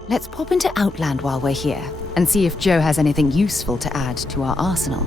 Let's pop into Outland while we're here and see if Joe has anything useful to add to our arsenal.